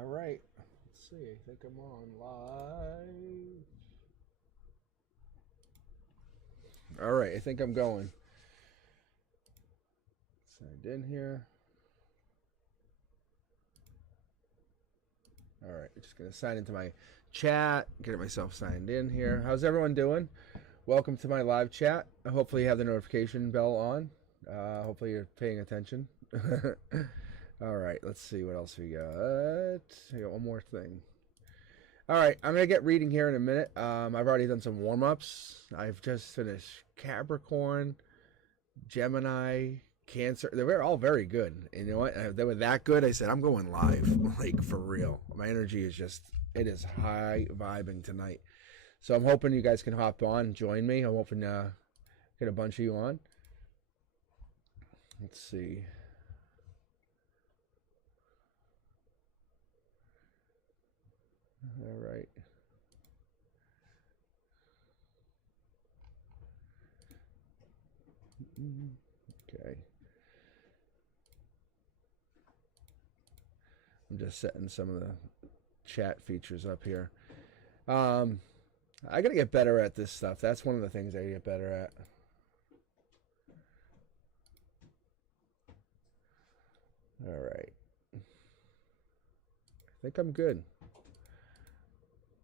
All right. Let's see. I think I'm on live. All right. I think I'm going. Signed in here. All right. Just going to sign into my chat. Get myself signed in here. How's everyone doing? Welcome to my live chat. Hopefully you have the notification bell on. Hopefully you're paying attention. All right, let's see what else we got. I got one more thing. All right, I'm going to get reading here in a minute. I've already done some warm-ups. I've just finished Capricorn, Gemini, Cancer. They were all very good. And you know what? They were that good, I said, I'm going live. Like, for real. My energy is just, it is high vibing tonight. So I'm hoping you guys can hop on and join me. I'm hoping to get a bunch of you on. Let's see. All right. Okay. I'm just setting some of the chat features up here. I got to get better at this stuff. That's one of the things I get better at. All right. I think I'm good.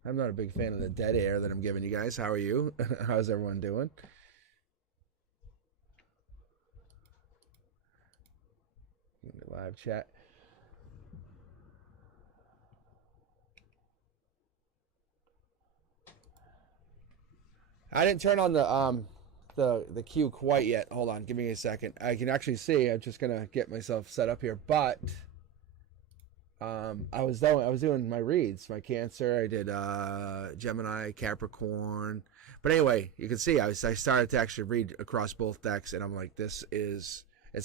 I'm not a big fan of the dead air that I'm giving you guys. How are you? How's everyone doing? In the live chat. I didn't turn on the queue quite yet. Hold on, give me a second. I can actually see. I'm just gonna get myself set up here, but I was doing my reads, my Cancer. I did Gemini, Capricorn. But anyway, you can see I started to actually read across both decks, and I'm like, it's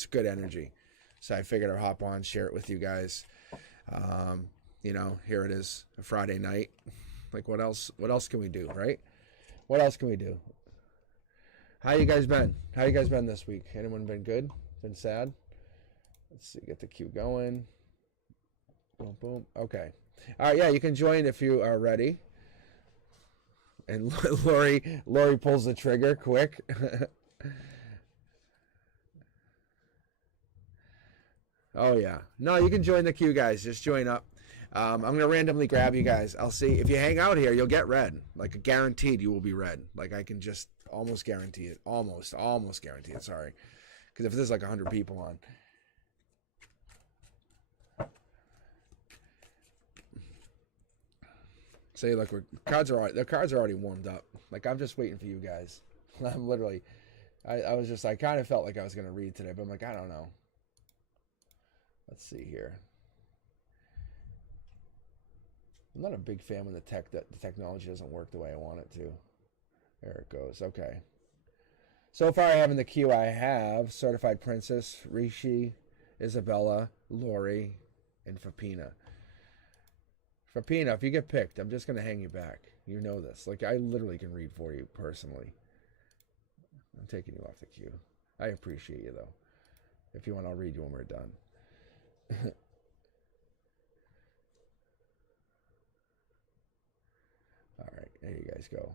good energy. So I figured I'd hop on, share it with you guys. You know, here it is, a Friday night. Like, what else can we do, right? What else can we do? How you guys been? How you guys been this week? Anyone been good? Been sad? Let's see, get the queue going. Boom, boom. Okay. All right, yeah, you can join if you are ready. And Lori pulls the trigger quick. Oh, yeah. No, you can join the queue, guys. Just join up. I'm going to randomly grab you guys. I'll see. If you hang out here, you'll get read. Like, guaranteed you will be read. Like, I can just almost guarantee it. Almost guarantee it. Sorry. Because if there's like 100 people on. Say, look, the cards are already warmed up. Like, I'm just waiting for you guys. I'm literally, I kind of felt like I was going to read today, but I'm like, I don't know. Let's see here. I'm not a big fan when the technology doesn't work the way I want it to. There it goes. Okay. So far, I have in the queue, I have Certified Princess, Rishi, Isabella, Lori, and Fapina. Fapina, if you get picked, I'm just going to hang you back. You know this. Like, I literally can read for you personally. I'm taking you off the queue. I appreciate you, though. If you want, I'll read you when we're done. All right, there you guys go.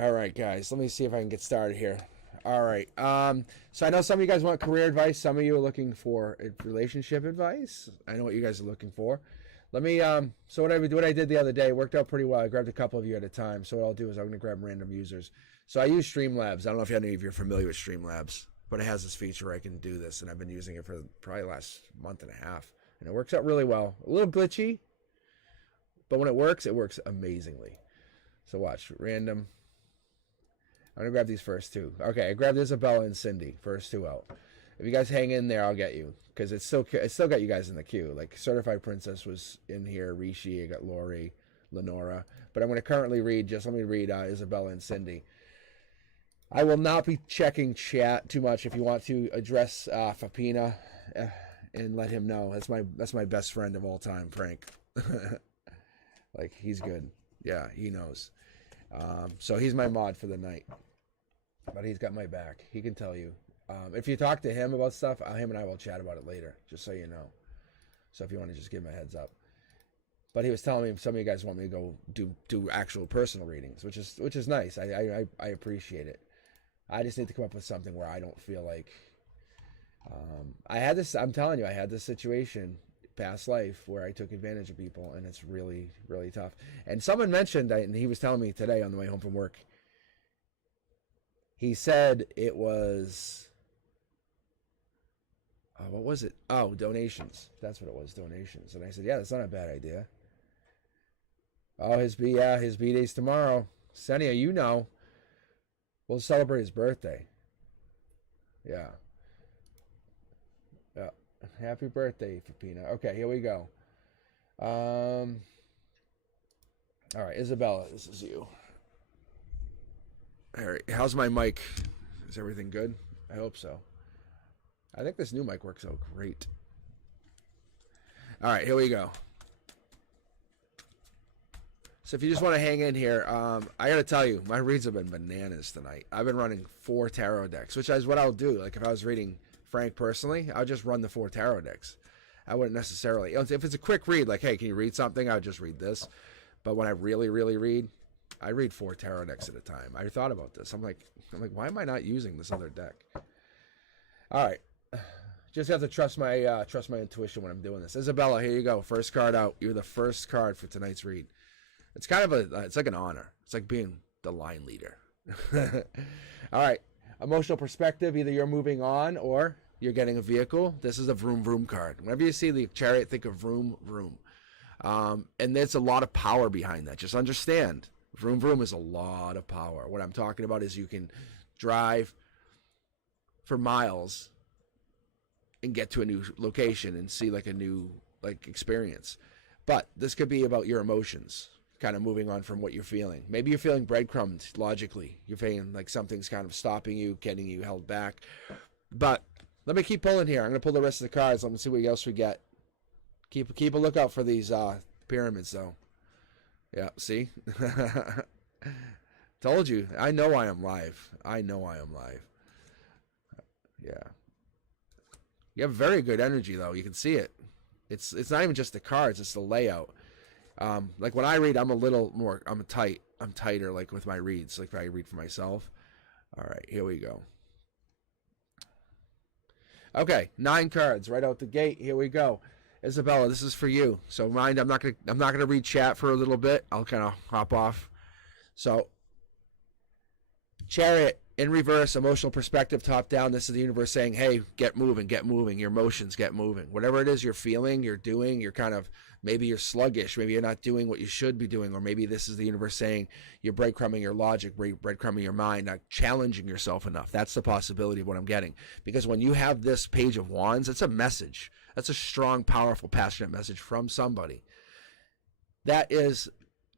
All right, guys, let me see if I can get started here. All right. So I know some of you guys want career advice. Some of you are looking for relationship advice. I know what you guys are looking for. Let me, so what I did the other day worked out pretty well. I grabbed a couple of you at a time. So what I'll do is I'm going to grab random users. So I use Streamlabs. I don't know if any of you are familiar with Streamlabs, but it has this feature where I can do this, and I've been using it for probably the last month and a half, and it works out really well. A little glitchy, but when it works amazingly. So watch, random. I'm going to grab these first two. Okay, I grabbed Isabella and Cindy, first two out. If you guys hang in there, I'll get you. Because it's still got you guys in the queue. Like, Certified Princess was in here. Rishi, I got Lori, Lenora. But I'm going to currently read, let me read Isabella and Cindy. I will not be checking chat too much. If you want to address Fapina and let him know, that's my best friend of all time, Frank. Like, he's good. Yeah, he knows. So he's my mod for the night, but he's got my back. He can tell you. If you talk to him about stuff, him and I will chat about it later, just so you know. So if you want to just give him a heads up. But he was telling me some of you guys want me to go do actual personal readings, which is nice. I appreciate it. I just need to come up with something where I don't feel like I had this. I'm telling you, I had this situation past life where I took advantage of people, and it's really, really tough. And someone mentioned, and he was telling me today on the way home from work, he said it was, what was it? Oh, donations. That's what it was, donations. And I said, yeah, that's not a bad idea. Oh, his B-Day's tomorrow. Senia, you know. We'll celebrate his birthday. Yeah. Yeah. Happy birthday, Fapina. Okay, here we go. All right, Isabella, this is you. All right, how's my mic? Is everything good? I hope so. I think this new mic works out great. All right, here we go. So if you just want to hang in here, I got to tell you, my reads have been bananas tonight. I've been running 4 tarot decks, which is what I'll do. Like if I was reading Frank personally, I'll just run the 4 tarot decks. I wouldn't necessarily, if it's a quick read, like, hey, can you read something? I would just read this. But when I really, really read, I read 4 tarot decks at a time. I thought about this. I'm like, why am I not using this other deck? All right. Just have to trust my intuition when I'm doing this. Isabella, here you go. First card out. You're the first card for tonight's read. It's kind of it's like an honor. It's like being the line leader. All right. Emotional perspective. Either you're moving on or you're getting a vehicle. This is a vroom vroom card. Whenever you see the Chariot, think of vroom vroom. And there's a lot of power behind that. Just understand, vroom vroom is a lot of power. What I'm talking about is you can drive for miles and get to a new location and see like a new experience. But this could be about your emotions, kind of moving on from what you're feeling. Maybe you're feeling breadcrumbed logically. You're feeling like something's kind of stopping you, getting you held back. But let me keep pulling here. I'm going to pull the rest of the cards. Let me see what else we get. Keep a lookout for these pyramids, though. Yeah, see? Told you. I know I am live. I know I am live. Yeah. You have very good energy, though. You can see it. It's not even just the cards. It's the layout. Like when I read, I'm a little more, I'm tighter, like with my reads, like if I read for myself. All right, here we go. Okay, 9 cards right out the gate. Here we go. Isabella, this is for you. So mind, I'm not gonna read chat for a little bit. I'll kind of hop off. So, Chariot in reverse, emotional perspective, top down. This is the universe saying, "Hey, get moving, get moving. Your emotions, get moving. Whatever it is you're feeling, you're doing. You're kind of maybe you're sluggish. Maybe you're not doing what you should be doing, or maybe this is the universe saying you're breadcrumbing your logic, breadcrumbing your mind, not challenging yourself enough. That's the possibility of what I'm getting. Because when you have this Page of Wands, it's a message. That's a strong, powerful, passionate message from somebody. That is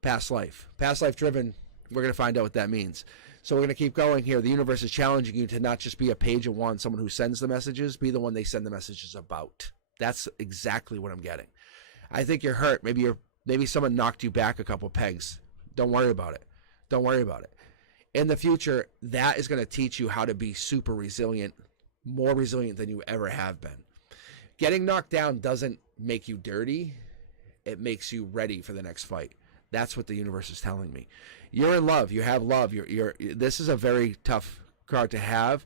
past life. Past life driven. We're going to find out what that means. So we're going to keep going here. The universe is challenging you to not just be a Page of Wands, someone who sends the messages, be the one they send the messages about. That's exactly what I'm getting. I think you're hurt. Maybe someone knocked you back a couple pegs. Don't worry about it. Don't worry about it. In the future, that is going to teach you how to be super resilient, more resilient than you ever have been. Getting knocked down doesn't make you dirty. It makes you ready for the next fight. That's what the universe is telling me. You're in love. You have love. This is a very tough card to have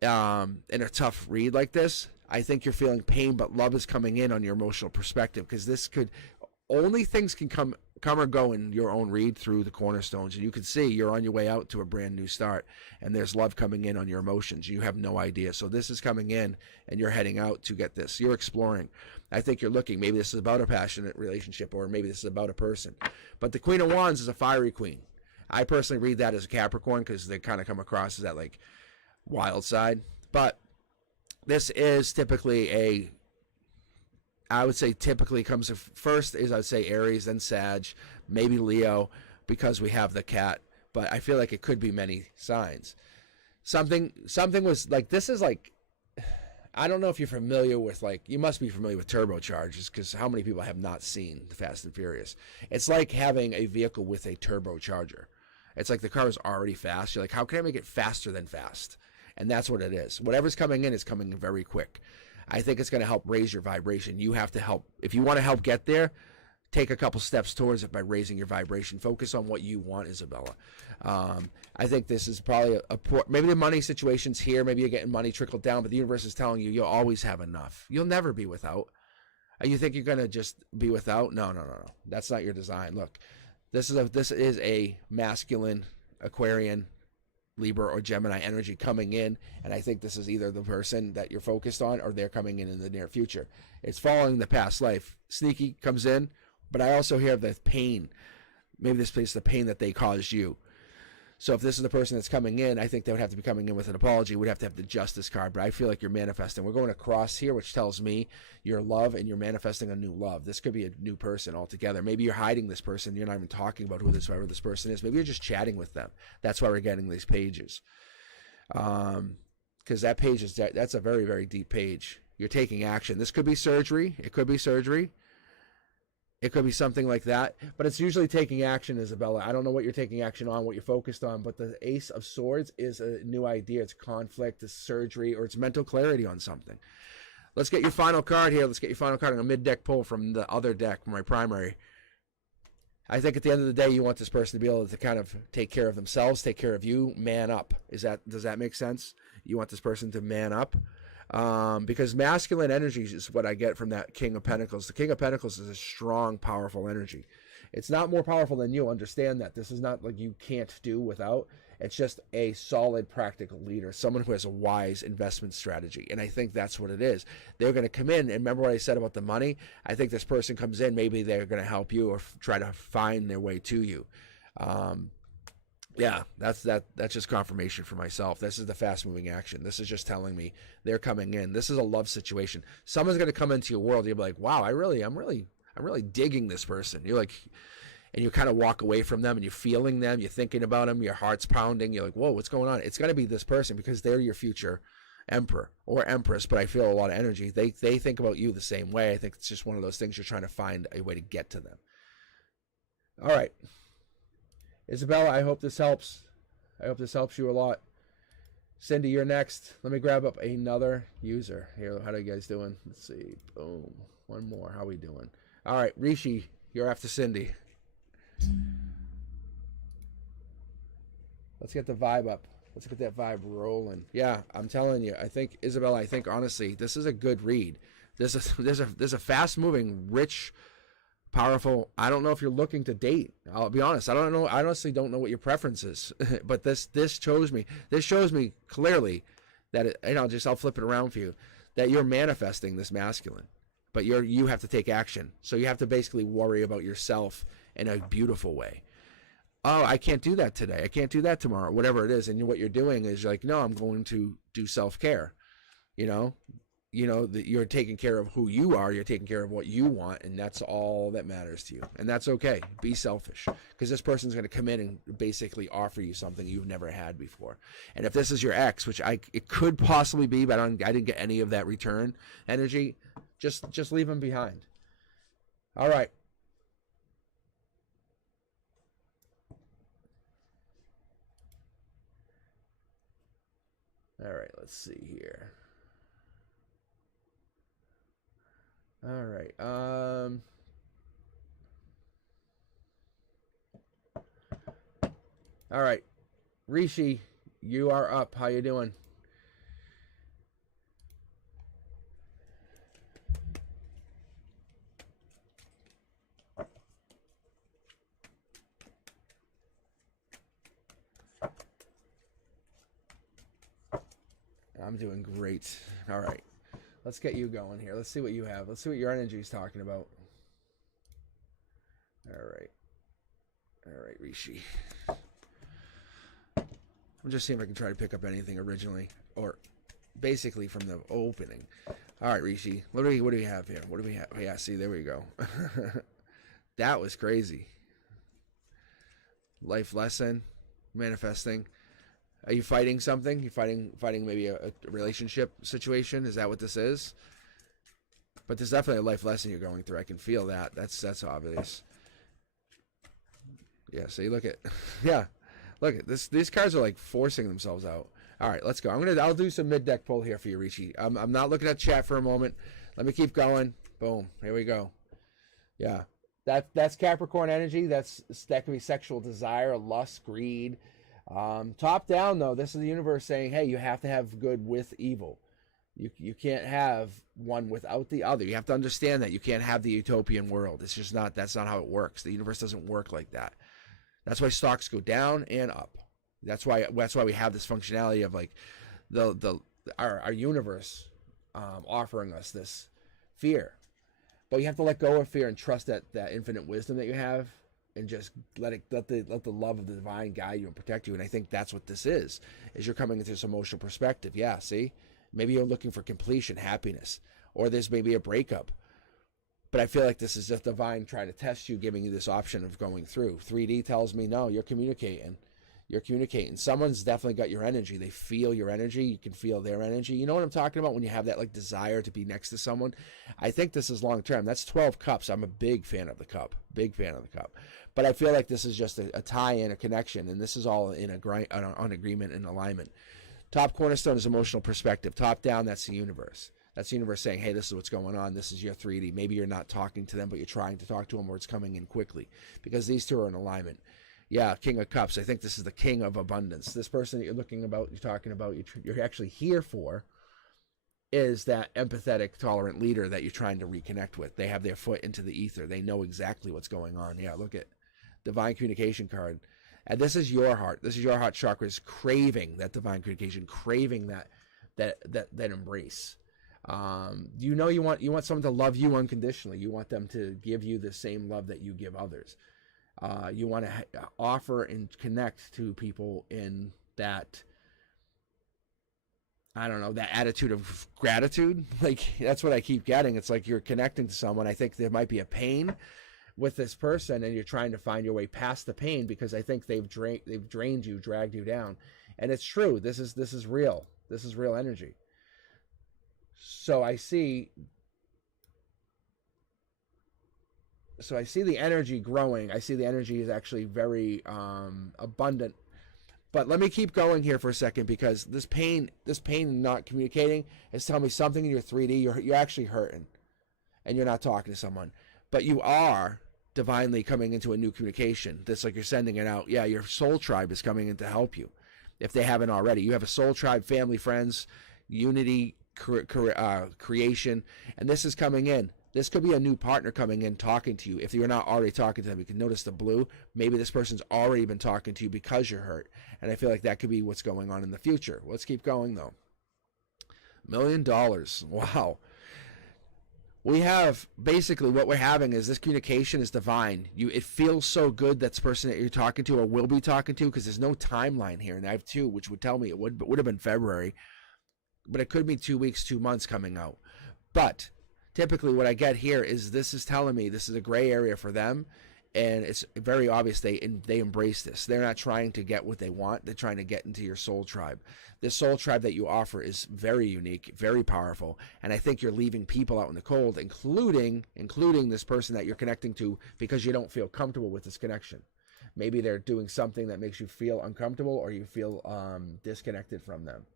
in a tough read like this. I think you're feeling pain, but love is coming in on your emotional perspective, because this could only things can come or go in your own read through the cornerstones, and you can see you're on your way out to a brand new start, and there's love coming in on your emotions. You have no idea. So this is coming in, and you're heading out to get this. You're exploring. I think you're looking. Maybe this is about a passionate relationship, or maybe this is about a person. But the Queen of Wands is a fiery queen. I personally read that as a Capricorn because they kind of come across as that like wild side. But this is typically I would say typically comes first is, I would say, Aries, then Sag, maybe Leo, because we have the cat. but I feel like it could be many signs. Something was like, this is like, I don't know if you're familiar with, like, you must be familiar with turbochargers, because how many people have not seen the Fast and Furious? It's like having a vehicle with a turbocharger. It's like the car is already fast. You're like, how can I make it faster than fast? And that's what it is. Whatever's coming in is coming in very quick. I think it's going to help raise your vibration. You have to help. If you want to help get there, take a couple steps towards it by raising your vibration. Focus on what you want, Isabella. I think this is probably maybe the money situation's here. Maybe you're getting money trickled down, but the universe is telling you you'll always have enough. You'll never be without. You think you're going to just be without? No. That's not your design. Look, this is a masculine Aquarian, Libra, or Gemini energy coming in, and I think this is either the person that you're focused on or they're coming in the near future. It's following the past life. Sneaky comes in, but I also hear the pain. Maybe this is the pain that they caused you. So if this is the person that's coming in, I think they would have to be coming in with an apology. We'd have to have the Justice card, but I feel like you're manifesting. We're going across here, which tells me your love, and you're manifesting a new love. This could be a new person altogether. Maybe you're hiding this person. You're not even talking about whoever this person is. Maybe you're just chatting with them. That's why we're getting these pages. Because that page that's a very, very deep page. You're taking action. This could be surgery. It could be surgery. It could be something like that, but it's usually taking action, Isabella. I don't know what you're taking action on, what you're focused on, but the Ace of Swords is a new idea. It's conflict, it's surgery, or it's mental clarity on something. Let's get your final card here. Let's get your final card on a mid-deck pull from the other deck, my primary. I think at the end of the day, you want this person to be able to kind of take care of themselves, take care of you, man up. Does that make sense? You want this person to man up? Because masculine energy is what I get from that King of Pentacles. The King of Pentacles is a strong, powerful energy. It's not more powerful than you. Understand that. This is not like you can't do without. It's just a solid, practical leader, someone who has a wise investment strategy. And I think that's what it is. They're going to come in, and remember what I said about the money? I think this person comes in, maybe they're going to help you or try to find their way to you. Yeah, that's just confirmation for myself. This is the fast-moving action. This is just telling me they're coming in. This is a love situation. Someone's going to come into your world. You'll be like, wow, I'm really digging this person. You're like, and you kind of walk away from them, and you're feeling them. You're thinking about them. Your heart's pounding. You're like, whoa, what's going on? It's going to be this person because they're your future emperor or empress. But I feel a lot of energy. They think about you the same way. I think it's just one of those things. You're trying to find a way to get to them. All right. Isabella, I hope this helps. I hope this helps you a lot. Cindy, you're next. Let me grab up another user. Here, how are you guys doing? Let's see. Boom. One more. How are we doing? All right, Rishi, you're after Cindy. Let's get the vibe up. Let's get that vibe rolling. Yeah, I'm telling you. I think, Isabella, honestly, this is a good read. There's a fast-moving, rich, powerful. I don't know if you're looking to date. I'll be honest. I don't know. I honestly don't know what your preference is. But this shows me clearly that I'll flip it around for you, that you're manifesting this masculine, but you have to take action. So you have to basically worry about yourself in a beautiful way. Oh, I can't do that today. I can't do that tomorrow. Whatever it is, and what you're doing is you're like, no, I'm going to do self-care. That you're taking care of who you are, you're taking care of what you want, and that's all that matters to you. And that's okay. Be selfish, because this person's going to come in and basically offer you something you've never had before. And if this is your ex, which it could possibly be, but I didn't get any of that return energy, just leave them behind. All right. All right, let's see here. All right. All right. Rishi, you are up. How you doing? I'm doing great. All right. Let's get you going here. Let's see what you have. Let's see what your energy is talking about. All right. All right, Rishi. I'm just seeing if I can try to pick up anything originally, or basically from the opening. All right, Rishi. What do we have here? What do we have? Oh, yeah, see, there we go. That was crazy. Life lesson. manifesting. Are you fighting something? You fighting maybe a relationship situation? Is that what this is? But there's definitely a life lesson you're going through. I can feel that. That's obvious. Yeah, so you look at, yeah, look at this. These cards are like forcing themselves out. All right, let's go. I'll do some mid deck pull here for you, Richie. I'm not looking at chat for a moment. Let me keep going. Boom. Here we go. Yeah, that's Capricorn energy. That could be sexual desire, lust, greed. Top down though, this is the universe saying, hey, you have to have good with evil. You can't have one without the other. You have to understand that you can't have the utopian world. It's just not. That's not how it works. The universe doesn't work like that. That's why stocks go down and up. That's why we have this functionality of like our universe offering us this fear. But you have to let go of fear and trust that infinite wisdom that you have, and just let the love of the divine guide you and protect you. And I think that's what this is you're coming into this emotional perspective. Yeah, see? Maybe you're looking for completion, happiness, or there's maybe a breakup. But I feel like this is just divine trying to test you, giving you this option of going through. 3D tells me, no, you're communicating. You're communicating. Someone's definitely got your energy. They feel your energy. You can feel their energy. You know what I'm talking about when you have that like desire to be next to someone? I think this is long term. That's 12 cups. I'm a big fan of the cup. Big fan of the cup. But I feel like this is just a tie-in, a connection, and this is all in on agreement and alignment. Top cornerstone is emotional perspective. Top down, that's the universe. That's the universe saying, hey, this is what's going on. This is your 3D. Maybe you're not talking to them, but you're trying to talk to them, or it's coming in quickly. Because these two are in alignment. Yeah, King of Cups. I think this is the king of abundance. This person that you're talking about, you're actually here for, is that empathetic, tolerant leader that you're trying to reconnect with. They have their foot into the ether. They know exactly what's going on. Yeah, look at Divine Communication card. And this is your heart. This is your heart chakra is craving that divine communication, craving that embrace. You know, you want someone to love you unconditionally. You want them to give you the same love that you give others. You want to offer and connect to people in that, I don't know, that attitude of gratitude. Like, that's what I keep getting. It's like you're connecting to someone. I think there might be a pain with this person, and you're trying to find your way past the pain, because I think they've drained you, dragged you down. And it's true. This is real. This is real energy. So I see the energy growing. I see the energy is actually very abundant. But let me keep going here for a second, because this pain not communicating is telling me something in your 3D. You're actually hurting, and you're not talking to someone. But you are divinely coming into a new communication. That's like you're sending it out. Yeah, your soul tribe is coming in to help you, if they haven't already. You have a soul tribe, family, friends, unity, creation, and this is coming in. This could be a new partner coming in talking to you. If you're not already talking to them, you can notice the blue. Maybe this person's already been talking to you because you're hurt. And I feel like that could be what's going on in the future. Let's keep going, though. $1 million. Wow. We have, basically what we're having is this communication is divine. It feels so good, that person that you're talking to or will be talking to, because there's no timeline here. And I have 2, which would tell me it would have been February. But it could be 2 weeks, 2 months coming out. But typically what I get here is this is telling me this is a gray area for them, and it's very obvious they embrace this. They're not trying to get what they want. They're trying to get into your soul tribe. This soul tribe that you offer is very unique, very powerful, and I think you're leaving people out in the cold, including this person that you're connecting to, because you don't feel comfortable with this connection. Maybe they're doing something that makes you feel uncomfortable, or you feel disconnected from them.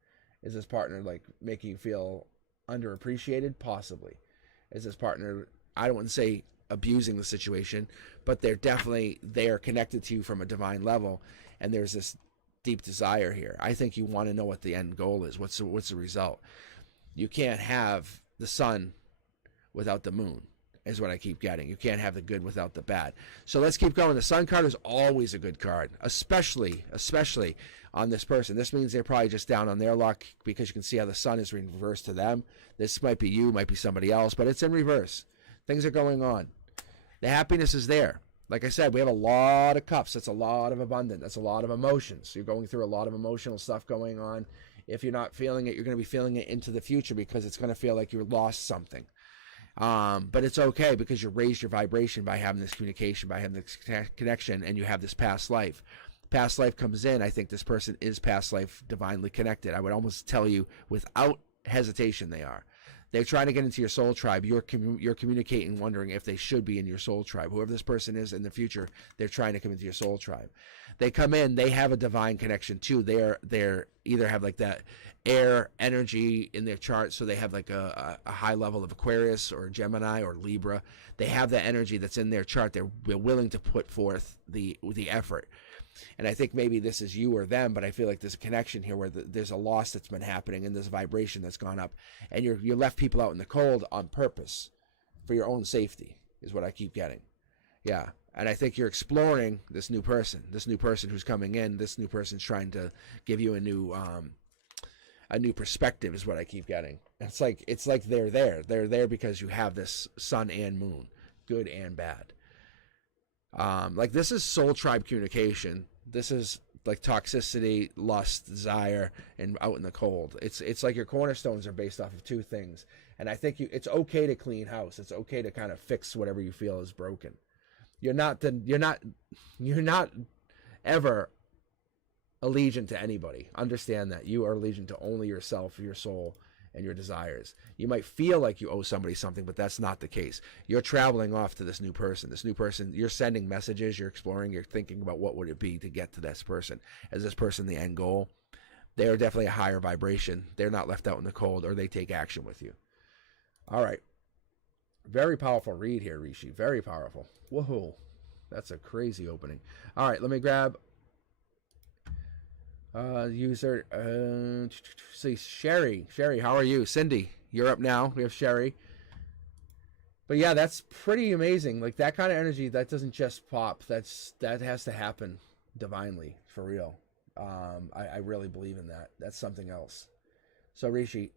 Is this partner like making you feel underappreciated? Possibly. Is this partner, I don't want to say abusing the situation, but they are connected to you from a divine level, and there's this deep desire here. I think you want to know what the end goal is. What's the result? You can't have the sun without the moon, is what I keep getting. You can't have the good without the bad. So let's keep going. The sun card is always a good card, especially on this person. This means they're probably just down on their luck, because you can see how the sun is in reverse to them. This might be you, might be somebody else, but it's in reverse. Things are going on. The happiness is there. Like I said, we have a lot of cups. That's a lot of abundance. That's a lot of emotions. You're going through a lot of emotional stuff going on. If you're not feeling it, you're going to be feeling it into the future, because it's going to feel like you lost something. But it's okay, because you raised your vibration by having this communication, by having this connection, and you have this past life. past life comes in, I think this person is past life divinely connected. I would almost tell you without hesitation they are. They're trying to get into your soul tribe. You're communicating, wondering if they should be in your soul tribe. Whoever this person is in the future, they're trying to come into your soul tribe. They come in, they have a divine connection too. They're either have like that air energy in their chart, so they have like a high level of Aquarius or Gemini or Libra. They have that energy that's in their chart. They're willing to put forth the effort. And I think maybe this is you or them, but I feel like there's a connection here where there's a loss that's been happening and there's a vibration that's gone up, and you left people out in the cold on purpose for your own safety is what I keep getting. Yeah. And I think you're exploring this new person who's coming in. This new person's trying to give you a new perspective is what I keep getting. It's like they're there because you have this sun and moon, good and bad. Like this is soul tribe communication. This is like toxicity, lust, desire, and out in the cold. It's like your cornerstones are based off of two things. And I think it's okay to clean house. It's okay to kind of fix whatever you feel is broken. You're not ever allegiant to anybody. Understand that you are allegiant to only yourself, your soul, and your desires. You might feel like you owe somebody something, but that's not the case. You're traveling off to this new person. This new person, you're sending messages, you're exploring, you're thinking about what would it be to get to this person. Is this person the end goal? They are definitely a higher vibration. They're not left out in the cold, or they take action with you. All right. Very powerful read here, Rishi. Very powerful. Whoa. That's a crazy opening. All right, let me grab user. See, Sherry. Sherry, how are you? Cindy, you're up now. We have Sherry. But yeah, that's pretty amazing. Like that kind of energy, that doesn't just pop. That has to happen divinely, for real. I really believe in that. That's something else. So Rishi.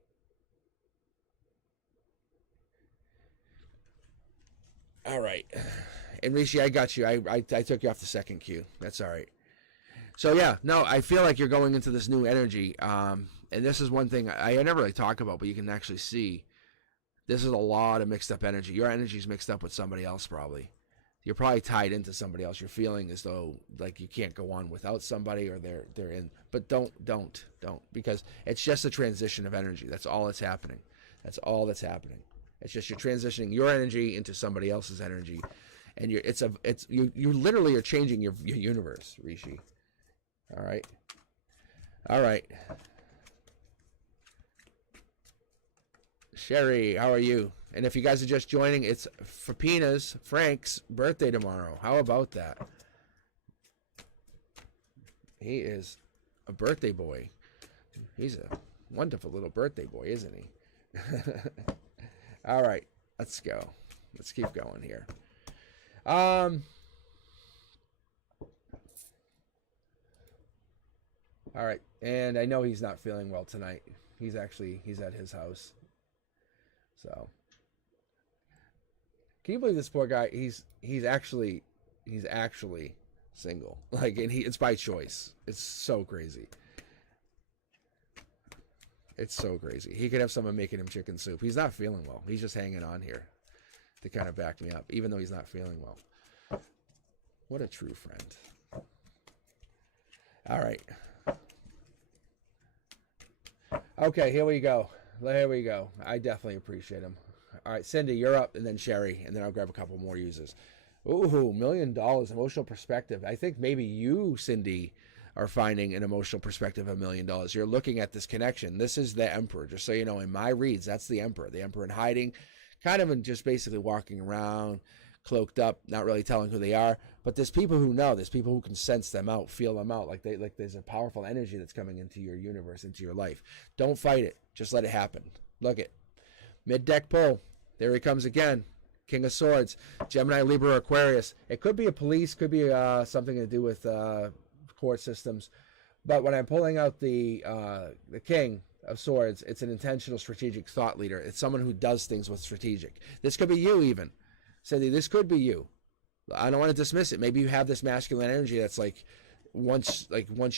All right. And Rishi, I got you. I took you off the second cue. That's all right. So yeah, no, I feel like you're going into this new energy. And this is one thing I never really talk about, but you can actually see this is a lot of mixed up energy. Your energy is mixed up with somebody else probably. You're probably tied into somebody else. You're feeling as though like you can't go on without somebody, or they're in. But don't, because it's just a transition of energy. That's all that's happening. That's all that's happening. It's just you're transitioning your energy into somebody else's energy, and you literally are changing your universe, Rishi. All right. All right. Sherry, how are you? And if you guys are just joining, it's Frank's birthday tomorrow. How about that? He is a birthday boy. He's a wonderful little birthday boy, isn't he? All right, let's go. Let's keep going here. All right, and I know he's not feeling well tonight. He's at his house. So, can you believe this poor guy? He's actually single. Like, and it's by choice. It's so crazy. It's so crazy. He could have someone making him chicken soup. He's not feeling well. He's just hanging on here to kind of back me up, even though he's not feeling well. What a true friend. All right. Okay, here we go. I definitely appreciate him. All right, Cindy, you're up, and then Sherry, and then I'll grab a couple more users. Ooh, $1 million emotional perspective. I think maybe you, Cindy, are finding an emotional perspective of $1 million. You're looking at this connection. This is the Emperor. Just so you know, in my reads, that's the Emperor. The Emperor in hiding, kind of in just basically walking around, cloaked up, not really telling who they are. But there's people who know. There's people who can sense them out, feel them out. Like there's a powerful energy that's coming into your universe, into your life. Don't fight it. Just let it happen. Look it. Mid-deck pull. There he comes again. King of Swords. Gemini, Libra, Aquarius. It could be a police. Could be something to do with court systems. But when I'm pulling out the King of Swords, it's an intentional strategic thought leader. It's someone who does things with strategic. This could be you even. Cindy, this could be you. I don't want to dismiss it. Maybe you have this masculine energy that's like once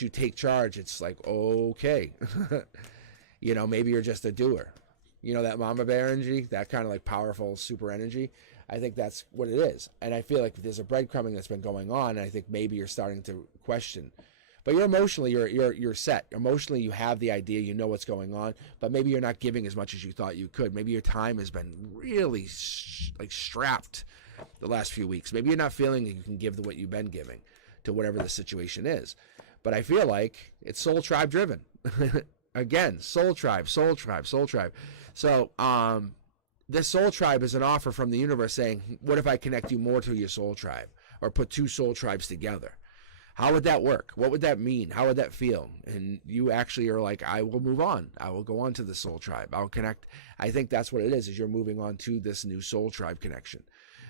you take charge, it's like, okay. Maybe you're just a doer. That mama bear energy, that kind of like powerful super energy. I think that's what it is. And I feel like there's a breadcrumbing that's been going on, and I think maybe you're starting to question. But you're emotionally, you're set. Emotionally, you have the idea, you know what's going on, but maybe you're not giving as much as you thought you could. Maybe your time has been really strapped the last few weeks. Maybe you're not feeling that you can give what you've been giving to whatever the situation is. But I feel like it's soul tribe driven. Again, soul tribe, soul tribe, soul tribe. So this soul tribe is an offer from the universe saying, what if I connect you more to your soul tribe, or put two soul tribes together? How would that work? What would that mean? How would that feel? And you actually are like, I will move on. I will go on to the soul tribe. I'll connect. I think that's what it is you're moving on to this new soul tribe connection.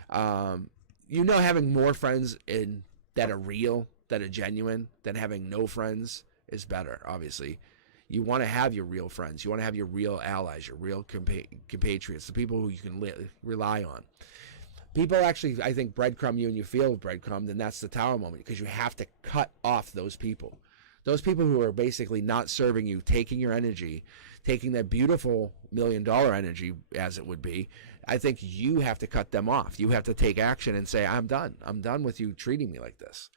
Having more friends that are real, that are genuine, than having no friends is better, obviously. You want to have your real friends. You want to have your real allies, your real compatriots, the people who you can rely on. People actually, I think, breadcrumb you and you feel breadcrumbed, and that's the tower moment, because you have to cut off those people. Those people who are basically not serving you, taking your energy, taking that beautiful $1 million energy, as it would be. I think you have to cut them off. You have to take action and say, I'm done. I'm done with you treating me like this.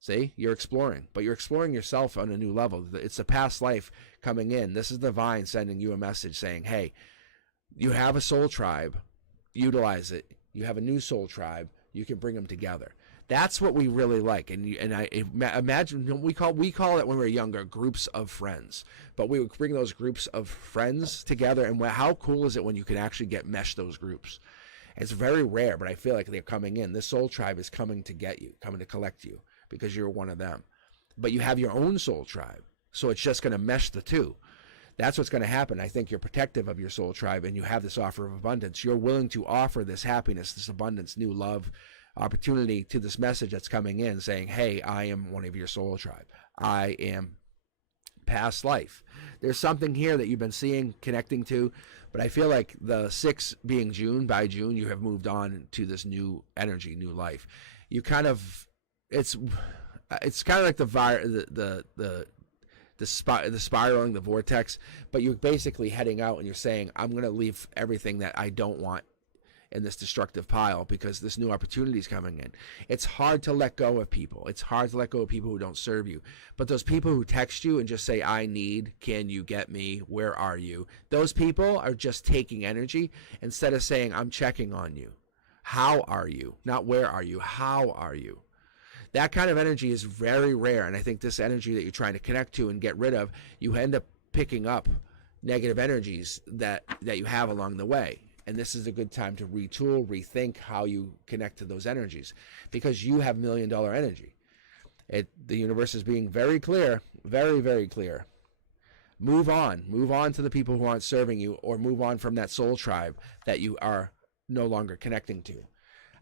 See, you're exploring, but you're exploring yourself on a new level. It's a past life coming in. This is divine sending you a message saying, hey, you have a soul tribe, utilize it. You have a new soul tribe, you can bring them together. That's what we really like. And I imagine, we call it when we were younger, groups of friends. But we would bring those groups of friends together, and how cool is it when you can actually mesh those groups? It's very rare, but I feel like they're coming in. This soul tribe is coming to get you, coming to collect you, because you're one of them. But you have your own soul tribe, so it's just going to mesh the two. That's what's going to happen. I think you're protective of your soul tribe, and you have this offer of abundance. You're willing to offer this happiness, this abundance, new love, opportunity to this message that's coming in saying, hey, I am one of your soul tribe. I am past life. There's something here that you've been seeing, connecting to, but I feel like the 6 being June, by June, you have moved on to this new energy, new life. You kind of, it's kind of like the spiraling, the vortex, but you're basically heading out and you're saying, I'm going to leave everything that I don't want in this destructive pile because this new opportunity is coming in. It's hard to let go of people. It's hard to let go of people who don't serve you. But those people who text you and just say, I need, can you get me, where are you? Those people are just taking energy instead of saying, I'm checking on you. How are you? Not where are you? How are you? That kind of energy is very rare, and I think this energy that you're trying to connect to and get rid of, you end up picking up negative energies that you have along the way. And this is a good time to retool, rethink how you connect to those energies, because you have $1 million energy. The universe is being very clear, very, very clear. Move on to the people who aren't serving you, or move on from that soul tribe that you are no longer connecting to.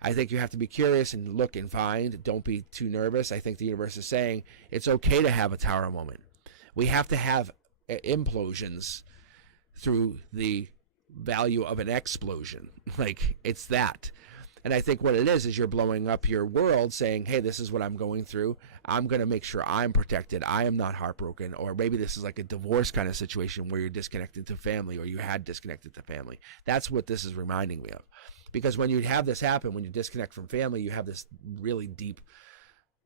I think you have to be curious and look and find. Don't be too nervous. I think the universe is saying it's okay to have a tower moment. We have to have implosions through the value of an explosion. Like, it's that. And I think what it is you're blowing up your world saying, hey, this is what I'm going through. I'm going to make sure I'm protected. I am not heartbroken. Or maybe this is like a divorce kind of situation where you're disconnected to family, or you had disconnected to family. That's what this is reminding me of. Because when you have this happen, when you disconnect from family, you have this really deep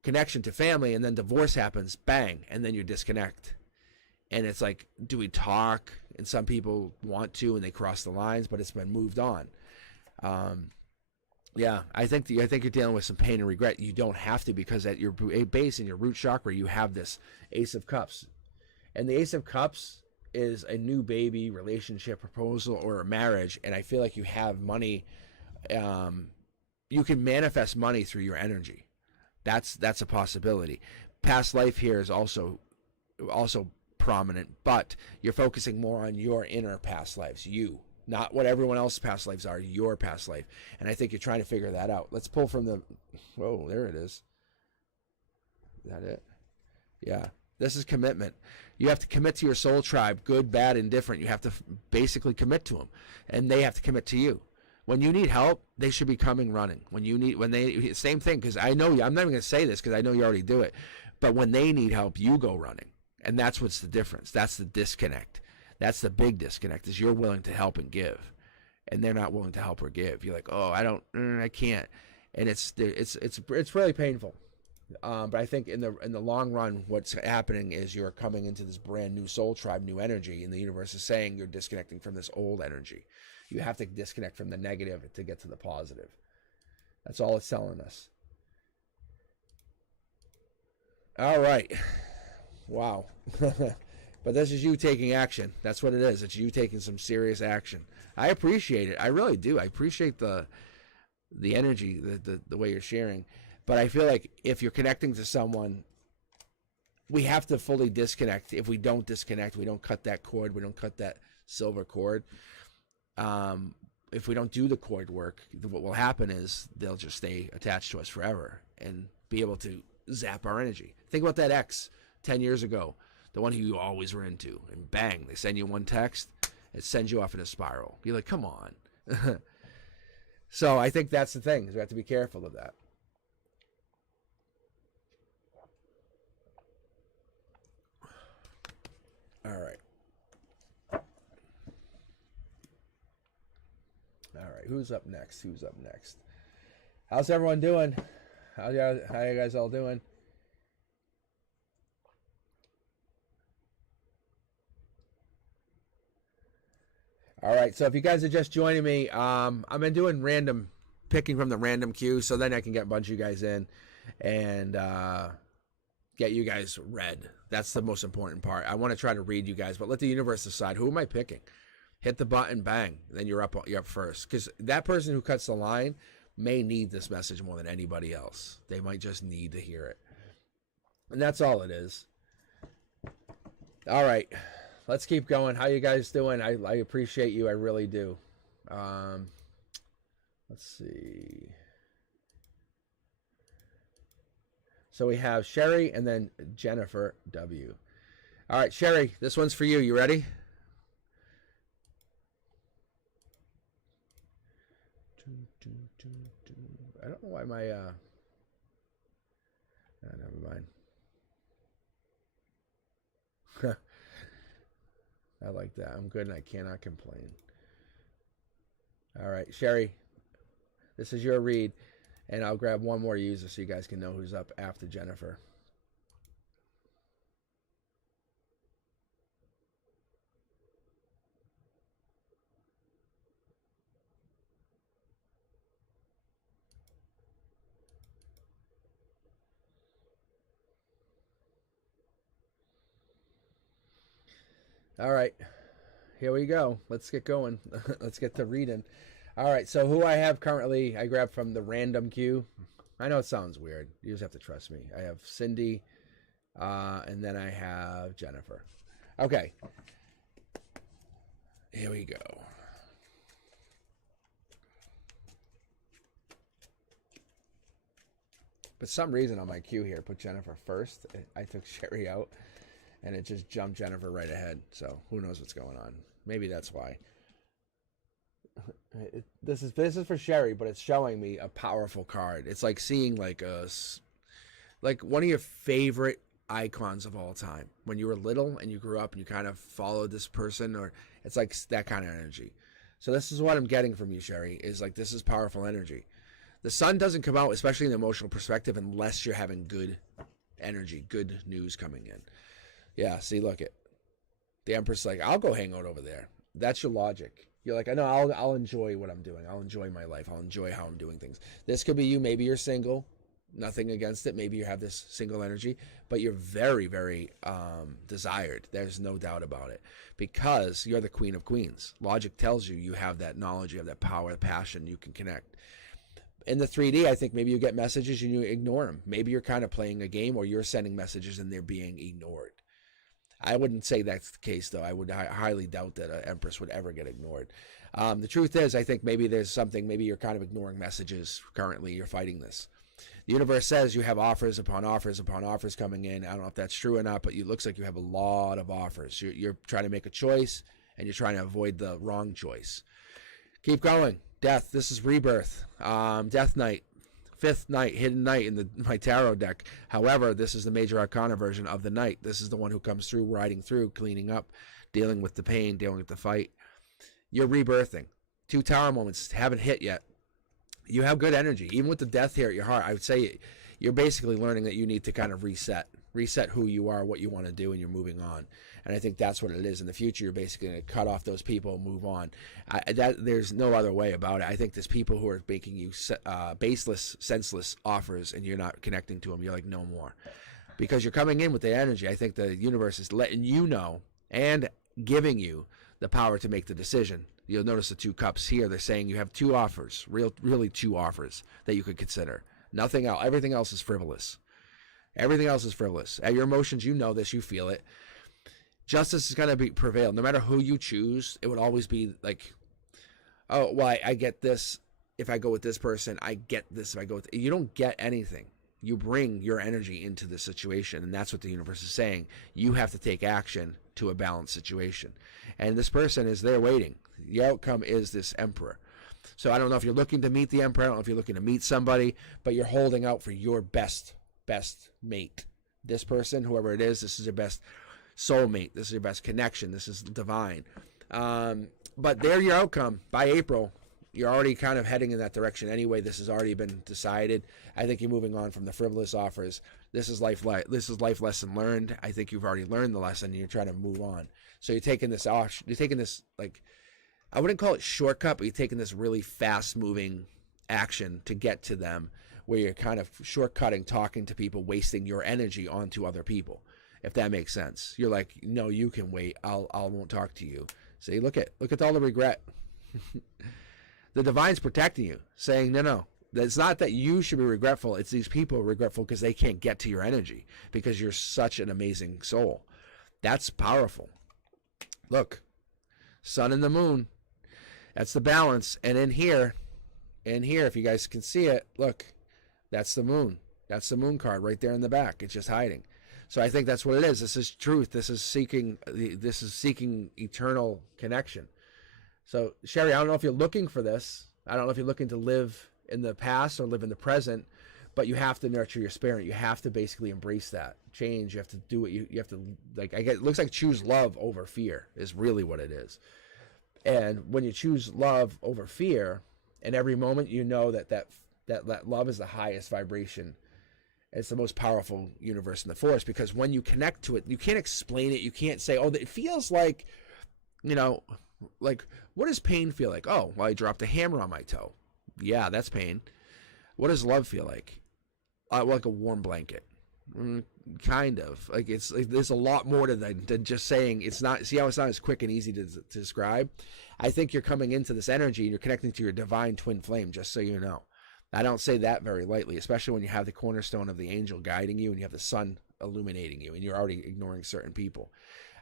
connection to family, and then divorce happens, bang, and then you disconnect. And it's like, do we talk? And some people want to, and they cross the lines, but it's been moved on. Yeah, I think you're dealing with some pain and regret. You don't have to, because at your base, in your root chakra, you have this Ace of Cups. And the Ace of Cups is a new baby, relationship, proposal, or a marriage. And I feel like you have money. You can manifest money through your energy. That's a possibility. Past life here is also prominent, but you're focusing more on your inner past lives, you, not what everyone else's past lives are, your past life. And I think you're trying to figure that out. Let's pull from the, whoa, there it is. Is that it? Yeah. This is commitment. You have to commit to your soul tribe, good, bad, indifferent. You have to basically commit to them, and they have to commit to you. When you need help, they should be coming running. Same thing, because I know you, I'm not even going to say this because I know you already do it, but when they need help, you go running. And that's what's the difference. That's the disconnect. That's the big disconnect, is you're willing to help and give. and they're not willing to help or give. You're like, oh, I can't, and it's really painful. But I think in the long run, what's happening is you're coming into this brand new soul tribe, new energy, and the universe is saying you're disconnecting from this old energy. You have to disconnect from the negative to get to the positive. That's all it's telling us. All right. Wow. But this is you taking action. That's what it is. It's you taking some serious action. I appreciate it. I really do. I appreciate the energy, the way you're sharing. But I feel like if you're connecting to someone, we have to fully disconnect. If we don't disconnect, we don't cut that cord, we don't cut that silver cord. If we don't do the cord work, what will happen is they'll just stay attached to us forever and be able to zap our energy. Think about that ex 10 years ago, the one who you always were into, and bang, they send you one text, it sends you off in a spiral. You're like, come on. So I think that's the thing, is we have to be careful of that. All right. All right, who's up next? How's everyone doing? How you guys all doing? All right, so if you guys are just joining me, I've been doing random picking from the random queue, so then I can get a bunch of you guys in and get you guys read. That's the most important part. I want to try to read you guys, but let the universe decide, who am I picking? Hit the button, bang, then you're up first. Because that person who cuts the line may need this message more than anybody else. They might just need to hear it. And that's all it is. All right, let's keep going. How you guys doing? I appreciate you. I really do. Let's see. So we have Sherry and then Jennifer W. All right, Sherry, this one's for you. You ready? I don't know why my never mind. I like that. I'm good and I cannot complain. All right, Sherry, this is your read, and I'll grab one more user so you guys can know who's up after Jennifer. All right, here we go. Let's get going. Let's get to reading. All right, so who I have currently, I grabbed from the random queue. I know it sounds weird. You just have to trust me. I have Cindy, and then I have Jennifer. Okay, here we go. For some reason on my queue here, put Jennifer first. I took Sherry out, and it just jumped Jennifer right ahead. So who knows what's going on? Maybe that's why. This is for Sherry, but it's showing me a powerful card. It's like seeing like one of your favorite icons of all time. When you were little and you grew up and you kind of followed this person, or it's like that kind of energy. So this is what I'm getting from you, Sherry, is like this is powerful energy. The sun doesn't come out, especially in the emotional perspective, unless you're having good energy, good news coming in. Yeah, see, look it. The Empress like, I'll go hang out over there. That's your logic. You're like, I know, I'll enjoy what I'm doing. I'll enjoy my life. I'll enjoy how I'm doing things. This could be you. Maybe you're single. Nothing against it. Maybe you have this single energy, but you're very, very desired. There's no doubt about it, because you're the Queen of Queens. Logic tells you you have that knowledge, you have that power, that passion, you can connect. In the 3D, I think maybe you get messages and you ignore them. Maybe you're kind of playing a game, or you're sending messages and they're being ignored. I wouldn't say that's the case, though. I would highly doubt that an Empress would ever get ignored. The truth is, I think maybe there's something, maybe you're kind of ignoring messages currently. You're fighting this. The universe says you have offers upon offers upon offers coming in. I don't know if that's true or not, but it looks like you have a lot of offers. You're trying to make a choice, and you're trying to avoid the wrong choice. Keep going. Death. This is rebirth. Death Knight. Fifth Knight, hidden Knight in my tarot deck. However, this is the major arcana version of the Knight. This is the one who comes through, riding through, cleaning up, dealing with the pain, dealing with the fight. You're rebirthing. 2 tower moments haven't hit yet. You have good energy. Even with the death here at your heart, I would say you're basically learning that you need to kind of reset who you are, what you want to do, and you're moving on. And I think that's what it is. In the future, you're basically going to cut off those people and move on. There's no other way about it. I think there's people who are making you baseless, senseless offers, and you're not connecting to them. You're like, no more. Because you're coming in with the energy. I think the universe is letting you know and giving you the power to make the decision. You'll notice the 2 cups here. They're saying you have 2 offers, really 2 offers that you could consider. Nothing else. Everything else is frivolous. Everything else is frivolous. Your emotions, you know this, you feel it. Justice is going to prevail. No matter who you choose, it would always be like, oh, well, I get this if I go with this person. I get this if I go with... You don't get anything. You bring your energy into the situation, and that's what the universe is saying. You have to take action to a balanced situation. And this person is there waiting. The outcome is this Emperor. So I don't know if you're looking to meet the Emperor. I don't know if you're looking to meet somebody, but you're holding out for your best mate. This person, whoever it is, this is your best soulmate. This is your best connection. This is divine. But they're your outcome. By April, you're already kind of heading in that direction anyway. This has already been decided. I think you're moving on from the frivolous offers. This is life lesson learned. I think you've already learned the lesson, and you're trying to move on. So you're taking this off. You're taking this, like, I wouldn't call it shortcut, but you're taking this really fast-moving action to get to them, where you're kind of shortcutting, talking to people, wasting your energy onto other people, if that makes sense. You're like, no, you can wait. I won't talk to you. See, look at all the regret. The divine's protecting you, saying, no. It's not that you should be regretful. It's these people are regretful because they can't get to your energy because you're such an amazing soul. That's powerful. Look, sun and the moon. That's the balance. And in here, if you guys can see it, look, that's the moon. That's the moon card right there in the back. It's just hiding. So I think that's what it is. This is truth. This is seeking eternal connection. So Sherry, I don't know if you're looking for this. I don't know if you're looking to live in the past or live in the present, but you have to nurture your spirit. You have to basically embrace that change. You have to do it. You have to, like, it looks like choose love over fear is really what it is. And when you choose love over fear, in every moment you know that love is the highest vibration. It's the most powerful universe in the force, because when you connect to it, you can't explain it. You can't say, oh, it feels like, like, what does pain feel like? Oh, well, I dropped a hammer on my toe. Yeah, that's pain. What does love feel like? Like a warm blanket. Kind of. Like, it's like, there's a lot more to that than just saying it's not. See how it's not as quick and easy to describe? I think you're coming into this energy and you're connecting to your divine twin flame, just so you know. I don't say that very lightly, especially when you have the cornerstone of the angel guiding you and you have the sun illuminating you and you're already ignoring certain people.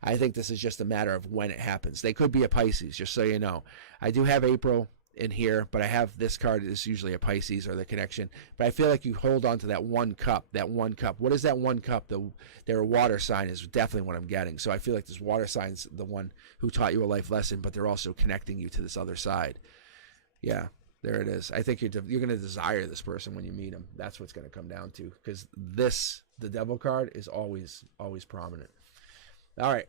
I think this is just a matter of when it happens. They could be a Pisces, just so you know. I do have April in here, but I have this card is usually a Pisces or the connection. But I feel like you hold on to that one cup. What is that one cup? Their water sign is definitely what I'm getting. So I feel like this water sign's the one who taught you a life lesson, but they're also connecting you to this other side. Yeah, there it is. I think you're going to desire this person when you meet him. That's what's going to come down to, because the devil card is always prominent. All right.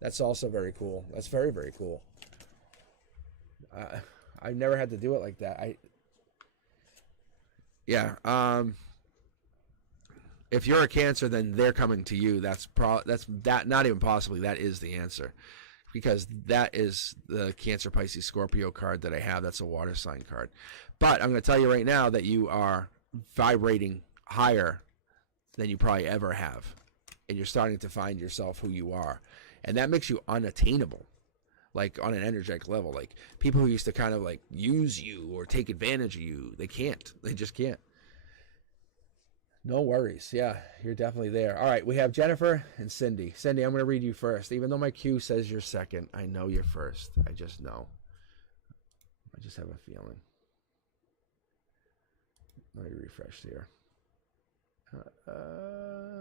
That's also very cool. That's very, very cool. I've never had to do it like that. If you're a Cancer, then they're coming to you. That's not even possibly. That is the answer, because that is the Cancer, Pisces, Scorpio card that I have. That's a water sign card. But I'm going to tell you right now that you are vibrating higher than you probably ever have, and you're starting to find yourself who you are, and that makes you unattainable. Like, on an energetic level, like people who used to kind of like use you or take advantage of you, they can't. They just can't. No worries. Yeah, you're definitely there. All right, we have Jennifer and Cindy. Cindy, I'm going to read you first. Even though my cue says you're second, I know you're first. I just know. I just have a feeling. Let me refresh here.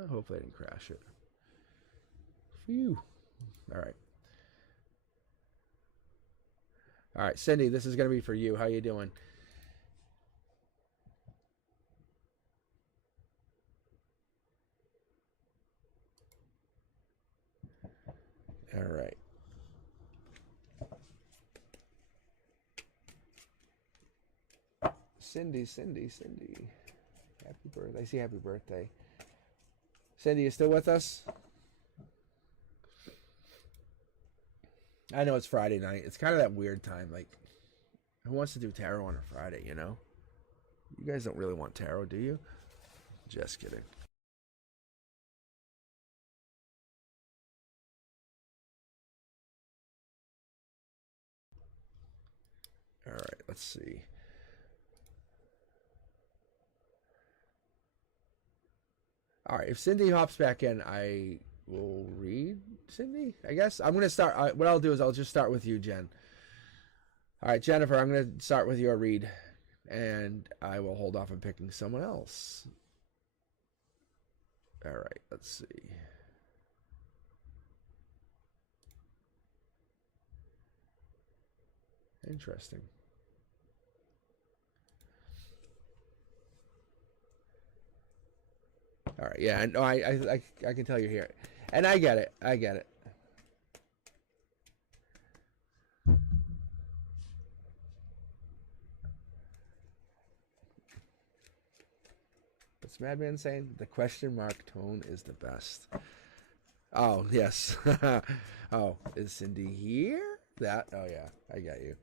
Hopefully I didn't crash it. Phew. All right. All right, Cindy, this is going to be for you. How you doing? All right. Cindy. Happy birthday. I see happy birthday. Cindy, you still with us? I know it's Friday night. It's kind of that weird time. Like, who wants to do tarot on a Friday, you know? You guys don't really want tarot, do you? Just kidding. All right, let's see. All right, if Cindy hops back in, I will read Cindy, I guess. I'm going to start. What I'll do is I'll just start with you, Jen. All right, Jennifer, I'm going to start with your read, and I will hold off on picking someone else. All right, let's see. Interesting. All right, yeah, no, I can tell you're here, and I get it. What's Madman saying? The question mark tone is the best. Oh yes. Oh, is Cindy here? Oh yeah, I got you.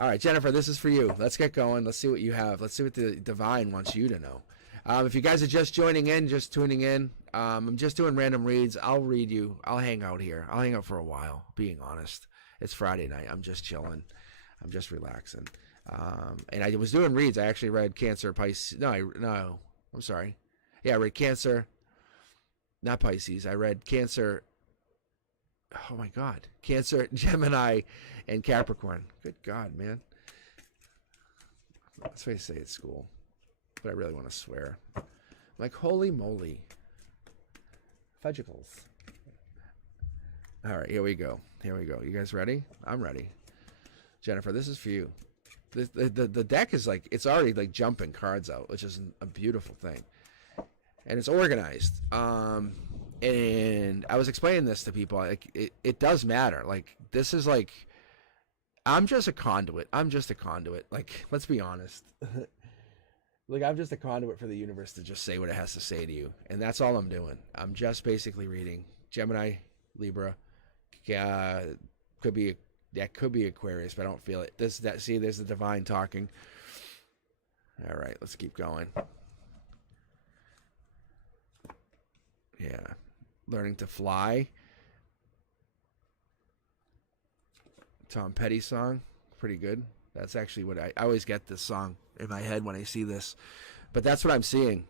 All right, Jennifer, this is for you. Let's get going. Let's see what you have. Let's see what the divine wants you to know. If you guys are just joining in, just tuning in, I'm just doing random reads. I'll read you. I'll hang out here. I'll hang out for a while, being honest. It's Friday night. I'm just chilling. I'm just relaxing. And I was doing reads. I actually read Cancer, Pisces. No, I'm sorry. Yeah, I read Cancer. Not Pisces. I read Cancer. Oh, my God. Cancer, Gemini, and Capricorn. Good God, man. That's what I say at school. But I really want to swear. I'm like, holy moly. Fudgicles. All right, here we go. You guys ready? I'm ready. Jennifer, this is for you. The deck is like, it's already like jumping cards out, which is a beautiful thing. And it's organized. And I was explaining this to people. Like, it does matter. Like, this is like, I'm just a conduit. Like, let's be honest. Like, I'm just a conduit for the universe to just say what it has to say to you. And that's all I'm doing. I'm just basically reading Gemini, Libra. Could be Aquarius, but I don't feel it. See, there's the divine talking. All right, let's keep going. Yeah. Learning to Fly. Tom Petty song. Pretty good. That's actually what I always get this song in my head when I see this. But that's what I'm seeing.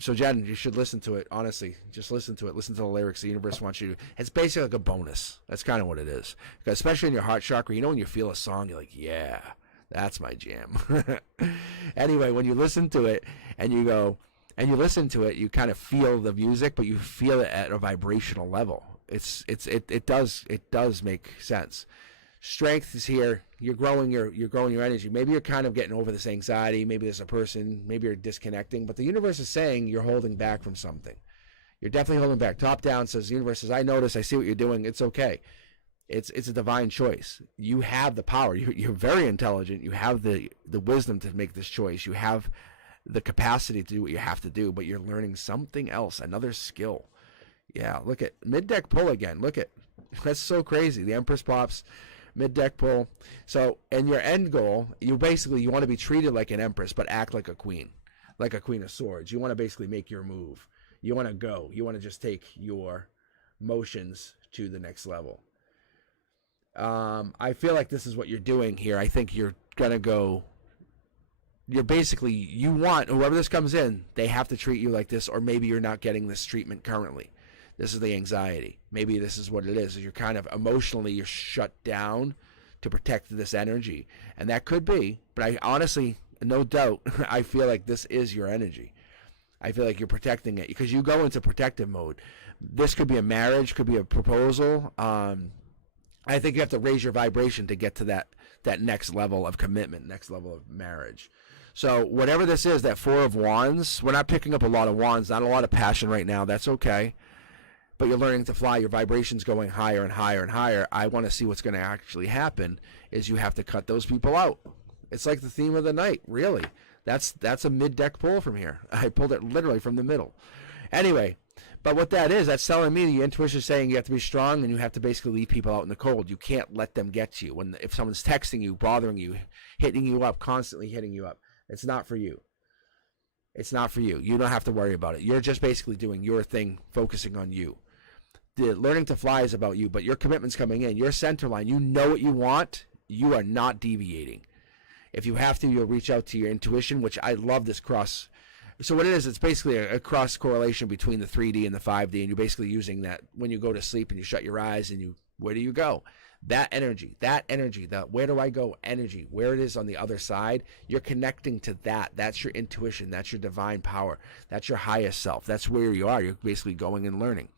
So Jen, you should listen to it. Honestly, just listen to it. Listen to the lyrics. The universe wants you to. It's basically like a bonus. That's kind of what it is. Because especially in your heart chakra, you know when you feel a song, you're like, yeah, that's my jam. Anyway, when you listen to it and you go, and you listen to it, you kind of feel the music, but you feel it at a vibrational level. It does make sense. Strength is here. You're growing your energy. Maybe you're kind of getting over this anxiety. Maybe there's a person. Maybe you're disconnecting. But the universe is saying you're holding back from something. You're definitely holding back. Top down says the universe says, I notice. I see what you're doing. It's okay. It's a divine choice. You have the power. You're very intelligent. You have the wisdom to make this choice. You have the capacity to do what you have to do. But you're learning something else, another skill. Yeah, look at mid-deck pull again. Look at that's so crazy. The Empress pops. Mid-deck pull. So, and your end goal, you want to be treated like an empress, but act like a queen of swords. You want to basically make your move. You want to go. You want to just take your motions to the next level. I feel like this is what you're doing here. I think you're going to go, you want, whoever this comes in, they have to treat you like this, or maybe you're not getting this treatment currently. This is the anxiety. Maybe this is what it is. You're kind of emotionally, you're shut down to protect this energy. And that could be, but I honestly, no doubt, I feel like this is your energy. I feel like you're protecting it because you go into protective mode. This could be a marriage, could be a proposal. I think you have to raise your vibration to get to that next level of commitment, next level of marriage. So whatever this is, that Four of Wands, we're not picking up a lot of wands, not a lot of passion right now. That's okay. But you're learning to fly. Your vibration's going higher and higher and higher. I want to see what's going to actually happen is you have to cut those people out. It's like the theme of the night, really. That's a mid-deck pull from here. I pulled it literally from the middle. Anyway, but what that is, that's telling me the intuition is saying you have to be strong and you have to basically leave people out in the cold. You can't let them get to you. If someone's texting you, bothering you, hitting you up, constantly hitting you up, it's not for you. It's not for you. You don't have to worry about it. You're just basically doing your thing, focusing on you. The learning to fly is about you, but your commitment's coming in. Your center line, you know what you want. You are not deviating. If you have to, you'll reach out to your intuition, which I love this cross. So what it is, it's basically a cross correlation between the 3D and the 5D, and you're basically using that when you go to sleep and you shut your eyes and where do you go? That energy, the where do I go energy, where it is on the other side, you're connecting to that. That's your intuition. That's your divine power. That's your highest self. That's where you are. You're basically going and learning.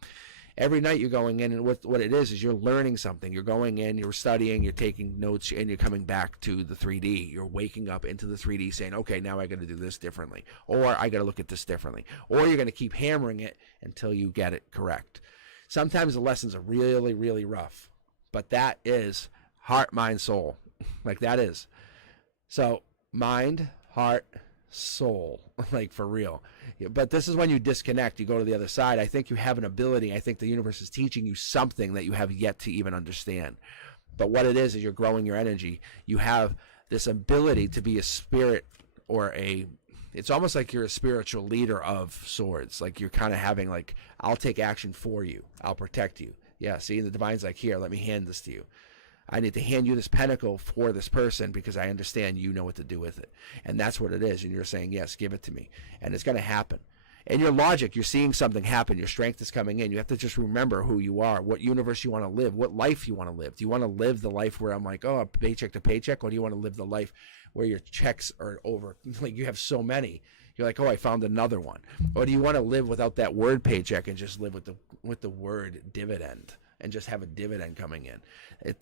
Every night you're going in, and what it is you're learning something. You're going in, you're studying, you're taking notes, and you're coming back to the 3D. You're waking up into the 3D saying, okay, now I got to do this differently, or I got to look at this differently, or you're going to keep hammering it until you get it correct. Sometimes the lessons are really, really rough, but that is heart, mind, soul. Like that is. So mind, heart, soul, like for real. But this is when you disconnect, you go to the other side. I think you have an ability. I think the universe is teaching you something that you have yet to even understand. But what it is you're growing your energy. You have this ability to be a spirit or it's almost like you're a spiritual leader of sorts. Like you're kind of having like, I'll take action for you. I'll protect you. Yeah, see, the divine's like, here, let me hand this to you. I need to hand you this pentacle for this person because I understand you know what to do with it. And that's what it is. And you're saying, yes, give it to me. And it's going to happen. And your logic, you're seeing something happen. Your strength is coming in. You have to just remember who you are, what universe you want to live, what life you want to live. Do you want to live the life where I'm like, oh, paycheck to paycheck? Or do you want to live the life where your checks are over? Like you have so many. You're like, oh, I found another one. Or do you want to live without that word paycheck and just live with the word dividend? And just have a dividend coming in.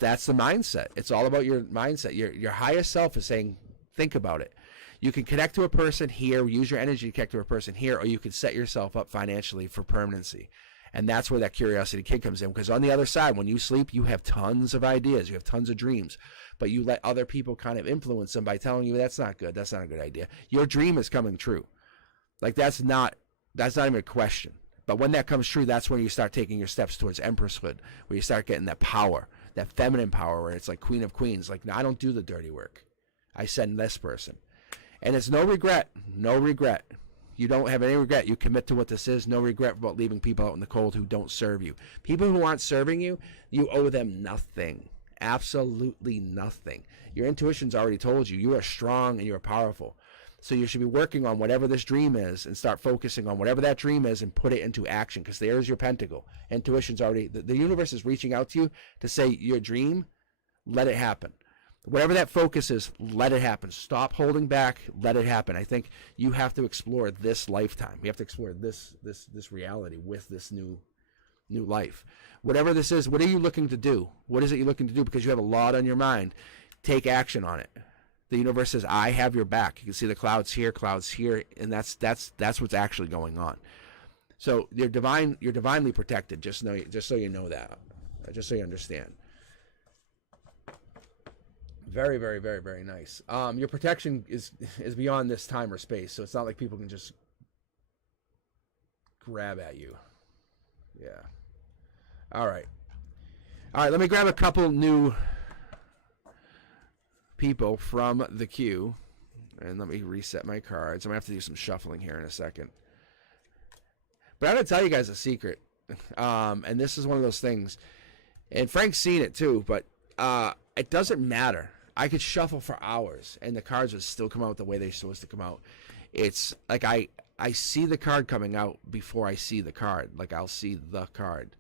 That's the mindset. It's all about your mindset. Your highest self is saying, think about it. You can connect to a person here, use your energy to connect to a person here, or you can set yourself up financially for permanency. And that's where that curiosity kid comes in. Because on the other side, when you sleep, you have tons of ideas. You have tons of dreams. But you let other people kind of influence them by telling you, that's not good. That's not a good idea. Your dream is coming true. Like that's not even a question. But when that comes true, that's when you start taking your steps towards empresshood, where you start getting that power, that feminine power, where it's like Queen of Queens. Like, no, I don't do the dirty work. I send this person. And it's no regret. No regret. You don't have any regret. You commit to what this is. No regret about leaving people out in the cold who don't serve you. People who aren't serving you, you owe them nothing. Absolutely nothing. Your intuition's already told you. You are strong and you are powerful. So you should be working on whatever this dream is and start focusing on whatever that dream is and put it into action, because there's your pentacle. Intuition's already, the universe is reaching out to you to say your dream, let it happen. Whatever that focus is, let it happen. Stop holding back, let it happen. I think you have to explore this lifetime. You have to explore this reality with this new life. Whatever this is, what are you looking to do? What is it you're looking to do? Because you have a lot on your mind. Take action on it. The universe says, I have your back. You can see the clouds here, and that's what's actually going on. So you're divinely protected. Just so you know that. Just so you understand. Very, very, very, very nice. Your protection is beyond this time or space, so it's not like people can just grab at you. Yeah. All right. Let me grab a couple new people from the queue, and let me reset my cards. I'm gonna have to do some shuffling here in a second, but I'm gonna tell you guys a secret, and this is one of those things, and Frank's seen it too, but it doesn't matter. I could shuffle for hours and the cards would still come out the way they're supposed to come out. It's like I see the card coming out before I see the card. Like I'll see the card.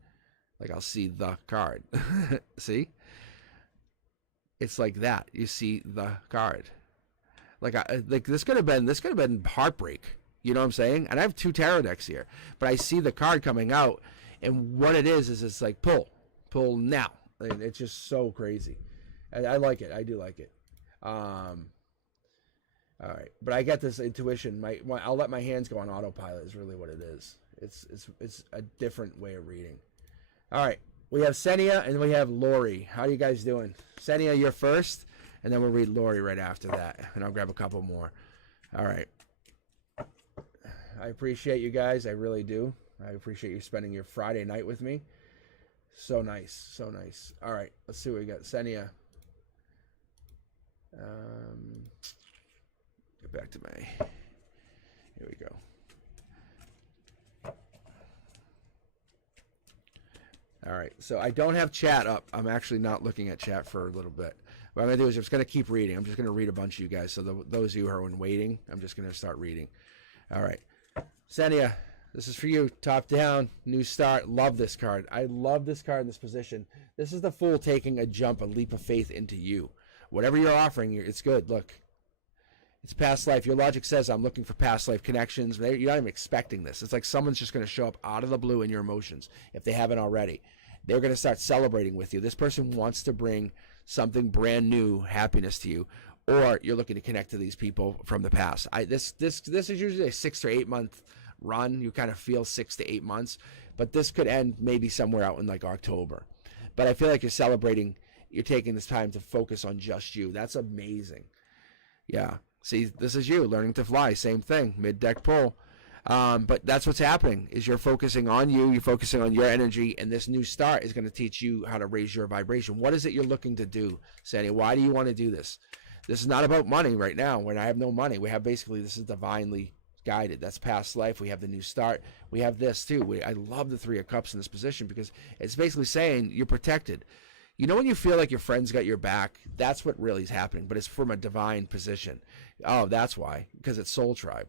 See? It's like that. You see the card. Like this could have been heartbreak. You know what I'm saying? And I have 2 tarot decks here, but I see the card coming out, and what it is it's like pull now. And it's just so crazy. I like it. I do like it. All right, but I get this intuition. I'll let my hands go on autopilot. Is really what it is. It's a different way of reading. All right, we have Senia and we have Lori. How are you guys doing? Senia, you're first, and then we'll read Lori right after that, and I'll grab a couple more. All right. I appreciate you guys. I really do. I appreciate you spending your Friday night with me. So nice. So nice. All right. Let's see what we got. Senia. Get back to my... Here we go. All right. So I don't have chat up. I'm actually not looking at chat for a little bit. What I'm going to do is I'm just going to keep reading. I'm just going to read a bunch of you guys. So those of you who are waiting, I'm just going to start reading. All right. Senia, this is for you. Top down, new start. Love this card. I love this card in this position. This is the Fool taking a jump, a leap of faith into you. Whatever you're offering, it's good. Look, it's past life. Your logic says I'm looking for past life connections. You're not even expecting this. It's like someone's just going to show up out of the blue in your emotions if they haven't already. They're going to start celebrating with you. This person wants to bring something brand new, happiness to you, or you're looking to connect to these people from the past. This is usually a 6 or 8 month run. You kind of feel 6 to 8 months, but this could end maybe somewhere out in like October. But I feel like you're celebrating. You're taking this time to focus on just you. That's amazing. Yeah. See, this is you learning to fly. Same thing. Mid-deck pull. But that's what's happening is you're focusing on you. You're focusing on your energy. And this new start is going to teach you how to raise your vibration. What is it you're looking to do, Sandy? Why do you want to do this? This is not about money right now. When I have no money, we have basically, this is divinely guided. That's past life. We have the new start. We have this too. I love the 3 of Cups in this position because it's basically saying you're protected. You know when you feel like your friend's got your back? That's what really is happening, but it's from a divine position. Oh, that's why. Because it's soul tribe.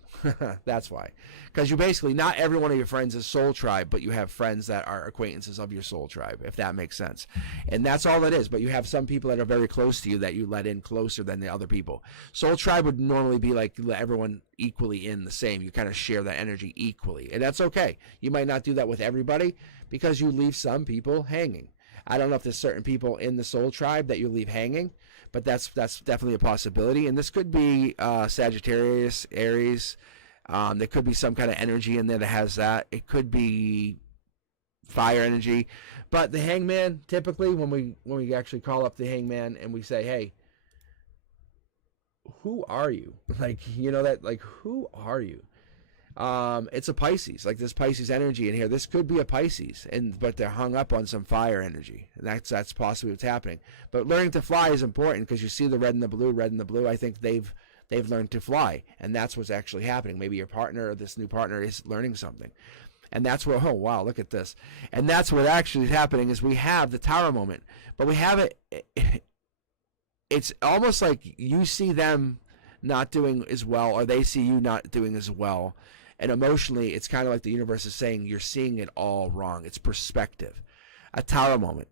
That's why. Because you basically, not every one of your friends is soul tribe, but you have friends that are acquaintances of your soul tribe, if that makes sense. And that's all it is. But you have some people that are very close to you that you let in closer than the other people. Soul tribe would normally be like let everyone equally in the same. You kind of share that energy equally. And that's okay. You might not do that with everybody because you leave some people hanging. I don't know if there's certain people in the soul tribe that you leave hanging, but that's definitely a possibility. And this could be Sagittarius, Aries. There could be some kind of energy in there that has that. It could be fire energy. But the hangman, typically when we actually call up the hangman and we say, hey, who are you? Like, you know that, like, who are you? It's a Pisces, like this Pisces energy in here. This could be a Pisces, but they're hung up on some fire energy. That's possibly what's happening. But learning to fly is important because you see the red and the blue. I think they've learned to fly, and that's what's actually happening. Maybe your partner or this new partner is learning something, and that's what. Oh wow, look at this! And that's what actually is happening is we have the Tower moment, but we have it. It's almost like you see them not doing as well, or they see you not doing as well. And emotionally, it's kind of like the universe is saying you're seeing it all wrong. It's perspective. A Tower moment.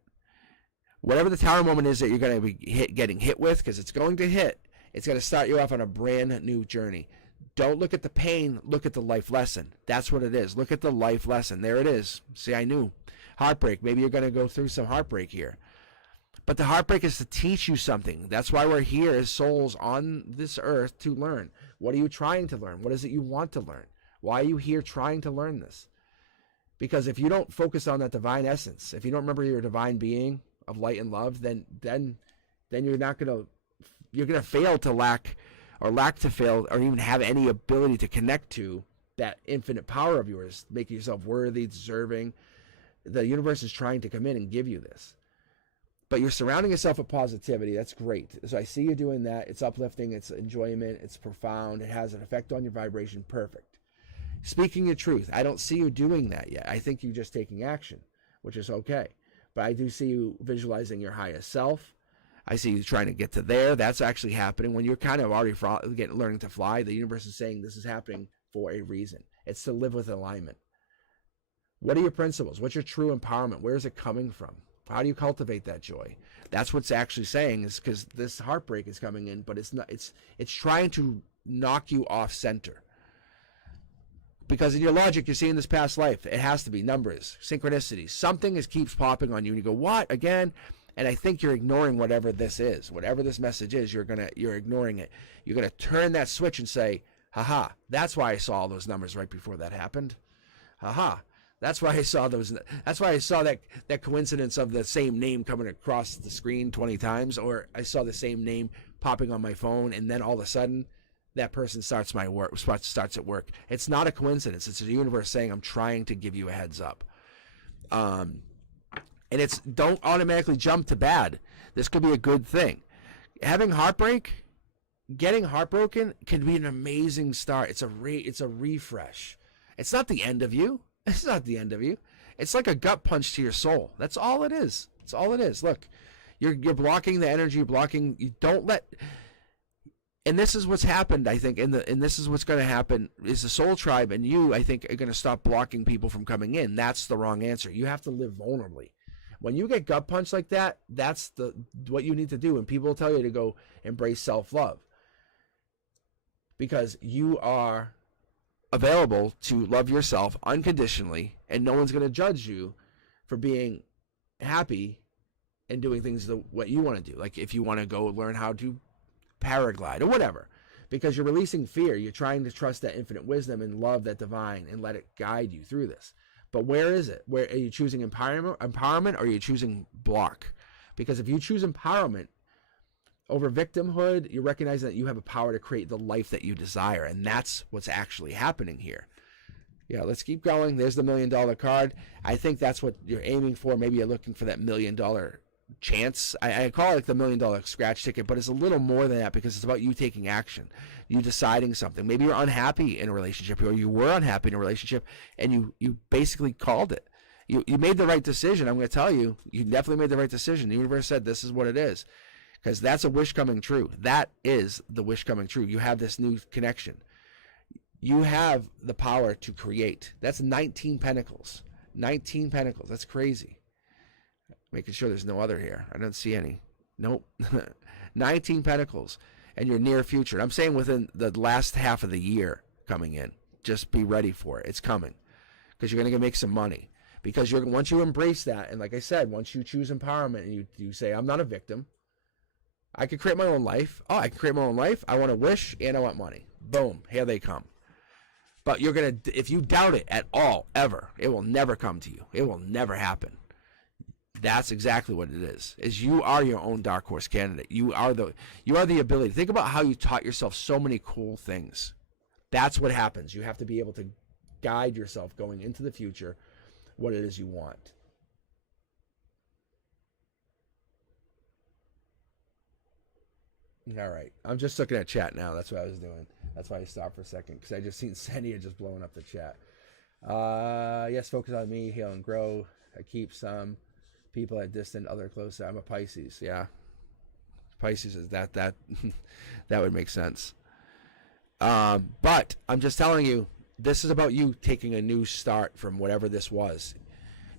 Whatever the Tower moment is that you're going to be getting hit with, because it's going to hit, it's going to start you off on a brand new journey. Don't look at the pain. Look at the life lesson. That's what it is. Look at the life lesson. There it is. See, I knew. Heartbreak. Maybe you're going to go through some heartbreak here. But the heartbreak is to teach you something. That's why we're here as souls on this earth to learn. What are you trying to learn? What is it you want to learn? Why are you here trying to learn this? Because if you don't focus on that divine essence, if you don't remember your divine being of light and love, then you're not going to fail to lack to fail or even have any ability to connect to that infinite power of yours, making yourself worthy, deserving. The universe is trying to come in and give you this. But you're surrounding yourself with positivity. That's great. So I see you doing that. It's uplifting. It's enjoyment. It's profound. It has an effect on your vibration. Perfect. Speaking your truth. I don't see you doing that yet. I think you're just taking action, which is okay. But I do see you visualizing your highest self. I see you trying to get to there. That's actually happening. When you're kind of already learning to fly, the universe is saying this is happening for a reason. It's to live with alignment. What are your principles? What's your true empowerment? Where is it coming from? How do you cultivate that joy? That's what's actually saying, is because this heartbreak is coming in, but it's not. It's trying to knock you off center. Because in your logic, you're seeing this past life. It has to be numbers, synchronicities. Something keeps popping on you, and you go, "What again?" And I think you're ignoring whatever this is, whatever this message is. You're ignoring it. You're gonna turn that switch and say, "Haha, that's why I saw all those numbers right before that happened. Haha, That's why I saw those. That's why I saw that coincidence of the same name coming across the screen 20 times, or I saw the same name popping on my phone, and then all of a sudden, that person starts at work. It's not a coincidence. It's the universe saying, "I'm trying to give you a heads up." And it's don't automatically jump to bad. This could be a good thing. Having heartbreak, getting heartbroken can be an amazing start. It's a refresh. It's not the end of you. It's not the end of you. It's like a gut punch to your soul. That's all it is. That's all it is. Look, you're blocking the energy. You don't let. And this is what's happened, I think, and this is what's going to happen is the soul tribe and you, I think, are going to stop blocking people from coming in. That's the wrong answer. You have to live vulnerably. When you get gut punched like that, that's what you need to do. And people will tell you to go embrace self-love because you are available to love yourself unconditionally, and no one's going to judge you for being happy and doing things what you want to do. Like if you want to go learn how to paraglide or whatever, because you're releasing fear. You're trying to trust that infinite wisdom and love that divine and let it guide you through this. But where is it? Where are you choosing empowerment or are you choosing block? Because if you choose empowerment over victimhood, you recognize that you have a power to create the life that you desire. And that's what's actually happening here. Yeah, let's keep going. There's the $1 million card. I think that's what you're aiming for. Maybe you're looking for that $1 million chance. I call it like the $1 million scratch ticket, but it's a little more than that because it's about you taking action, you deciding something. Maybe you're unhappy in a relationship, or you were unhappy in a relationship, and you basically called it. You made the right decision. I'm going to tell you, you definitely made the right decision. The universe said this is what it is, because that's a wish coming true. That is the wish coming true. You have this new connection. You have the power to create. That's 19 pentacles. 19 pentacles. That's crazy. Making sure there's no other here. I don't see any. Nope. 19 pentacles. And your near future. I'm saying within the last half of the year coming in. Just be ready for it. It's coming. Because you're going to make some money. Because once you embrace that, and like I said, once you choose empowerment and you say, I'm not a victim. I can create my own life. Oh, I can create my own life. I want to wish and I want money. Boom. Here they come. But you're going to, if you doubt it at all, ever, it will never come to you. It will never happen. That's exactly what it is you are your own dark horse candidate. You are the ability. Think about how you taught yourself so many cool things. That's what happens. You have to be able to guide yourself going into the future, what it is you want. All right. I'm just looking at chat now. That's what I was doing. That's why I stopped for a second, because I just seen Senia just blowing up the chat. Yes, focus on me, heal and grow. I keep some people at distant, other closer. I'm a Pisces. Yeah, Pisces is that that would make sense. But I'm just telling you, this is about you taking a new start from whatever this was.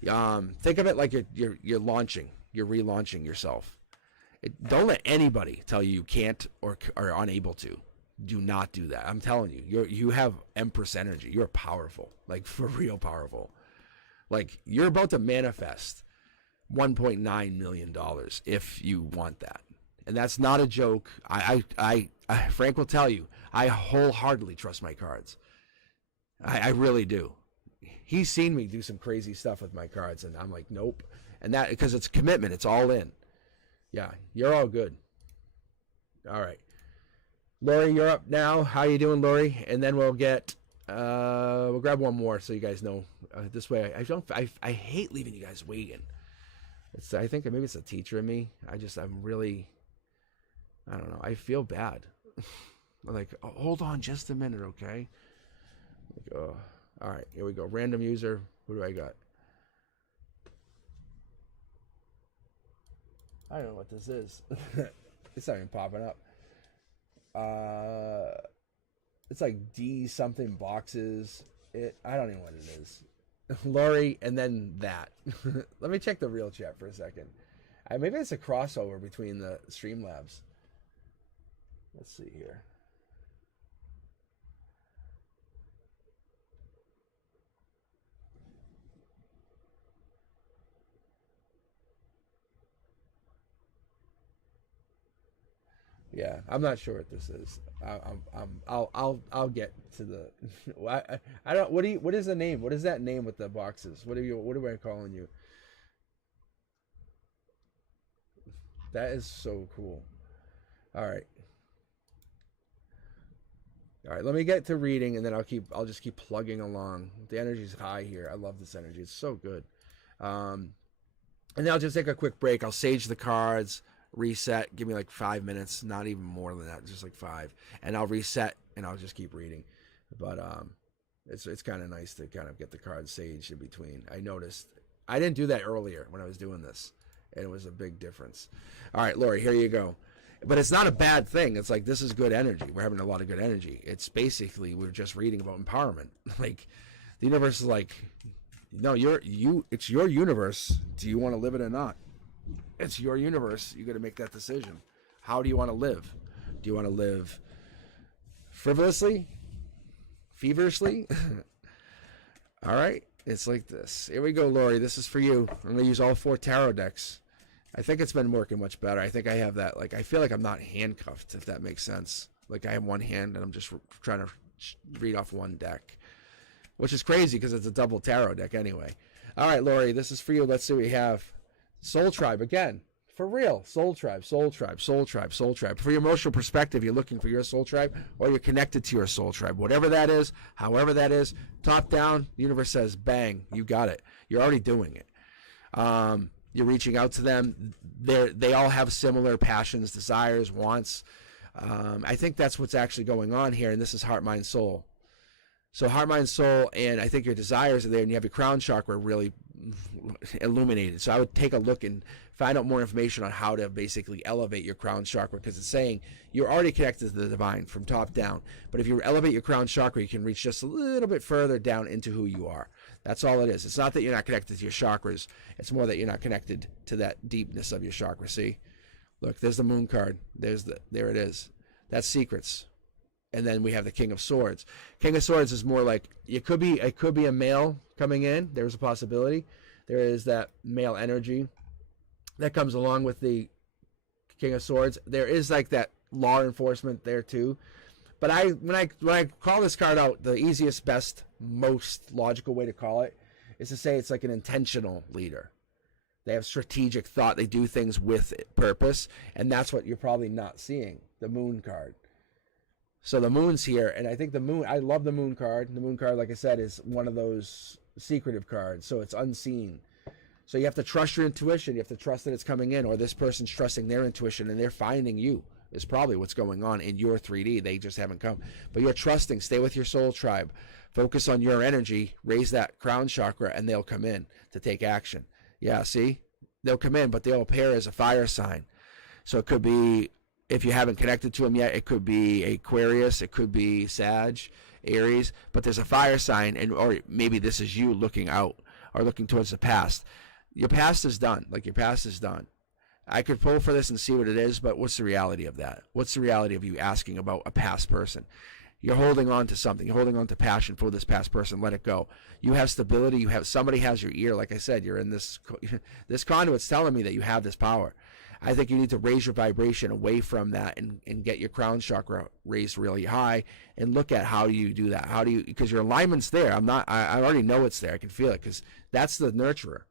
Think of it like you're launching, you're relaunching yourself. Don't let anybody tell you can't or are unable to. Do not do that. I'm telling you, you have Empress energy. You're powerful, like for real powerful. Like you're about to manifest $1.9 million if you want that. And that's not a joke. I Frank will tell you, I wholeheartedly trust my cards. I really do. He's seen me do some crazy stuff with my cards, and I'm like, nope. And that, because it's commitment, it's all in. Yeah, you're all good. All right. Lori, you're up now. How you doing, Lori? And then we'll get, we'll grab one more so you guys know. This way, I hate leaving you guys waiting. I think maybe it's a teacher in me. I'm really, I don't know. I feel bad. I'm like, oh, hold on just a minute, okay? Like, oh. All right, here we go. Random user. Who do I got? I don't know what this is. It's not even popping up. It's like D something boxes. I don't even know what it is. Lori, and then that. Let me check the real chat for a second. Maybe it's a crossover between the Streamlabs. Let's see here. Yeah, I'm not sure what this is. I'll get to the. I don't. What is the name? What is that name with the boxes? What am I calling you? That is so cool. All right. All right, let me get to reading, and then I'll just keep plugging along. The energy's high here. I love this energy. It's so good. And then I'll just take a quick break. I'll sage the cards, reset. Give me like 5 minutes, not even more than that, just like 5. And I'll reset, and I'll just keep reading. But it's kind of nice to kind of get the cards saged in between. I noticed I didn't do that earlier when I was doing this, and it was a big difference. All right, Lori, here you go. But it's not a bad thing. It's like, this is good energy. We're having a lot of good energy. It's basically, we're just reading about empowerment. Like, the universe is like, no, it's your universe. Do you want to live it or not? It's your universe. You got to make that decision. How do you want to live? Do you want to live frivolously? Feverishly? All right. It's like this. Here we go, Lori. This is for you. I'm going to use all 4 tarot decks. I think it's been working much better. I think I have that, like, I feel like I'm not handcuffed, if that makes sense. Like, I have one hand and I'm just trying to read off one deck, which is crazy because it's a double tarot deck anyway. All right, Lori, this is for you. Let's see what we have. Soul Tribe, again, for real. Soul Tribe, Soul Tribe, Soul Tribe, Soul Tribe. For your emotional perspective, you're looking for your soul tribe, or you're connected to your soul tribe. Whatever that is, however that is, top down, the universe says, bang, you got it. You're already doing it. You're reaching out to them. They all have similar passions, desires, wants. I think that's what's actually going on here, and this is heart, mind, soul. So heart, mind, soul, and I think your desires are there, and you have your crown chakra really illuminated. So I would take a look and find out more information on how to basically elevate your crown chakra, because it's saying you're already connected to the divine from top down. But if you elevate your crown chakra, you can reach just a little bit further down into who you are. That's all it is. It's not that you're not connected to your chakras. It's more that you're not connected to that deepness of your chakra. See? Look, there's the moon card. There it is. That's secrets. And then we have the King of Swords. King of Swords is more like, it could be a male coming in. There's a possibility. There is that male energy that comes along with the King of Swords. There is like that law enforcement there too. But when I call this card out, the easiest, best, most logical way to call it is to say it's like an intentional leader. They have strategic thought. They do things with purpose, and that's what you're probably not seeing, the moon card. So the moon's here, and I think the moon, I love the moon card. The moon card, like I said, is one of those secretive cards, so it's unseen. So you have to trust your intuition. You have to trust that it's coming in, or this person's trusting their intuition, and they're finding you. Is probably what's going on in your 3D. They just haven't come. But you're trusting. Stay with your soul tribe. Focus on your energy. Raise that crown chakra, and they'll come in to take action. Yeah, see? They'll come in, but they'll appear as a fire sign. So it could be, if you haven't connected to them yet, it could be Aquarius. It could be Sag, Aries. But there's a fire sign, or maybe this is you looking out or looking towards the past. Your past is done. Like, your past is done. I could pull for this and see what it is, but what's the reality of that? What's the reality of you asking about a past person? You're holding on to something. You're holding on to passion for this past person. Let it go. You have stability. Somebody has your ear. Like I said, you're in this conduit's telling me that you have this power. I think you need to raise your vibration away from that and get your crown chakra raised really high and look at how you do that. How do you, because your alignment's there. I already know it's there. I can feel it, because that's the nurturer.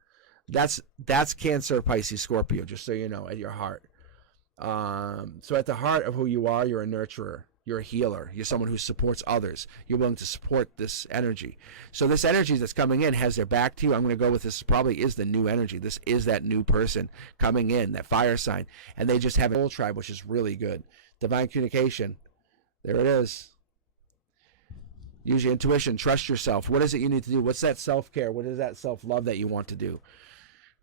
That's Cancer, Pisces, Scorpio, just so you know, at your heart. So at the heart of who you are, you're a nurturer. You're a healer. You're someone who supports others. You're willing to support this energy. So this energy that's coming in has their back to you. I'm going to go with this probably is the new energy. This is that new person coming in, that fire sign. And they just have a soul tribe, which is really good. Divine communication. There it is. Use your intuition. Trust yourself. What is it you need to do? What's that self-care? What is that self-love that you want to do?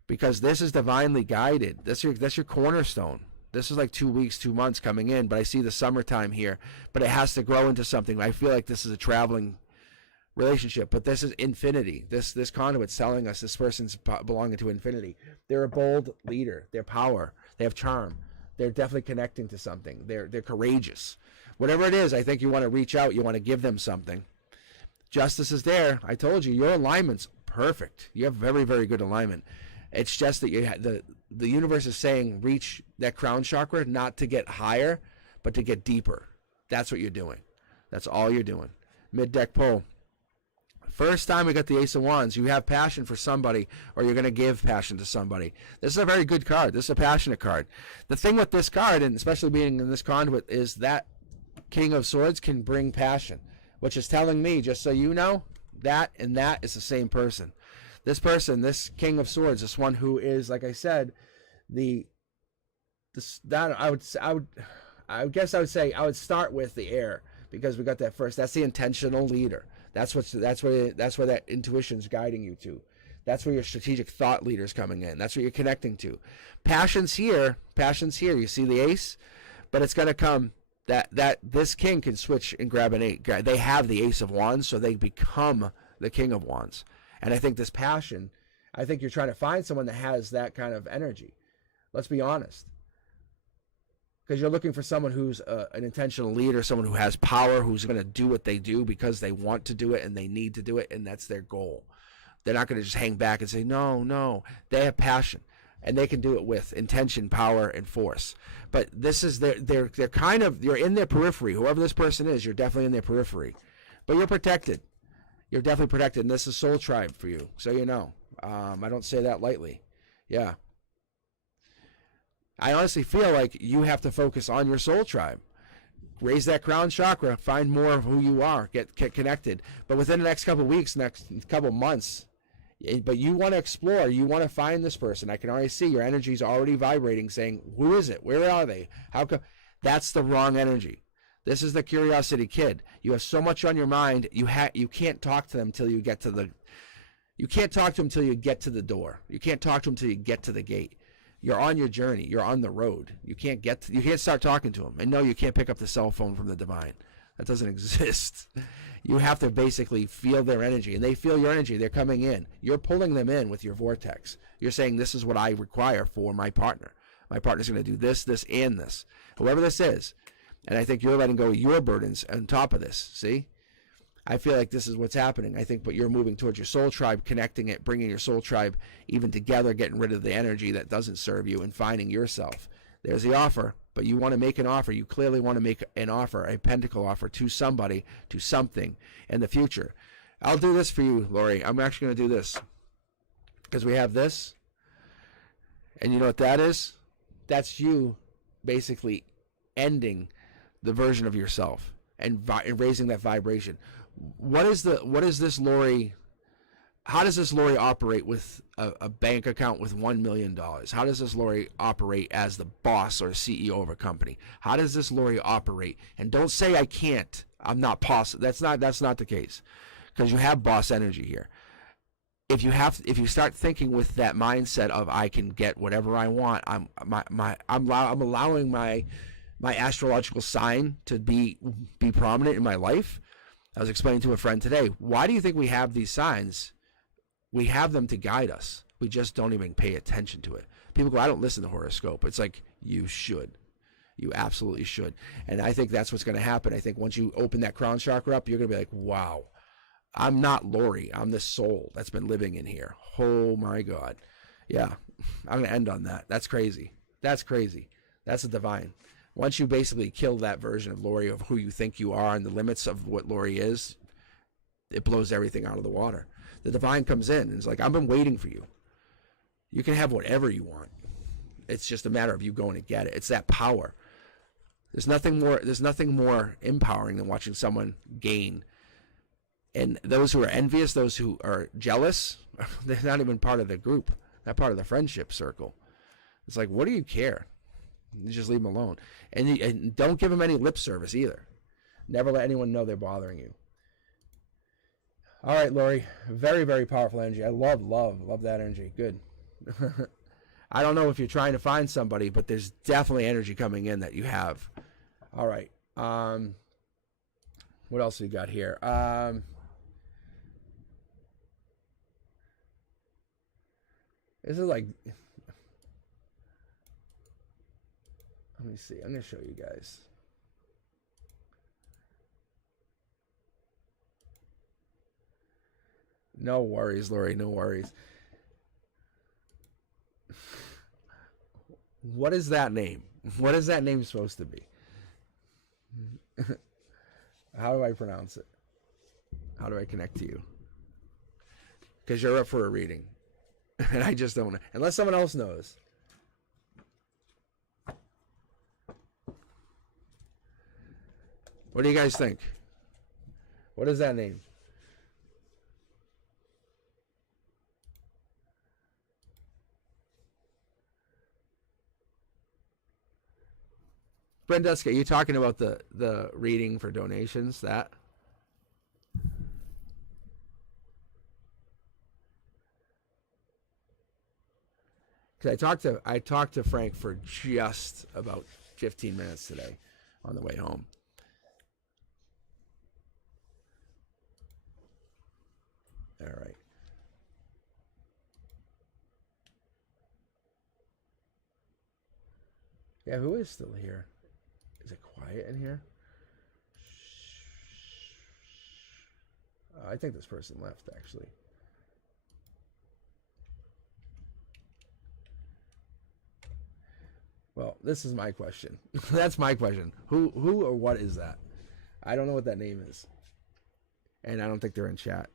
Because this is divinely guided. That's your cornerstone. This is like 2 weeks, 2 months coming in, but I see the summertime here. But it has to grow into something. I feel like this is a traveling relationship, but this is infinity. This conduit's telling us this person's belonging to infinity. They're a bold leader. They're power. They have charm. They're definitely connecting to something. They're courageous. Whatever it is, I think you want to reach out. You want to give them something. Justice is there. I told you, your alignment's perfect. You have very, very good alignment. It's just that the universe is saying reach that crown chakra, not to get higher, but to get deeper. That's what you're doing. That's all you're doing. Mid-deck pull. First time we got the Ace of Wands, you have passion for somebody, or you're going to give passion to somebody. This is a very good card. This is a passionate card. The thing with this card, and especially being in this conduit, is that King of Swords can bring passion, which is telling me, just so you know, that and that is the same person. This person, this King of Swords, this one who is, like I said, I would start with the air, because we got that first. That's the intentional leader. That's where that intuition's guiding you to. That's where your strategic thought leader's coming in. That's what you're connecting to. Passion's here. You see the ace, but it's going to come that this king can switch and grab an eight. They have the Ace of Wands, so they become the King of Wands. And I think this passion, I think you're trying to find someone that has that kind of energy. Let's be honest. Because you're looking for someone who's an intentional leader, someone who has power, who's going to do what they do because they want to do it and they need to do it, and that's their goal. They're not going to just hang back and say, no. They have passion, and they can do it with intention, power, and force. But this is they're kind of, you're in their periphery. Whoever this person is, you're definitely in their periphery. But you're protected. You're definitely protected, and this is Soul Tribe for you, so you know. I don't say that lightly. Yeah. I honestly feel like you have to focus on your soul tribe. Raise that crown chakra. Find more of who you are. Get connected. But within the next couple of weeks, next couple of months, but you want to explore. You want to find this person. I can already see your energy is already vibrating, saying, who is it? Where are they? How come? That's the wrong energy. This is the curiosity kid. You have so much on your mind. You can't talk to them until you get to the. You can't talk to them until you get to the door. You can't talk to them until you get to the gate. You're on your journey. You're on the road. You can't start talking to them. And no, you can't pick up the cell phone from the divine. That doesn't exist. You have to basically feel their energy, and they feel your energy. They're coming in. You're pulling them in with your vortex. You're saying, this is what I require for my partner. My partner's going to do this, this, and this. Whoever this is. And I think you're letting go of your burdens on top of this. See? I feel like this is what's happening. I think, but you're moving towards your soul tribe, connecting it, bringing your soul tribe even together, getting rid of the energy that doesn't serve you, and finding yourself. There's the offer, but you want to make an offer. You clearly want to make an offer, a pentacle offer to somebody, to something in the future. I'll do this for you, Lori. I'm actually going to do this because we have this, and you know what that is? That's you basically ending the version of yourself and raising that vibration. What is this Lori? How does this Lori operate with a bank account with $1 million? How does this Lori operate as the boss or CEO of a company? How does this Lori operate? And don't say I can't. I'm not possible. That's not the case, because you have boss energy here. If you start thinking with that mindset of I can get whatever I want, I'm allowing my astrological sign to be prominent in my life. I was explaining to a friend today, why do you think we have these signs? We have them to guide us. We just don't even pay attention to it. People go, I don't listen to horoscope. It's like, you should. You absolutely should. And I think that's what's going to happen. I think once you open that crown chakra up, you're going to be like, wow, I'm not Lori. I'm the soul that's been living in here. Oh my God. Yeah, I'm going to end on that. That's crazy. That's crazy. That's the divine. Once you basically kill that version of Lori, of who you think you are and the limits of what Lori is, it blows everything out of the water. The divine comes in and is like, I've been waiting for you. You can have whatever you want. It's just a matter of you going to get it. It's that power. There's nothing more empowering than watching someone gain. And those who are envious, those who are jealous, they're not even part of the group, not part of the friendship circle. It's like, what do you care? You just leave them alone. And don't give them any lip service either. Never let anyone know they're bothering you. All right, Lori. Very, very powerful energy. I love that energy. Good. I don't know if you're trying to find somebody, but there's definitely energy coming in that you have. All right. What else we got here? This is like... Let me see. I'm going to show you guys. No worries, Lori. No worries. What is that name? What is that name supposed to be? How do I pronounce it? How do I connect to you? Because you're up for a reading. And I just don't know. Unless someone else knows. What do you guys think? What is that name? Brenduska, are you talking about the reading for donations? That? Because I talked to Frank for just about 15 minutes today on the way home. All right. Yeah, who is still here? Is it quiet in here? I think this person left, actually. Well, this is my question. That's my question. Who or what is that? I don't know what that name is. And I don't think they're in chat.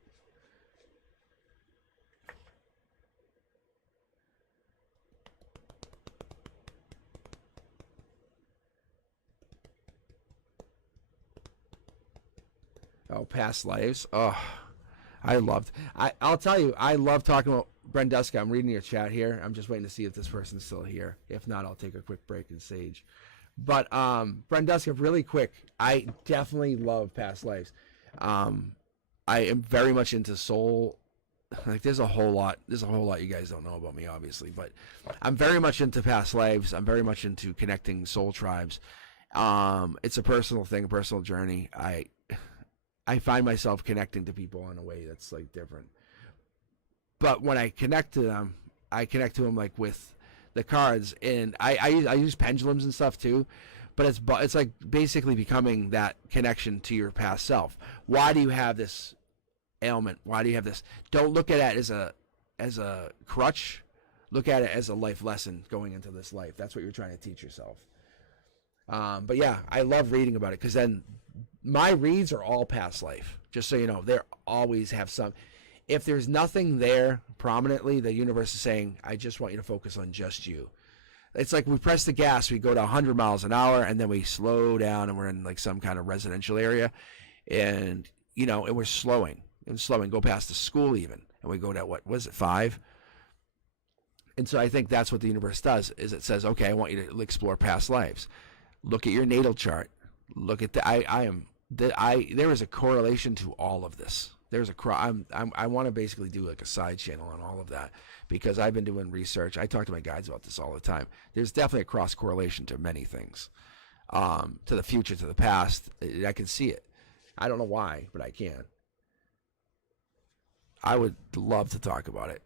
Oh, past lives. Oh, I'll tell you, I love talking about Brenduska. I'm reading your chat here. I'm just waiting to see if this person's still here. If not, I'll take a quick break in Sage. But Brenduska, really quick, I definitely love past lives. I am very much into soul. Like there's a whole lot you guys don't know about me, obviously, but I'm very much into past lives. I'm very much into connecting soul tribes. It's a personal thing, a personal journey. I find myself connecting to people in a way that's like different. But when I connect to them, like with the cards, and I use pendulums and stuff too. But it's like basically becoming that connection to your past self. Why do you have this ailment? Why do you have this? Don't look at it as a crutch. Look at it as a life lesson going into this life. That's what you're trying to teach yourself. But yeah, I love reading about it because then my reads are all past life. Just so you know, they always have some. If there's nothing there prominently, the universe is saying, I just want you to focus on just you. It's like we press the gas, we go to 100 miles an hour, and then we slow down, and we're in like some kind of residential area, and and we're slowing, go past the school even, and we go to what was it, 5? And so I think that's what the universe does, is it says, okay, I want you to explore past lives. Look at your natal chart. Look at there is a correlation to all of this. I want to basically do like a side channel on all of that because I've been doing research. I talk to my guides about this all the time. There's definitely a cross correlation to many things, to the future, to the past. I can see it. I don't know why, but I can. I would love to talk about it.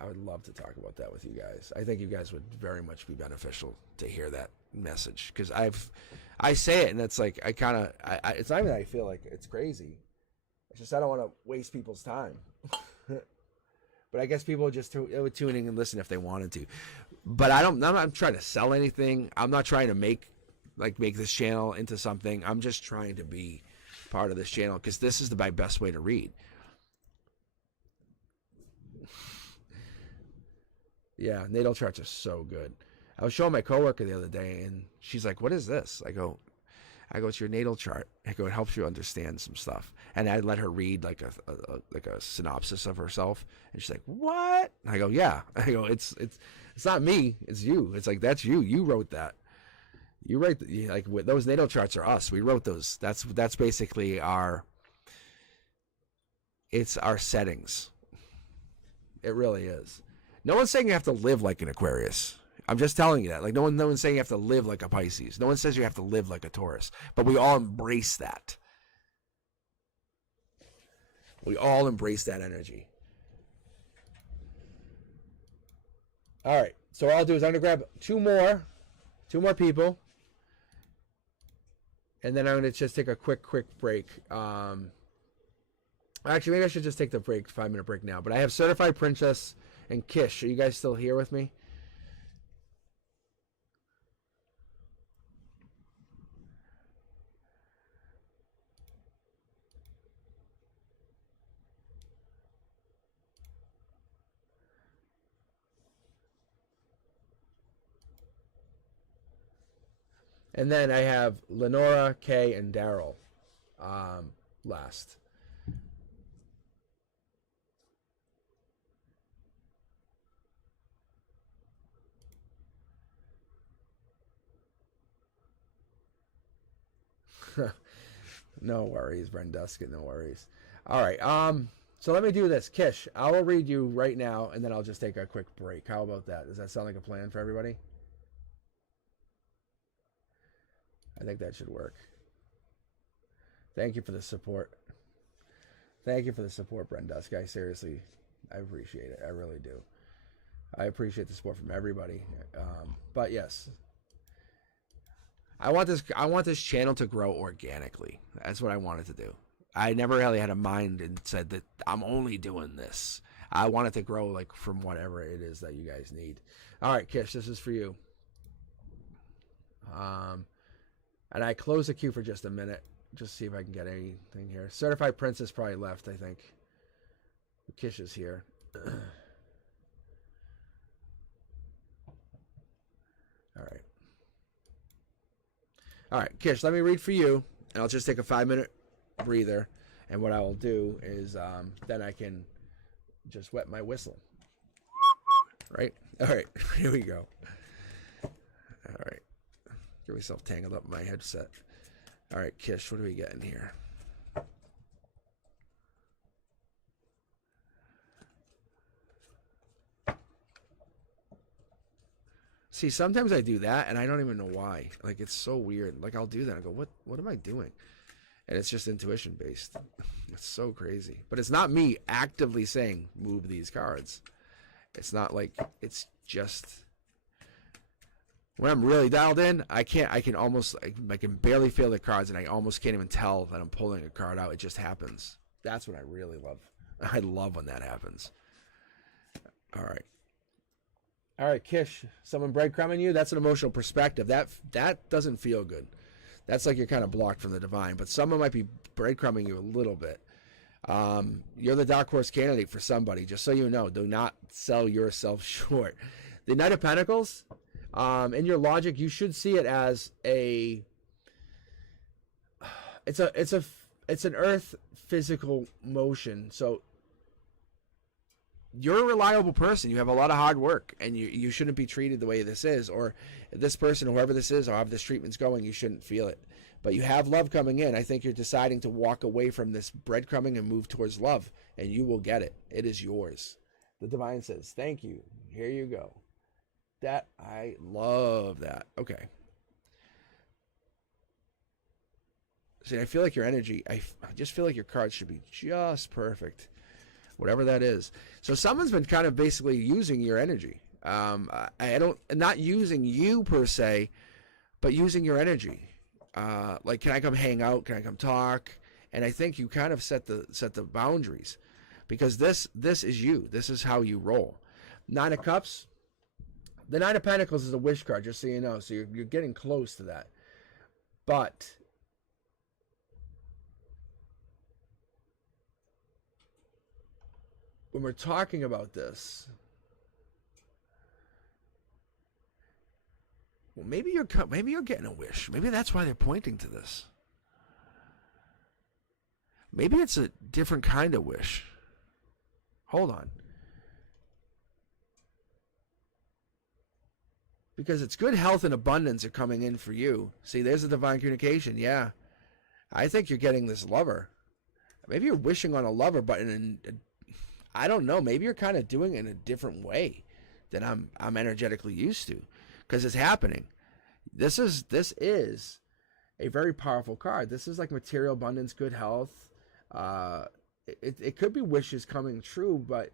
I would love to talk about that with you guys. I think you guys would very much be beneficial to hear that message because I say it and it's like it's not even that I feel like it's crazy. It's just I don't want to waste people's time. But I guess people would just would tune in and listen if they wanted to. But I'm not trying to sell anything. I'm not trying to make this channel into something. I'm just trying to be part of this channel because this is my best way to read. Yeah, natal charts are so good. I was showing my coworker the other day, and she's like, "What is this?" I go, "It's your natal chart." I go, "It helps you understand some stuff." And I let her read like a synopsis of herself, and she's like, "What?" And I go, "Yeah." I go, "It's not me. It's you. It's like that's you. You wrote that. You write like those natal charts are us. We wrote those. That's basically our settings. It really is." No one's saying you have to live like an Aquarius. I'm just telling you that. Like no one's saying you have to live like a Pisces. No one says you have to live like a Taurus. But we all embrace that. We all embrace that energy. All right. So what I'll do is I'm gonna grab two more people, and then I'm gonna just take a quick break. Actually, maybe I should just take the 5-minute break now. But I have Certified Princess and Kish. Are you guys still here with me? And then I have Lenora, Kay, and Daryl last. No worries, Brenduskin, no worries. All right, so let me do this. Kish, I will read you right now, and then I'll just take a quick break. How about that? Does that sound like a plan for everybody? I think that should work. Thank you for the support. Thank you for the support, Brendusk. Seriously, I appreciate it. I really do. I appreciate the support from everybody. But yes, I want this channel to grow organically. That's what I wanted to do. I never really had a mind and said that I'm only doing this. I want it to grow like from whatever it is that you guys need. All right, Kish, this is for you. And I close the queue for just a minute. Just see if I can get anything here. Certified Princess probably left, I think. Kish is here. All right. All right, Kish, let me read for you, and I'll just take a 5-minute breather. And what I will do is then I can just wet my whistle. Right? All right, here we go. All right. Get myself tangled up in my headset. All right, Kish, what are we getting here? See, sometimes I do that, and I don't even know why. Like, it's so weird. Like, I'll do that. I go, what am I doing? And it's just intuition-based. It's so crazy. But it's not me actively saying, move these cards. It's not like, it's just... When I'm really dialed in, I can barely feel the cards, and I almost can't even tell that I'm pulling a card out. It just happens. That's what I really love. I love when that happens. All right. All right, Kish, someone breadcrumbing you, that's an emotional perspective. That doesn't feel good. That's like you're kind of blocked from the divine, but someone might be breadcrumbing you a little bit. You're the dark horse candidate for somebody, just so you know. Do not sell yourself short. The Knight of Pentacles, in your logic, you should see it as it's an earth physical motion. So you're a reliable person. You have a lot of hard work, and you shouldn't be treated the way this is, or this person, whoever this is, or however this treatment's going, you shouldn't feel it. But you have love coming in. I think you're deciding to walk away from this breadcrumbing and move towards love, and you will get it. It is yours. The divine says, thank you. Here you go. I love that. Okay. See, I feel like your energy, I just feel like your cards should be just perfect. Whatever that is. So someone's been kind of basically using your energy. Not using you per se, but using your energy. Like, can I come hang out? Can I come talk? And I think you kind of set the boundaries, because this is you. This is how you roll. Nine of Cups. The Nine of Pentacles is a wish card, just so you know. So you're getting close to that. But when we're talking about this, well, maybe you're getting a wish. Maybe that's why they're pointing to this. Maybe it's a different kind of wish. Hold on. Because it's good health and abundance are coming in for you. See, there's a divine communication. Yeah. I think you're getting this lover. Maybe you're wishing on a lover, but I don't know. Maybe you're kind of doing it in a different way than I'm energetically used to, because it's happening. This is a very powerful card. This is like material abundance, good health. It could be wishes coming true, but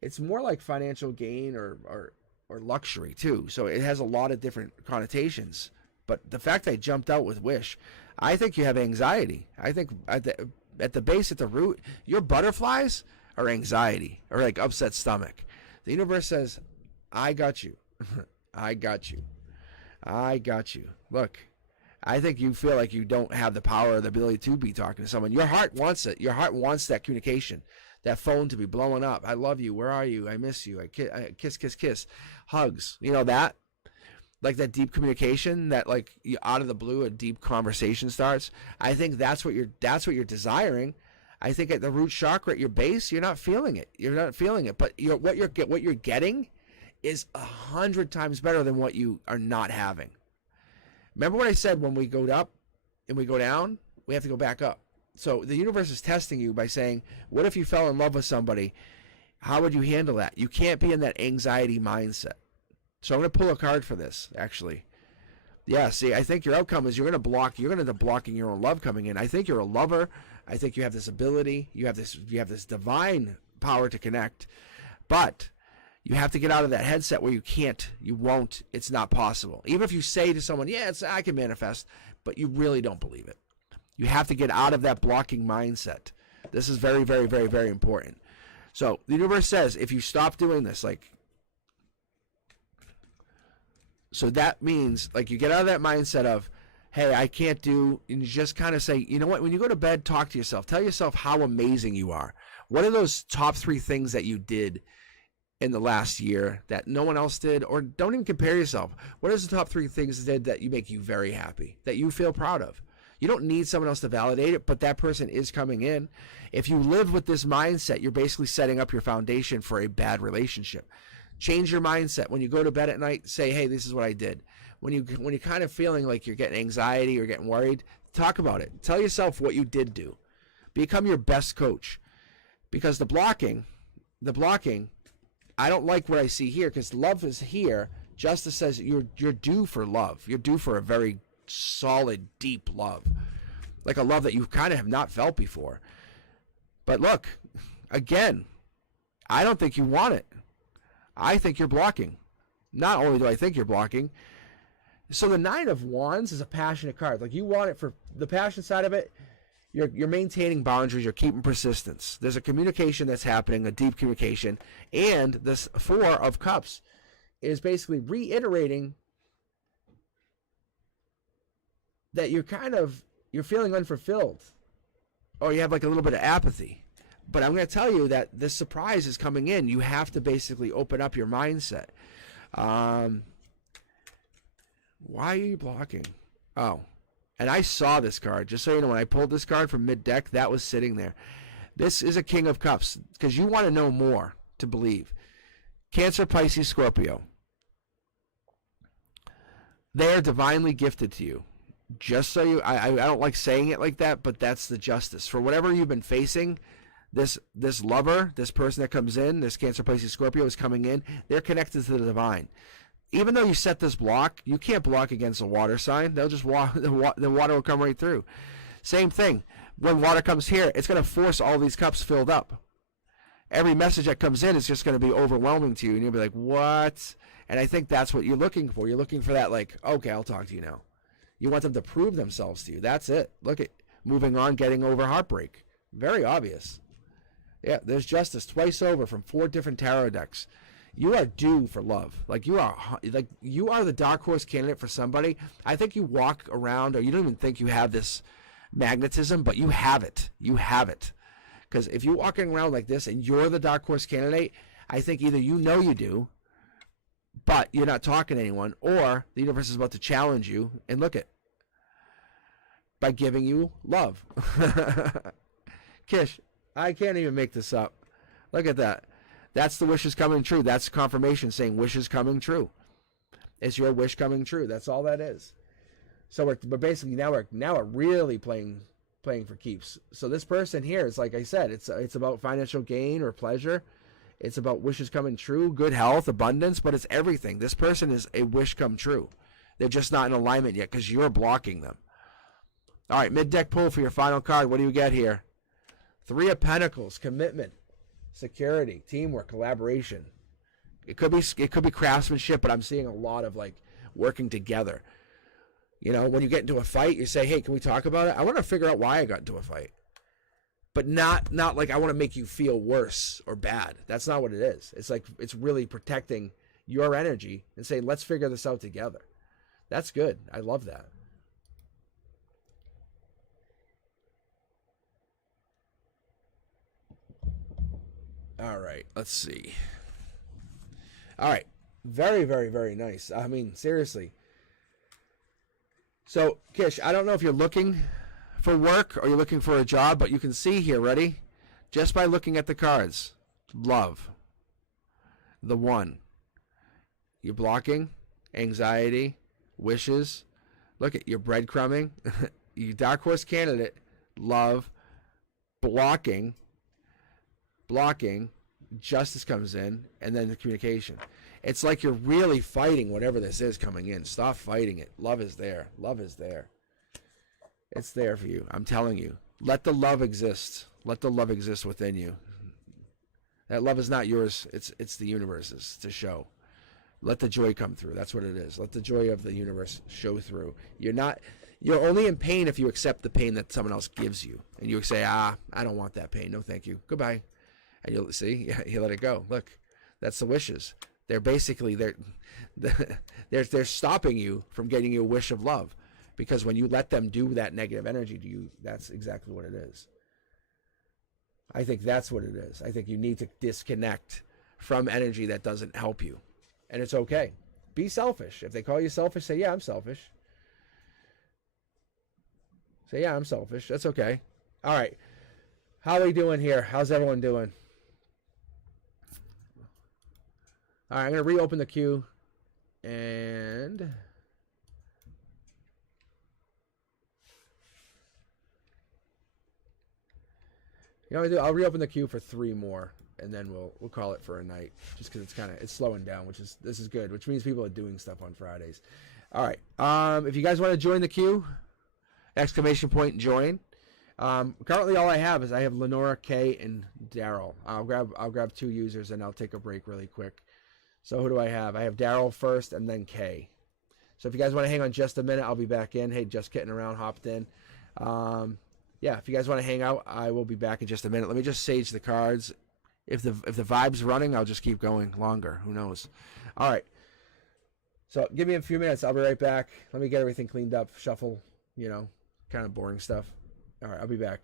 it's more like financial gain or luxury too. So it has a lot of different connotations. But the fact that I jumped out with wish, I think you have anxiety. I think at the base, at the root, your butterflies are anxiety or like upset stomach. The universe says, I got you. I got you. I got you. Look, I think you feel like you don't have the power or the ability to be talking to someone. Your heart wants it. Your heart wants that communication, that phone to be blowing up. I love you. Where are you? I miss you. I kiss, kiss, kiss. Hugs. You know that? like that deep communication, that like out of the blue a deep conversation starts. I think that's what you're desiring. I think at the root chakra at your base, you're not feeling it. You're not feeling it, but what you're getting is 100 times better than what you are not having. Remember what I said, when we go up and we go down, we have to go back up. So the universe is testing you by saying, what if you fell in love with somebody? How would you handle that? You can't be in that anxiety mindset. So I'm going to pull a card for this, actually. Yeah, see, I think your outcome is you're going to end up blocking your own love coming in. I think you're a lover. I think you have this ability. You have this divine power to connect. But you have to get out of that headset where you won't, it's not possible. Even if you say to someone, yeah, I can manifest, but you really don't believe it. You have to get out of that blocking mindset. This is very, very, very, very important. So the universe says, if you stop doing this, so that means, like, you get out of that mindset of, hey, I can't do, and you just kind of say, you know what, when you go to bed, talk to yourself. Tell yourself how amazing you are. What are those top 3 things that you did in the last year that no one else did? Or don't even compare yourself. What are the top 3 things that you make you very happy, that you feel proud of? You don't need someone else to validate it, but that person is coming in. If you live with this mindset, you're basically setting up your foundation for a bad relationship. Change your mindset. When you go to bed at night, say, hey, this is what I did. When you're kind of feeling like you're getting anxiety or getting worried, talk about it. Tell yourself what you did do. Become your best coach. Because the blocking, I don't like what I see here, because love is here. Justice says you're due for love. You're due for a very solid, deep love. Like a love that you kind of have not felt before. But look, again, I don't think you want it. I think you're blocking. Not only do I think you're blocking. So the 9 of Wands is a passionate card. Like, you want it for the passion side of it. You're maintaining boundaries. You're keeping persistence. There's a communication that's happening, a deep communication. And this 4 of Cups is basically reiterating that you're feeling unfulfilled, or you have like a little bit of apathy. But I'm going to tell you that this surprise is coming in. You have to basically open up your mindset. Why are you blocking? Oh, and I saw this card. Just so you know, when I pulled this card from mid-deck, that was sitting there. This is a King of Cups, because you want to know more to believe. Cancer, Pisces, Scorpio. They are divinely gifted to you. Just so you, I don't like saying it like that, but that's the justice. For whatever you've been facing, this lover, this person that comes in, this Cancer, Pisces, Scorpio is coming in, they're connected to the divine. Even though you set this block, you can't block against a water sign. They'll just walk, the water will come right through. Same thing. When water comes here, it's going to force all these cups filled up. Every message that comes in is just going to be overwhelming to you, and you'll be like, what? And I think that's what you're looking for. You're looking for that, like, okay, I'll talk to you now. You want them to prove themselves to you. That's it. Look at moving on, getting over heartbreak. Very obvious. Yeah, there's justice twice over from 4 different tarot decks. You are due for love. You are the dark horse candidate for somebody. I think you walk around, or you don't even think you have this magnetism, but you have it. You have it. Because if you're walking around like this and you're the dark horse candidate, I think either you know you do, but you're not talking to anyone, or the universe is about to challenge you, and look it, by giving you love. Kish, I can't even make this up. Look at that. That's the wishes coming true. That's confirmation saying wishes coming true. It's your wish coming true. That's all that is. So we're basically now we're really playing for keeps. So this person here is, like I said, it's about financial gain or pleasure. It's about wishes coming true, good health, abundance, but it's everything. This person is a wish come true. They're just not in alignment yet because you're blocking them. All right, mid-deck pull for your final card. What do you get here? 3 of Pentacles, commitment, security, teamwork, collaboration. It could be craftsmanship, but I'm seeing a lot of like working together. You know, when you get into a fight, you say, hey, can we talk about it? I want to figure out why I got into a fight. But not like I want to make you feel worse or bad. That's not what it is. It's like it's really protecting your energy and saying, let's figure this out together. That's good. I love that. All right, let's see. All right, Very, very, very nice. I mean, seriously. So, Kish, I don't know if you're looking for work or you're looking for a job, but you can see here, ready? Just by looking at the cards, love, the one. You're blocking, anxiety, wishes. Look at your breadcrumbing. You dark horse candidate, love, blocking, blocking, justice comes in, and then the communication. It's like you're really fighting whatever this is coming in. Stop fighting it. Love is there. Love is there. It's there for you. I'm telling you. Let the love exist. Let the love exist within you. That love is not yours. It's the universe's to show. Let the joy come through. That's what it is. Let the joy of the universe show through. You're only in pain if you accept the pain that someone else gives you. And you say, I don't want that pain. No, thank you. Goodbye. And you'll see, yeah, you let it go. Look, that's the wishes. They're basically, they're stopping you from getting your wish of love. Because when you let them do that negative energy to you, that's exactly what it is. I think that's what it is. I think you need to disconnect from energy that doesn't help you. And it's okay. Be selfish. If they call you selfish, say, yeah, I'm selfish. Say, yeah, I'm selfish. That's okay. All right. How are we doing here? How's everyone doing? All right, I'm going to reopen the queue. And you know what I'll do? I'll reopen the queue for 3 more, and then we'll call it for a night, just because it's slowing down, this is good, which means people are doing stuff on Fridays. All right. If you guys want to join the queue, exclamation point join. Currently, all I have Lenora, Kay, and Daryl. I'll grab 2 users, and I'll take a break really quick. So who do I have? I have Daryl first, and then Kay. So if you guys want to hang on just a minute, I'll be back in. Hey, just getting around, hopped in. Yeah, if you guys want to hang out, I will be back in just a minute. Let me just sage the cards. If the vibe's running, I'll just keep going longer. Who knows? All right. So give me a few minutes. I'll be right back. Let me get everything cleaned up, shuffle, kind of boring stuff. All right, I'll be back.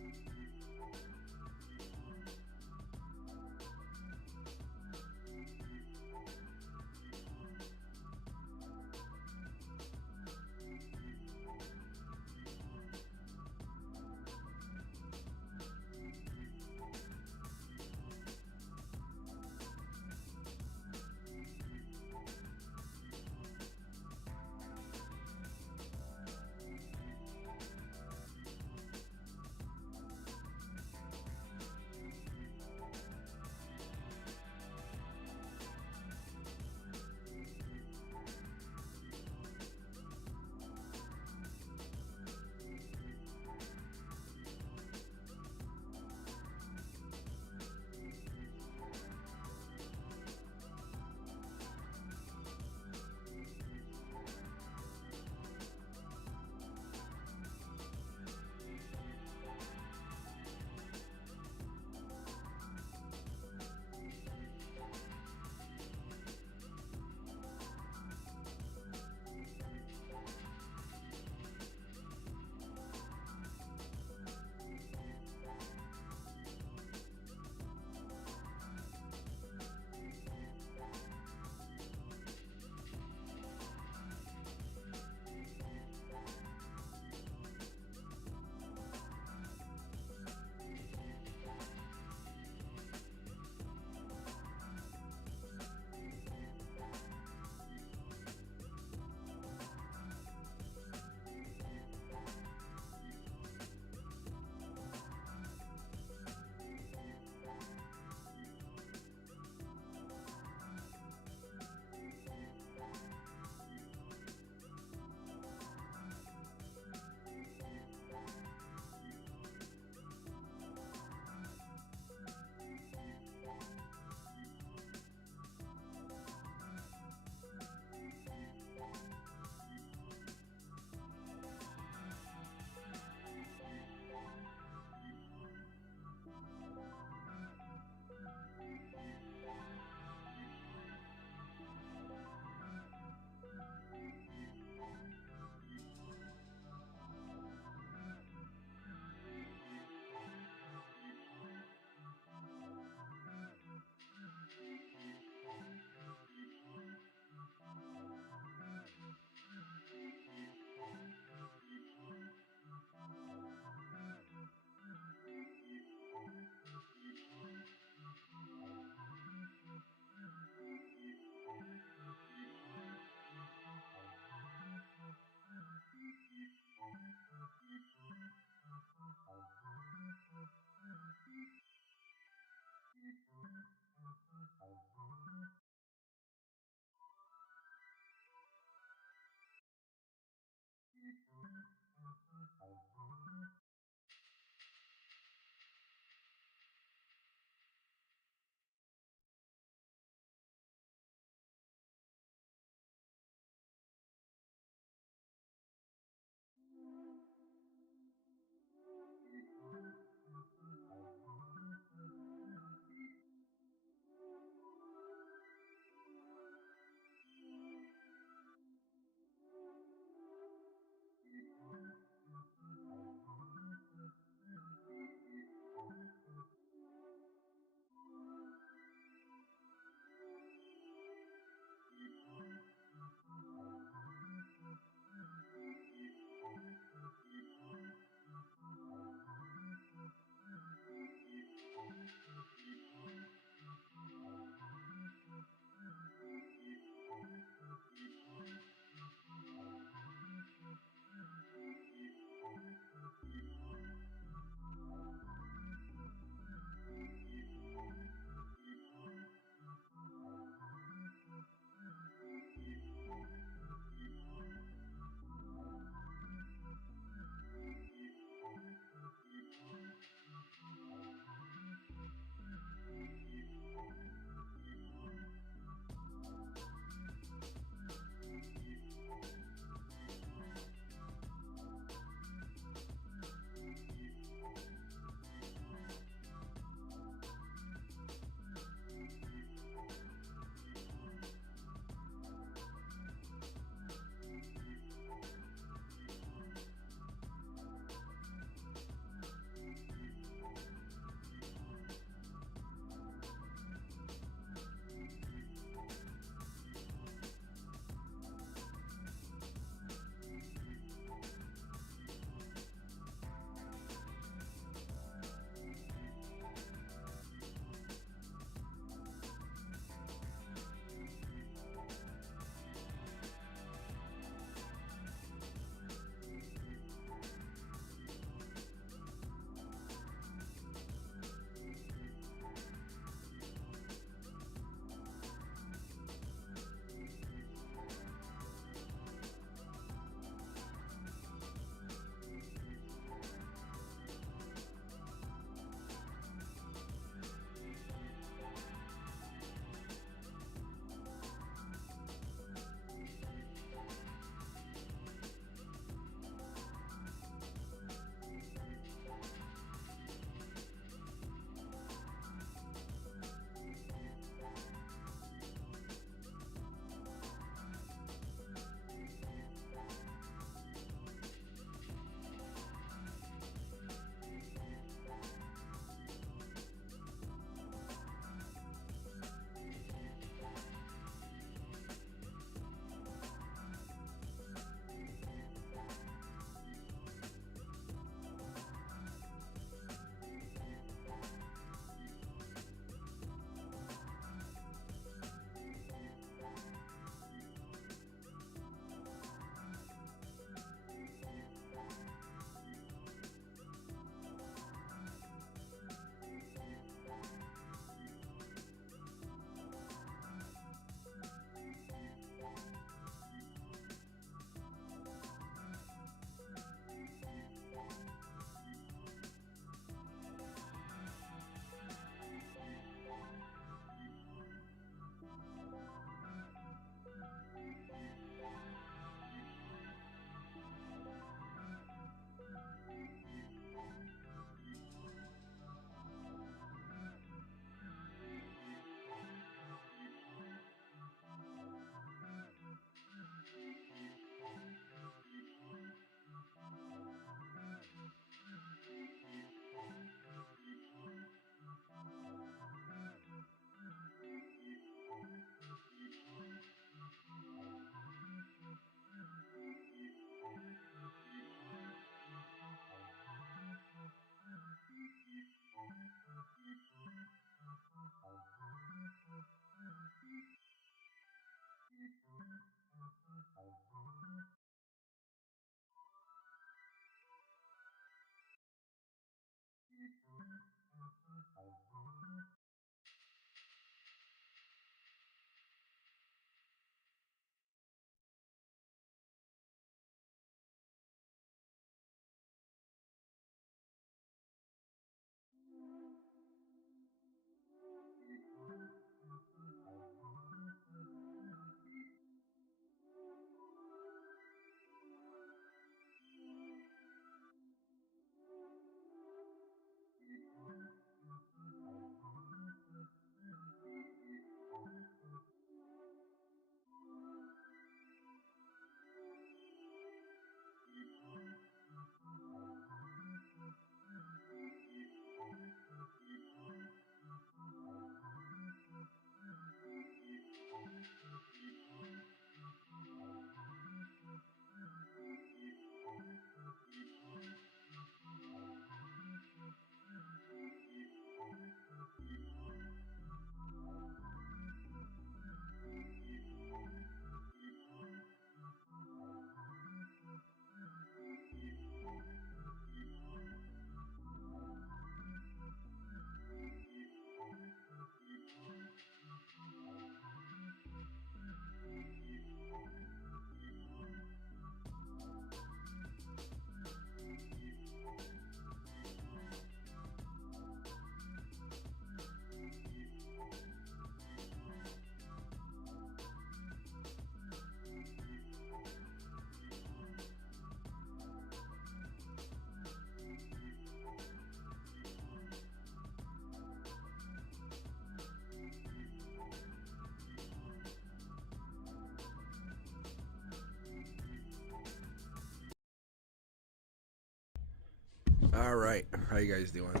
All right, how you guys doing?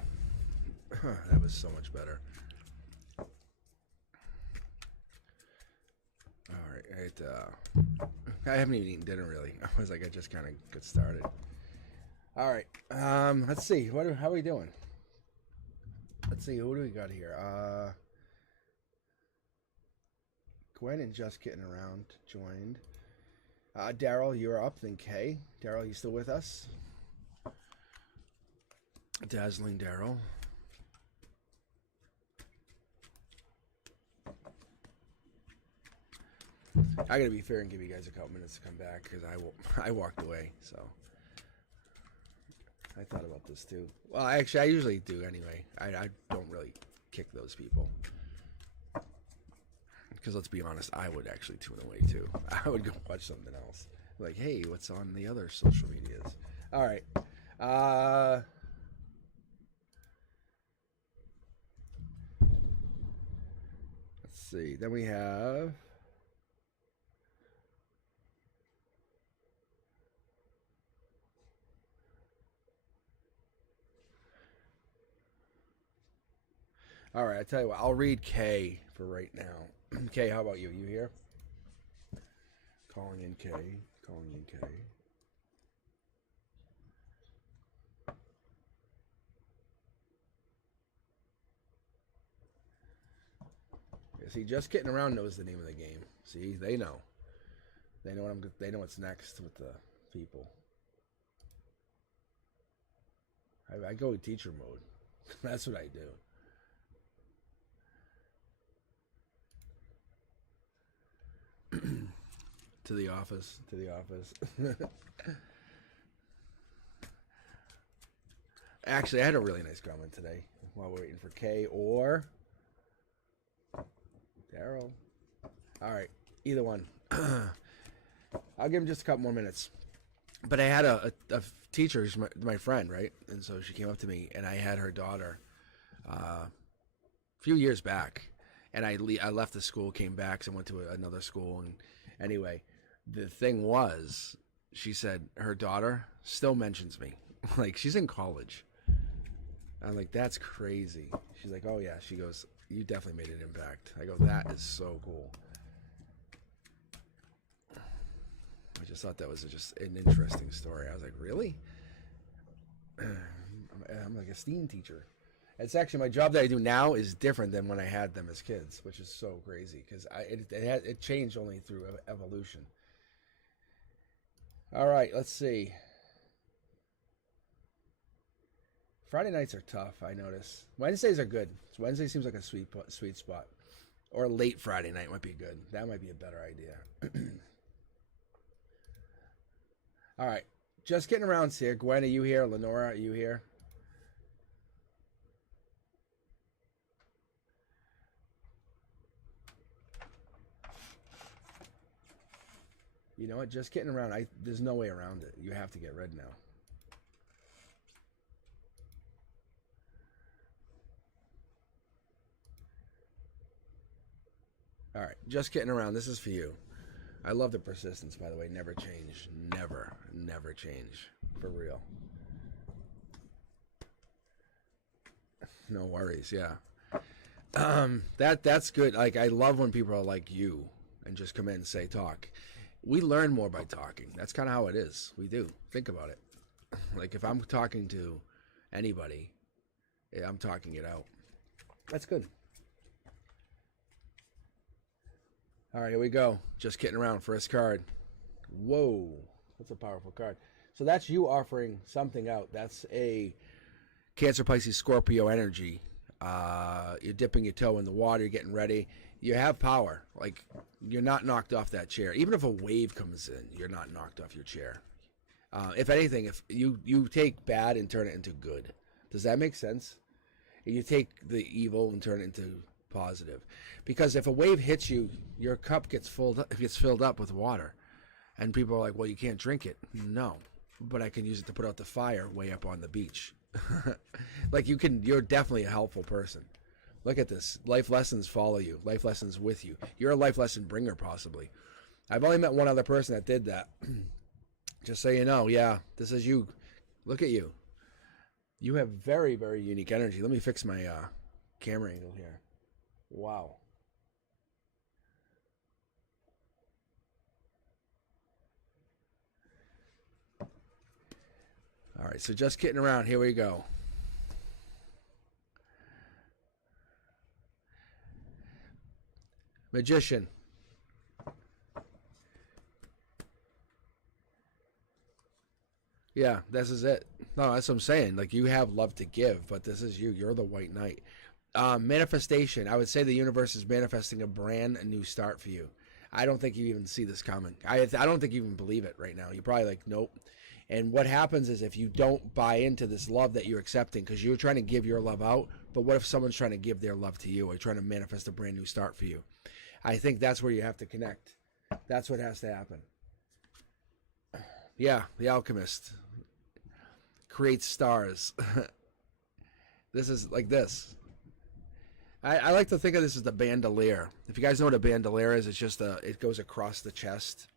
That was so much better. All right, I haven't even eaten dinner really. I was like, I just kind of get started. All right, let's see. How are we doing? Let's see. Who do we got here? Gwen and Just Getting Around joined. Daryl, you're up. Then Kay. Daryl, you still with us? Dazzling Daryl. I gotta be fair and give you guys a couple minutes to come back because I walked away, so I thought about this too. Well, actually, I usually do anyway. I don't really kick those people because let's be honest, I would actually tune away too. I would go watch something else. Like, hey, what's on the other social medias? All right. Let's see. Then we have. All right, I tell you what, I'll read Kay for right now. Kay, how about you? You here? Calling in Kay. Calling in Kay. Yeah, see, Just Getting Around knows the name of the game. See, they know. They know they know what's next with the people. I go in teacher mode. That's what I do. To the office. Actually, I had a really nice comment today while we're waiting for Kay or Daryl. All right, either one. I'll give him just a couple more minutes. But I had a teacher who's my friend, right? And so she came up to me, and I had her daughter a few years back. And I left the school, came back, so I went to another school. And anyway, the thing was, she said her daughter still mentions me. Like, she's in college. I'm like, that's crazy. She's like, oh, yeah. She goes, you definitely made an impact. I go, that is so cool. I just thought that was just an interesting story. I was like, really? I'm like a STEAM teacher. It's actually my job that I do now is different than when I had them as kids, which is so crazy because it changed only through evolution. All right, let's see. Friday nights are tough, I notice. Wednesdays are good. Wednesday seems like a sweet spot. Or late Friday night might be good. That might be a better idea. All right, Just Getting Around here. Gwen, are you here? Lenora, are you here? You know what? Just Getting Around. There's no way around it. You have to get red now. All right, Just Getting Around. This is for you. I love the persistence, by the way. Never change. Never change. For real. No worries. Yeah. That's good. Like, I love when people are like you and just come in and say talk. We learn more by talking. That's kind of how it is. We do. Think about it. Like, if I'm talking to anybody, I'm talking it out. That's good. All right, here we go. Just Getting Around. First card. Whoa. That's a powerful card. So that's you offering something out. That's a Cancer, Pisces, Scorpio energy. You're dipping your toe in the water. You're getting ready. You have power. Like, you're not knocked off that chair. Even if a wave comes in, you're not knocked off your chair. If anything, if you take bad and turn it into good. Does that make sense? You take the evil and turn it into positive. Because if a wave hits you, your cup gets filled up with water. And people are like, well, you can't drink it. No. But I can use it to put out the fire way up on the beach. Like, you're definitely a helpful person. Look at this. Life lessons follow you. Life lessons with you. You're a life lesson bringer, possibly. I've only met one other person that did that. Just so you know, yeah, this is you. Look at you. You have very, very unique energy. Let me fix my camera angle here. Wow. All right, so just kidding around. Here we go. Magician. Yeah, this is it. No, that's what I'm saying. Like, you have love to give, but this is you. You're the white knight. Manifestation. I would say the universe is manifesting a brand new start for you. I don't think you even see this coming. I don't think you even believe it right now. You're probably like, nope. And what happens is if you don't buy into this love that you're accepting, because you're trying to give your love out, but what if someone's trying to give their love to you or trying to manifest a brand new start for you? I think that's where you have to connect. That's what has to happen. Yeah, the alchemist creates stars. This is like this. I like to think of this as the bandolier. If you guys know what a bandolier is, it's just it goes across the chest,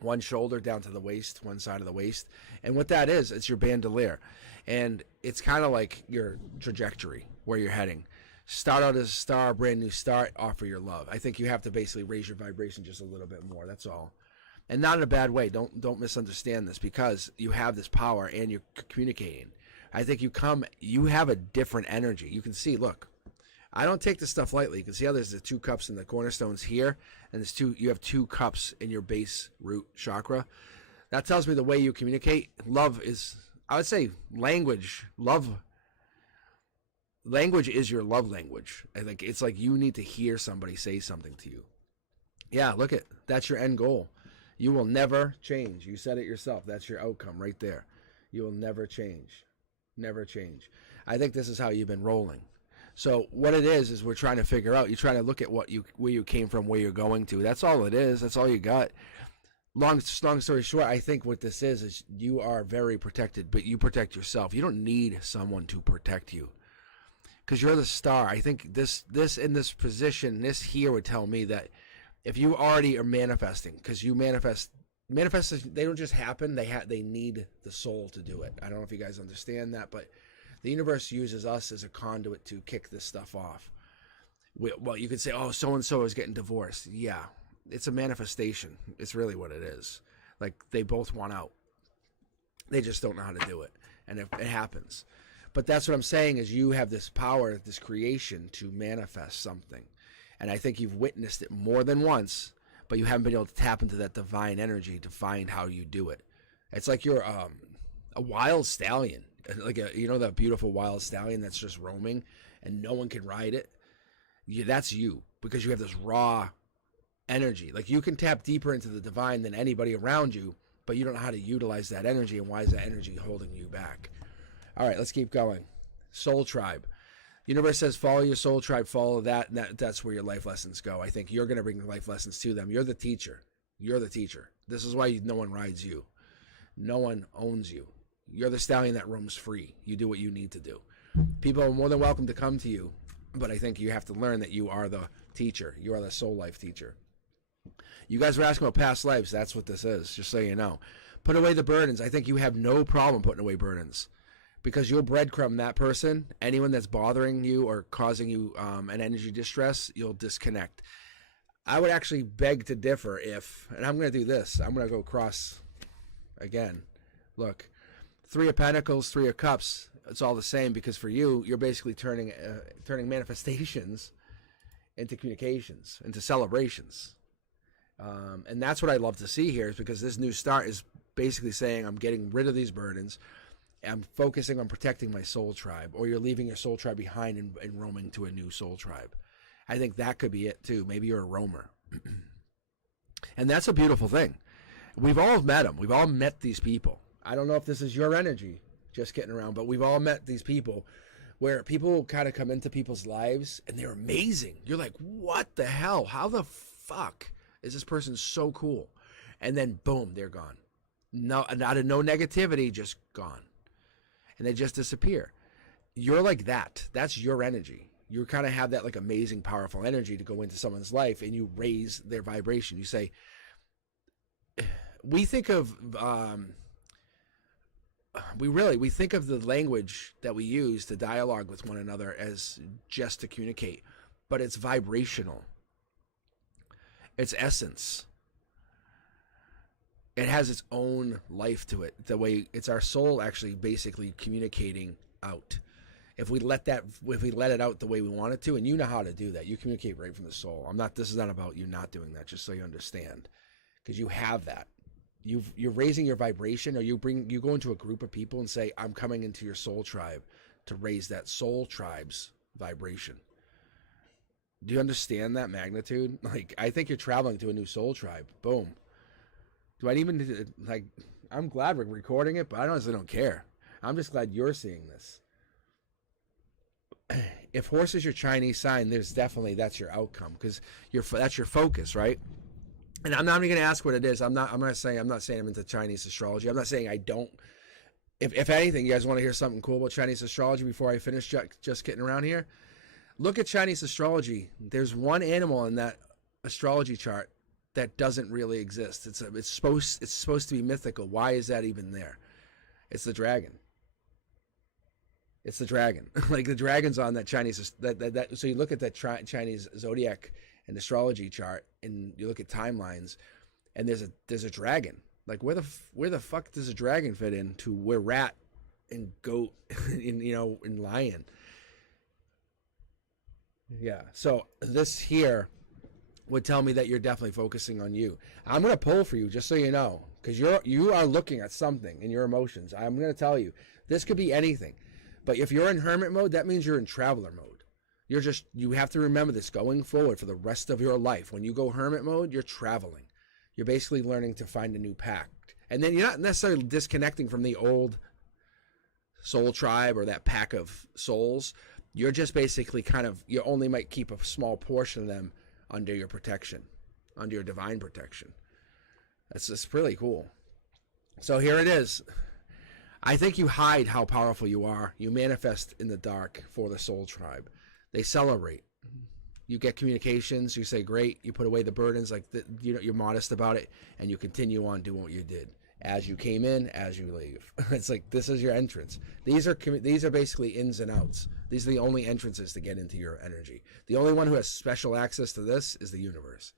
one shoulder down to the waist, one side of the waist. And what that is, it's your bandolier. And it's kind of like your trajectory, where you're heading. Start out as a star, brand new start, offer your love. I think you have to basically raise your vibration just a little bit more. That's all. And not in a bad way. Don't misunderstand this, because you have this power and you're communicating. I think you have a different energy. You can see, look, I don't take this stuff lightly. You can see how there's the 2 cups in the cornerstones here, and you have 2 cups in your base root chakra. That tells me the way you communicate. Love is, I would say, language. Language is your love language. I think it's like you need to hear somebody say something to you. Yeah, that's your end goal. You will never change. You said it yourself. That's your outcome right there. You will never change. Never change. I think this is how you've been rolling. So what it is we're trying to figure out. You're trying to look at where you came from, where you're going to. That's all it is. That's all you got. Long story short, I think what this is you are very protected, but you protect yourself. You don't need someone to protect you, because you're the star. I think this in this position, this here would tell me that if you already are manifesting, because you manifest, they don't just happen. They need the soul to do it. I don't know if you guys understand that, but the universe uses us as a conduit to kick this stuff off. Well, you could say, oh, so-and-so is getting divorced. Yeah, it's a manifestation. It's really what it is. Like, they both want out. They just don't know how to do it. And it happens. But that's what I'm saying is you have this power, this creation to manifest something. And I think you've witnessed it more than once, but you haven't been able to tap into that divine energy to find how you do it. It's like you're a wild stallion. Like that beautiful wild stallion that's just roaming and no one can ride it. That's you, because you have this raw energy. Like, you can tap deeper into the divine than anybody around you, but you don't know how to utilize that energy. And why is that energy holding you back? All right, let's keep going. Soul tribe. Universe says follow your soul tribe, follow that, and that's where your life lessons go. I think you're going to bring life lessons to them. You're the teacher. You're the teacher. This is why no one rides you. No one owns you. You're the stallion that roams free. You do what you need to do. People are more than welcome to come to you, but I think you have to learn that you are the teacher. You are the soul life teacher. You guys were asking about past lives. That's what this is, just so you know. Put away the burdens. I think you have no problem putting away burdens, because you'll breadcrumb that person. Anyone that's bothering you or causing you an energy distress, you'll disconnect. I would actually beg to differ and I'm going to do this. I'm going to go across again. Look. 3 of Pentacles, 3 of Cups. It's all the same, because for you, you're basically turning manifestations into communications, into celebrations. And that's what I love to see here, is because this new start is basically saying I'm getting rid of these burdens. I'm focusing on protecting my soul tribe, or you're leaving your soul tribe behind and roaming to a new soul tribe. I think that could be it too. Maybe you're a roamer. And that's a beautiful thing. We've all met them. We've all met these people. I don't know if this is your energy, just getting around, but we've all met these people where people kind of come into people's lives and they're amazing. You're like, what the hell? How the fuck is this person so cool? And then boom, they're gone. No, not no negativity, just gone. And they just disappear. You're like that. That's your energy. You kind of have that like amazing, powerful energy to go into someone's life, and you raise their vibration. You say, we think of we think of the language that we use to dialogue with one another as just to communicate, but it's vibrational. It's essence. It has its own life to it. The way it's our soul actually basically communicating out. If we let it out the way we want it to, and you know how to do that, you communicate right from the soul. This is not about you not doing that, just so you understand, because you have that. You're raising your vibration, or you go into a group of people and say, I'm coming into your soul tribe to raise that soul tribe's vibration. Do you understand that magnitude? Like, I think you're traveling to a new soul tribe. Boom. Do I even, like, I'm glad we're recording it, but I honestly don't care. I'm just glad you're seeing this. If horse is your Chinese sign, that's your outcome, because that's your focus, right? And I'm not even going to ask what it is. I'm not saying I'm into Chinese astrology. I'm not saying I don't. If anything, you guys want to hear something cool about Chinese astrology before I finish just getting around here? Look at Chinese astrology. There's one animal in that astrology chart that doesn't really exist. It's supposed to be mythical. Why is that even there? It's the dragon. It's the dragon. Like, the dragon's on that Chinese so you look at that Chinese zodiac and astrology chart, and you look at timelines, and there's a dragon. Like, where the fuck does a dragon fit into where rat and goat and lion? Yeah. So this here would tell me that you're definitely focusing on you. I'm going to pull for you, just so you know, because you are looking at something in your emotions. I'm going to tell you, this could be anything. But if you're in hermit mode, that means you're in traveler mode. You have to remember this going forward for the rest of your life. When you go hermit mode, you're traveling. You're basically learning to find a new pact. And then you're not necessarily disconnecting from the old soul tribe or that pack of souls. You're just basically you only might keep a small portion of them under your protection, under your divine protection. That's just really cool. So here it is. I think you hide how powerful you are. You manifest in the dark for the soul tribe. They celebrate. You get communications. You say, great. You put away the burdens. You're modest about it, and you continue on doing what you did. As you came in, as you leave. It's like, this is your entrance. These are basically ins and outs. These are the only entrances to get into your energy. The only one who has special access to this is the universe.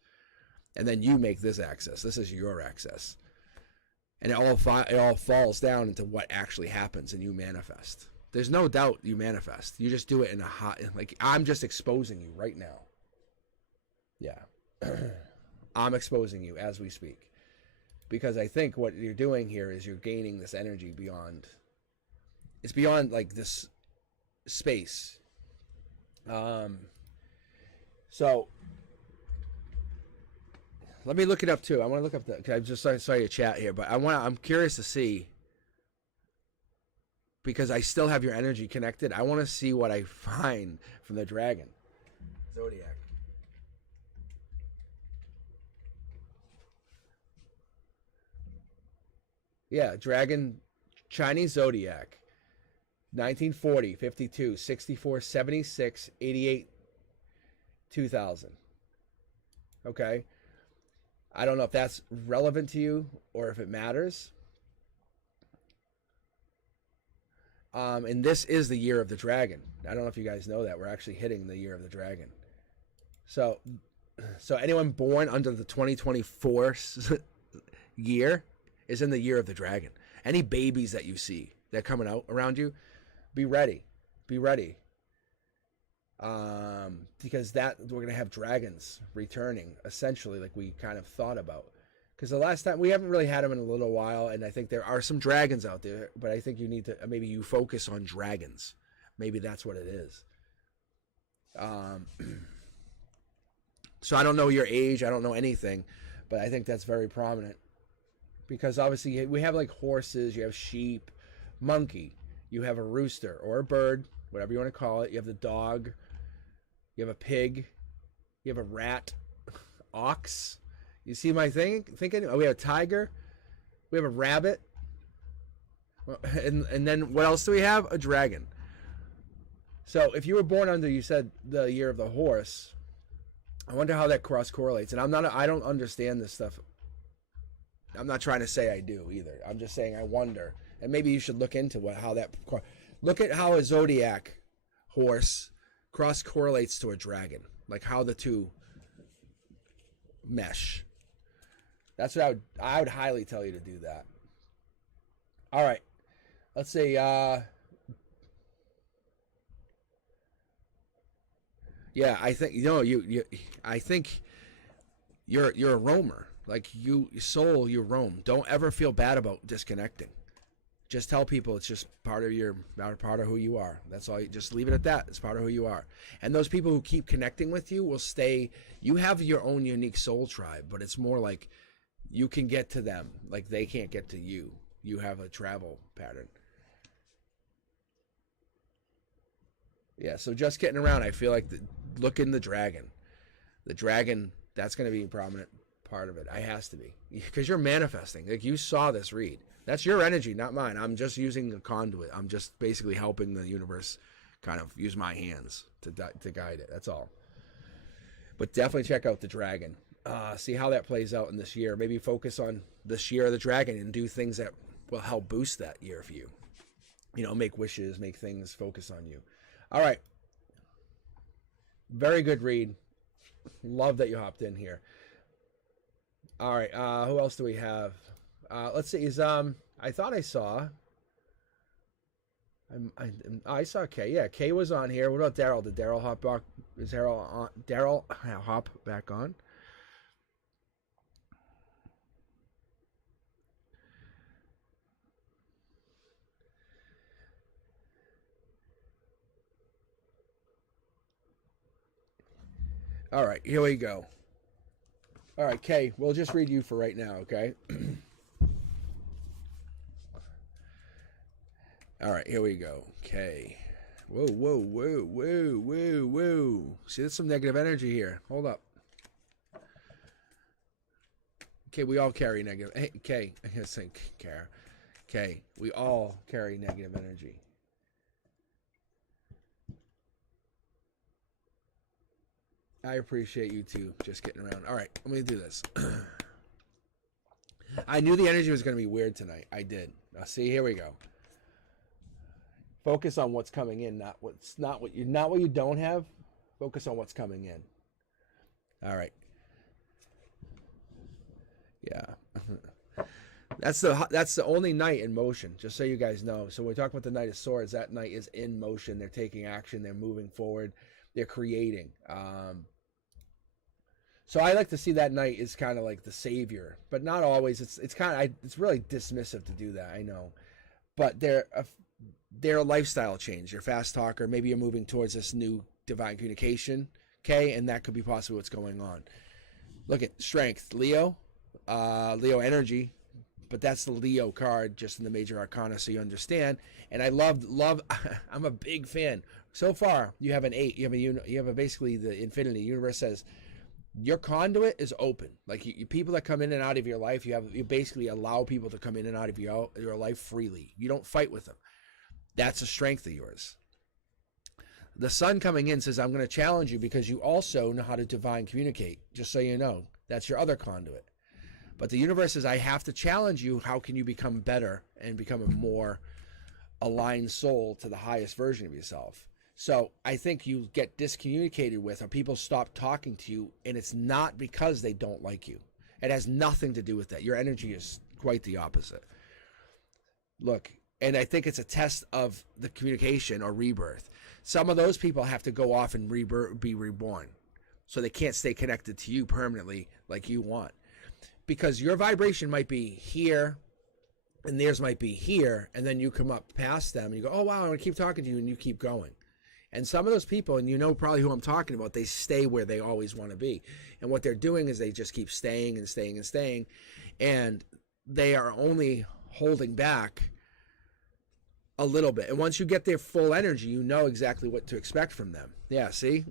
And then you make this access. This is your access. And it all falls down into what actually happens, and you manifest. There's no doubt you manifest. You just do it in I'm just exposing you right now. Yeah. I'm exposing you as we speak. Because I think what you're doing here is you're gaining this energy beyond. It's beyond, like, this space. So let me look it up too. I want to look up because I just saw your chat here, but I'm curious to see, because I still have your energy connected. I want to see what I find from the dragon zodiac. Yeah, dragon, Chinese zodiac, 1940, 52, 64, 76, 88, 2000. Okay. I don't know if that's relevant to you or if it matters. And this is the year of the dragon. I don't know if you guys know that. We're actually hitting the year of the dragon. So anyone born under the 2024 year is in the year of the dragon. Any babies that you see that are coming out around you, be ready. Be ready. Because we're going to have dragons returning, essentially, like we kind of thought about. Because the last time, we haven't really had them in a little while, and I think there are some dragons out there, but I think you need to, maybe you focus on dragons. Maybe that's what it is. So I don't know your age, I don't know anything, but I think that's very prominent. Because obviously we have like horses, you have sheep, monkey, you have a rooster or a bird, whatever you want to call it. You have the dog, you have a pig, you have a rat, ox. You see my thing? Thinking? Oh, we have a tiger, we have a rabbit, and then what else do we have? A dragon. So if you were born under, you said, the year of the horse, I wonder how that cross correlates. And I don't understand this stuff. I'm not trying to say I do either. I'm just saying I wonder And maybe you should look into look at how a zodiac horse cross correlates to a dragon, like how the two mesh. That's what I would highly tell you to do that. All right, let's see. Yeah, I think I think you're a roamer. Like you roam. Don't ever feel bad about disconnecting. Just tell people it's just part of who you are. That's all. Just leave it at that. It's part of who you are. And those people who keep connecting with you will stay. You have your own unique soul tribe, but it's more like you can get to them, like they can't get to you. You have a travel pattern. Yeah. So just getting around. I feel like look in the dragon. The dragon. That's going to be a prominent part of it. It has to be, because you're manifesting. Like you saw this read. That's your energy, not mine. I'm just using a conduit. I'm just basically helping the universe kind of use my hands to guide it. That's all. But definitely check out the dragon. See how that plays out in this year. Maybe focus on this year of the dragon and do things that will help boost that year for you. Make wishes, make things, focus on you. All right. Very good read. Love that you hopped in here. All right. Who else do we have? Let's see. I thought I saw. I saw Kay. Yeah, Kay was on here. What about Daryl? Did Daryl hop back? Is Daryl hop back on? All right, here we go. All right, Kay, we'll just read you for right now, okay? All right, here we go. Kay. Whoa, whoa, whoa, whoa, whoa, whoa. See, there's some negative energy here. Hold up. Okay, we all carry negative. Hey, Kay, I guess think care. Kay, we all carry negative energy. I appreciate you too, just getting around. All right, let me do this. I knew the energy was going to be weird tonight. I did. Now, see, here we go. Focus on what's coming in, not what you don't have. Focus on what's coming in. All right. Yeah. That's the only knight in motion, just so you guys know. So when we talk about the Knight of Swords, that knight is in motion. They're taking action. They're moving forward. They're creating. So I like to see that knight is kind of like the savior, but not always. It's really dismissive to do that. I know, but they're a lifestyle change. You're a fast talker. Maybe you're moving towards this new divine communication. Okay, and that could be possibly what's going on. Look at strength, Leo energy, but that's the Leo card just in the major arcana, so you understand. And I love. I'm a big fan. So far, you have an 8. You have basically the infinity. The universe says your conduit is open. Like people that come in and out of your life, you basically allow people to come in and out of your life freely. You don't fight with them. That's a strength of yours. The sun coming in says, I'm going to challenge you because you also know how to divine communicate. Just so you know, that's your other conduit. But the universe says, I have to challenge you. How can you become better and become a more aligned soul to the highest version of yourself? So I think you get discommunicated with, or people stop talking to you, and it's not because they don't like you. It has nothing to do with that. Your energy is quite the opposite. Look, and I think it's a test of the communication or rebirth. Some of those people have to go off and be reborn. So they can't stay connected to you permanently like you want. Because your vibration might be here, and theirs might be here, and then you come up past them, and you go, oh, wow, I'm going to keep talking to you, and you keep going. And some of those people, and you know probably who I'm talking about, they stay where they always want to be. And what they're doing is they just keep staying and staying and staying, and they are only holding back a little bit. And once you get their full energy, you know exactly what to expect from them. Yeah, see?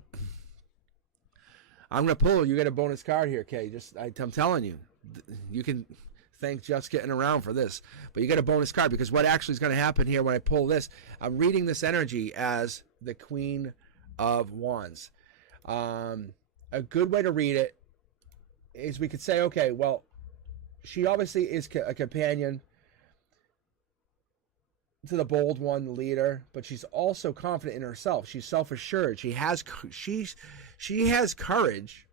I'm going to pull. You get a bonus card here, Kay. I'm telling you. You can thank Just Getting Around for this. But you get a bonus card, because what actually is going to happen here when I pull this, I'm reading this energy as the Queen of Wands. A good way to read it is we could say, okay, well, she obviously is a companion. to the bold one, the leader, but she's also confident in herself. She's self-assured. She has courage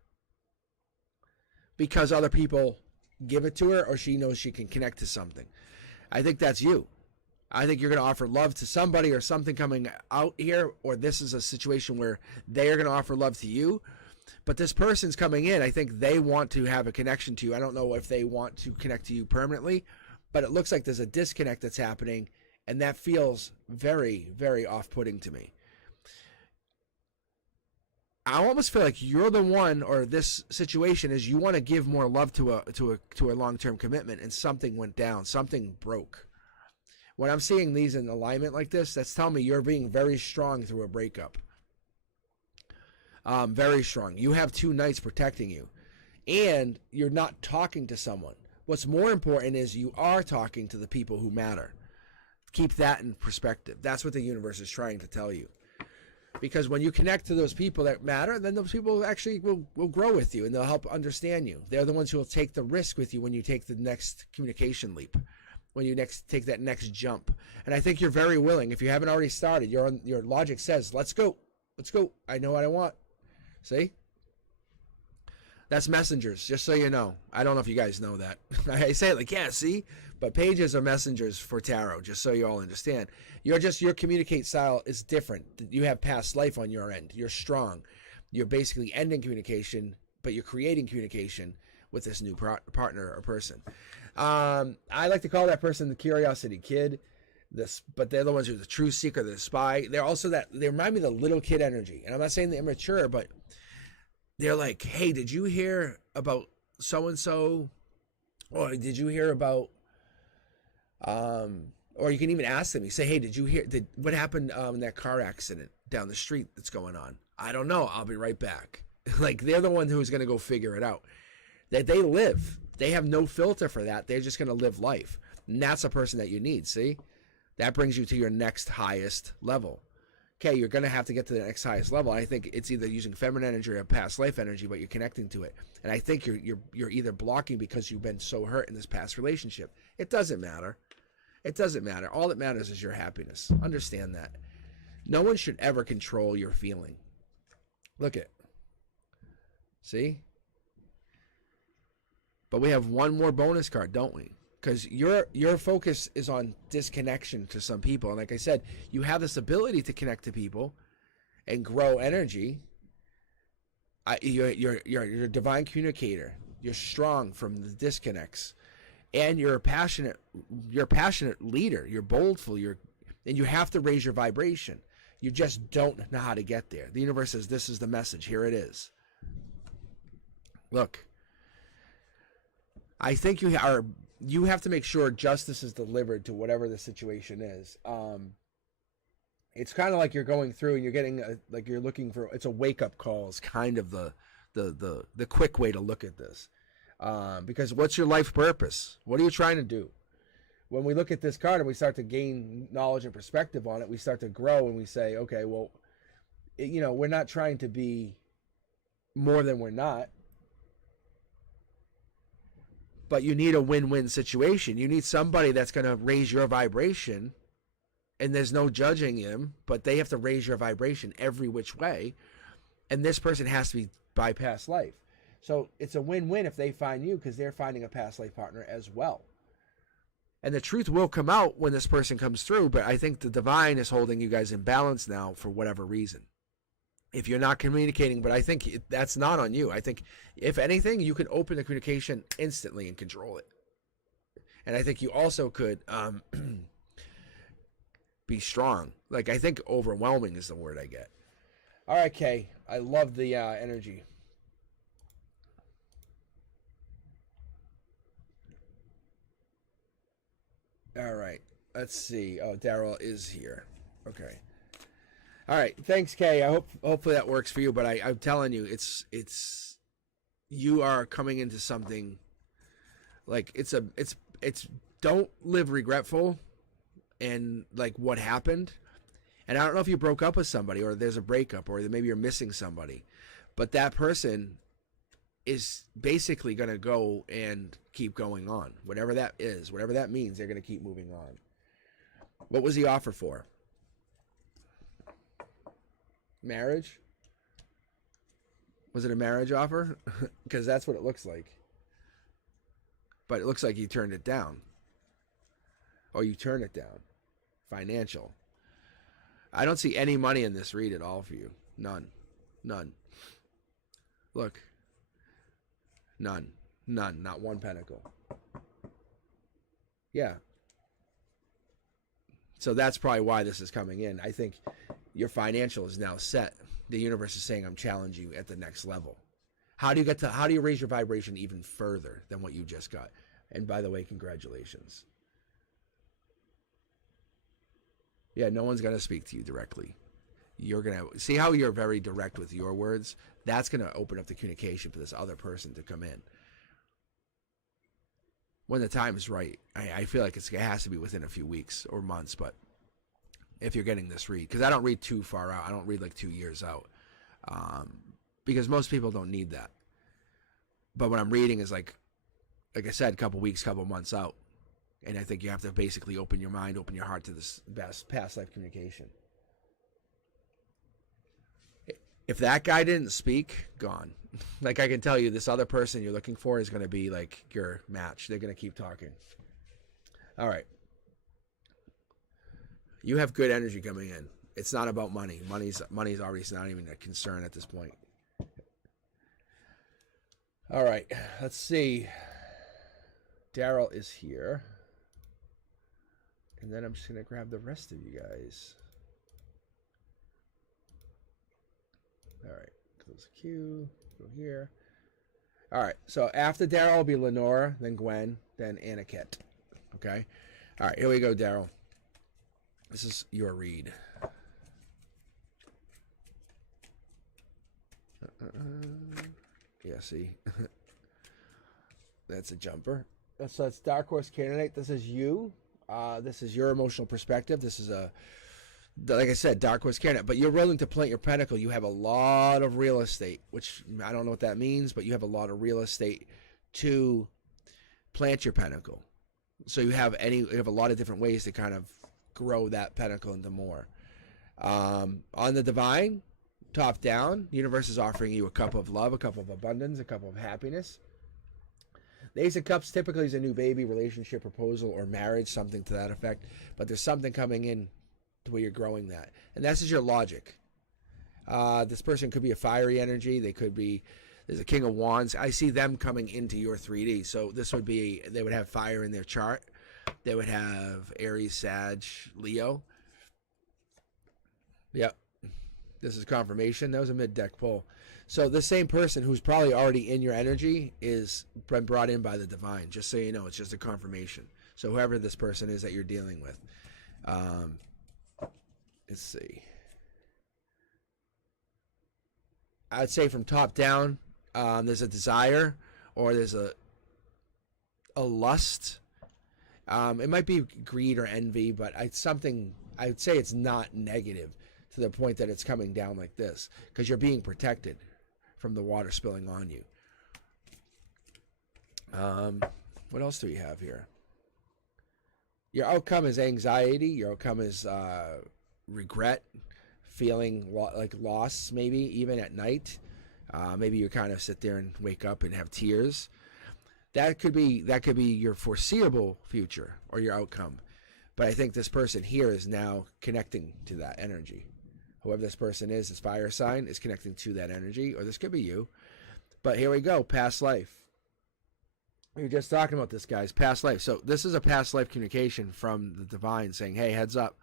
because other people give it to her, or she knows she can connect to something. I think that's you. I think you're going to offer love to somebody or something coming out here, or this is a situation where they are going to offer love to you. But this person's coming in. I think they want to have a connection to you. I don't know if they want to connect to you permanently, but it looks like there's a disconnect that's happening, and that feels very, very off-putting to me. I almost feel like you're the one, or this situation is you want to give more love to a long-term commitment, and something went down, something broke. When I'm seeing these in alignment like this, that's telling me you're being very strong through a breakup. Very strong. You have two knights protecting you, and you're not talking to someone. What's more important is you are talking to the people who matter. Keep that in perspective. That's what the universe is trying to tell you. Because when you connect to those people that matter, then those people actually will grow with you, and they'll help understand you. They're the ones who will take the risk with you when you take the next communication leap, when you take that next jump. And I think you're very willing. If you haven't already started, your logic says, let's go. Let's go. I know what I want. See? That's messengers, just so you know. I don't know if you guys know that. I say it like, yeah, see? But pages are messengers for tarot, just so you all understand. Your communicate style is different. You have past life on your end. You're strong. You're basically ending communication, but you're creating communication with this new partner or person. I like to call that person the curiosity kid. But they're the ones who are the true seeker, the spy. They're also they remind me of the little kid energy. And I'm not saying they're immature, but they're like, hey, did you hear about so-and-so? Or did you hear about, or you can even ask them. You say, hey, did you hear, what happened in that car accident down the street that's going on? I don't know. I'll be right back. Like, they're the one who's going to go figure it out. That they live. They have no filter for that. They're just going to live life. And that's a person that you need, see? That brings you to your next highest level. Okay, you're going to have to get to the next highest level. I think it's either using feminine energy or past life energy, but you're connecting to it. And I think you're either blocking because you've been so hurt in this past relationship. It doesn't matter. It doesn't matter. All that matters is your happiness. Understand that. No one should ever control your feeling. Look it. See? But we have one more bonus card, don't we? Because your focus is on disconnection to some people. And like I said, you have this ability to connect to people and grow energy. You're a divine communicator. You're strong from the disconnects. And you're a passionate leader. You're boldful. And you have to raise your vibration. You just don't know how to get there. The universe says, this is the message. Here it is. Look. I think you have to make sure justice is delivered to whatever the situation is. It's kind of like you're going through and you're getting you're looking for, it's a wake-up call is kind of the quick way to look at this. Because what's your life purpose? What are you trying to do? When we look at this card and we start to gain knowledge and perspective on it, we start to grow and we say, okay, well, we're not trying to be more than we're not. But you need a win-win situation. You need somebody that's going to raise your vibration, and there's no judging them, but they have to raise your vibration every which way, and this person has to be by past life. So it's a win-win if they find you, because they're finding a past life partner as well. And the truth will come out when this person comes through, but I think the divine is holding you guys in balance now for whatever reason. If you're not communicating, but I think that's not on you. I think, if anything, you can open the communication instantly and control it. And I think you also could be strong. Like, I think overwhelming is the word I get. All right, Kay. I love the energy. All right. Let's see. Oh, Daryl is here. Okay. All right, thanks, Kay. Hopefully that works for you. But I'm telling you, it's you are coming into something like it's don't live regretful and like what happened. And I don't know if you broke up with somebody or there's a breakup or maybe you're missing somebody, but that person is basically going to go and keep going on. Whatever that is, whatever that means, they're going to keep moving on. What was the offer for? Marriage? Was it a marriage offer? Because that's what it looks like. But it looks like you turned it down. Or you turned it down. Financial. I don't see any money in this read at all for you. None. None. Look. None. None. Not one pentacle. Yeah. So that's probably why this is coming in. I think your financial is now set. The universe is saying, I'm challenging you at the next level. How do you raise your vibration even further than what you just got? And by the way, congratulations. Yeah, no one's going to speak to you directly. You're going to see how you're very direct with your words. That's going to open up the communication for this other person to come in. When the time is right. I feel like it has to be within a few weeks or months, but if you're getting this read, because I don't read too far out. I don't read like 2 years out, because most people don't need that. But what I'm reading is like I said, a couple weeks, couple months out. And I think you have to basically open your mind, open your heart to this best past life communication. If that guy didn't speak, gone. Like I can tell you, this other person you're looking for is going to be like your match. They're going to keep talking. All right. You have good energy coming in. It's not about money. Money's obviously not even a concern at this point. All right. Let's see. Daryl is here. And then I'm just going to grab the rest of you guys. All right. Close the queue. Go here. All right. So after Daryl will be Lenora, then Gwen, then Aniket. Okay. All right. Here we go, Daryl. This is your read. Yeah, see? That's a jumper. That's Dark Horse Candidate. This is you. This is your emotional perspective. This is like I said, Dark Horse Candidate. But you're willing to plant your pentacle. You have a lot of real estate, which I don't know what that means, but you have a lot of real estate to plant your pentacle. So you have a lot of different ways to kind of grow that pentacle into more. On the divine, top down, the universe is offering you a cup of love, a cup of abundance, a cup of happiness. The Ace of Cups typically is a new baby, relationship, proposal, or marriage, something to that effect. But there's something coming in to where you're growing that. And this is your logic. This person could be a fiery energy. There's a King of Wands. I see them coming into your 3D. So this would be, they would have fire in their chart. They would have Aries, Sag, Leo. Yep. This is confirmation. That was a mid-deck pull. So the same person who's probably already in your energy is been brought in by the divine. Just so you know, it's just a confirmation. So whoever this person is that you're dealing with. Let's see. I'd say from top down, there's a desire or there's a lust. It might be greed or envy, but I'd say it's not negative to the point that it's coming down like this, because you're being protected from the water spilling on you. What else do we have here? Your outcome is anxiety. Your outcome is regret, feeling like loss, maybe even at night. Maybe you kind of sit there and wake up and have tears. That could be your foreseeable future or your outcome. But I think this person here is now connecting to that energy. Whoever this person is, this fire sign, is connecting to that energy, or this could be you. But here we go, past life. We were just talking about this, guys, past life. So this is a past life communication from the divine saying, hey, heads up.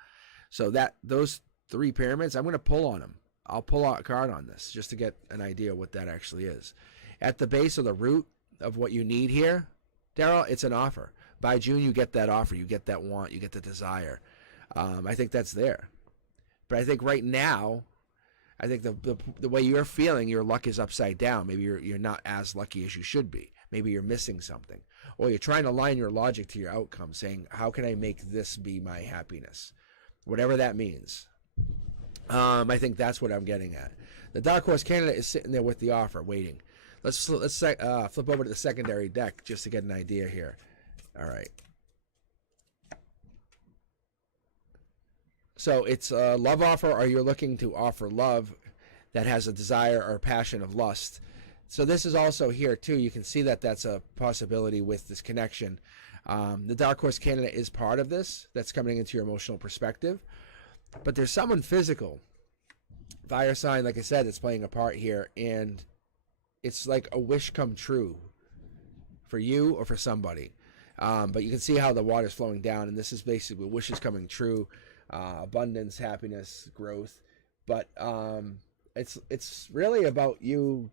So those 3 pyramids, I'm going to pull on them. I'll pull out a card on this just to get an idea of what that actually is. At the base of the root of what you need here, Daryl, it's an offer. By June, you get that offer. You get that want. You get the desire. I think that's there. But I think right now, I think the way you're feeling, your luck is upside down. Maybe you're not as lucky as you should be. Maybe you're missing something. Or you're trying to align your logic to your outcome, saying, how can I make this be my happiness? Whatever that means. I think that's what I'm getting at. The Dark Horse Candidate is sitting there with the offer, waiting. Let's flip over to the secondary deck just to get an idea here. All right. So it's a love offer, or you're looking to offer love that has a desire or passion of lust. So this is also here too. You can see that that's a possibility with this connection. The Dark Horse candidate is part of this. That's coming into your emotional perspective. But there's someone physical. Fire sign, like I said, it's playing a part here. And it's like a wish come true for you or for somebody. But you can see how the water's flowing down. And this is basically wishes coming true. Abundance, happiness, growth. But it's really about you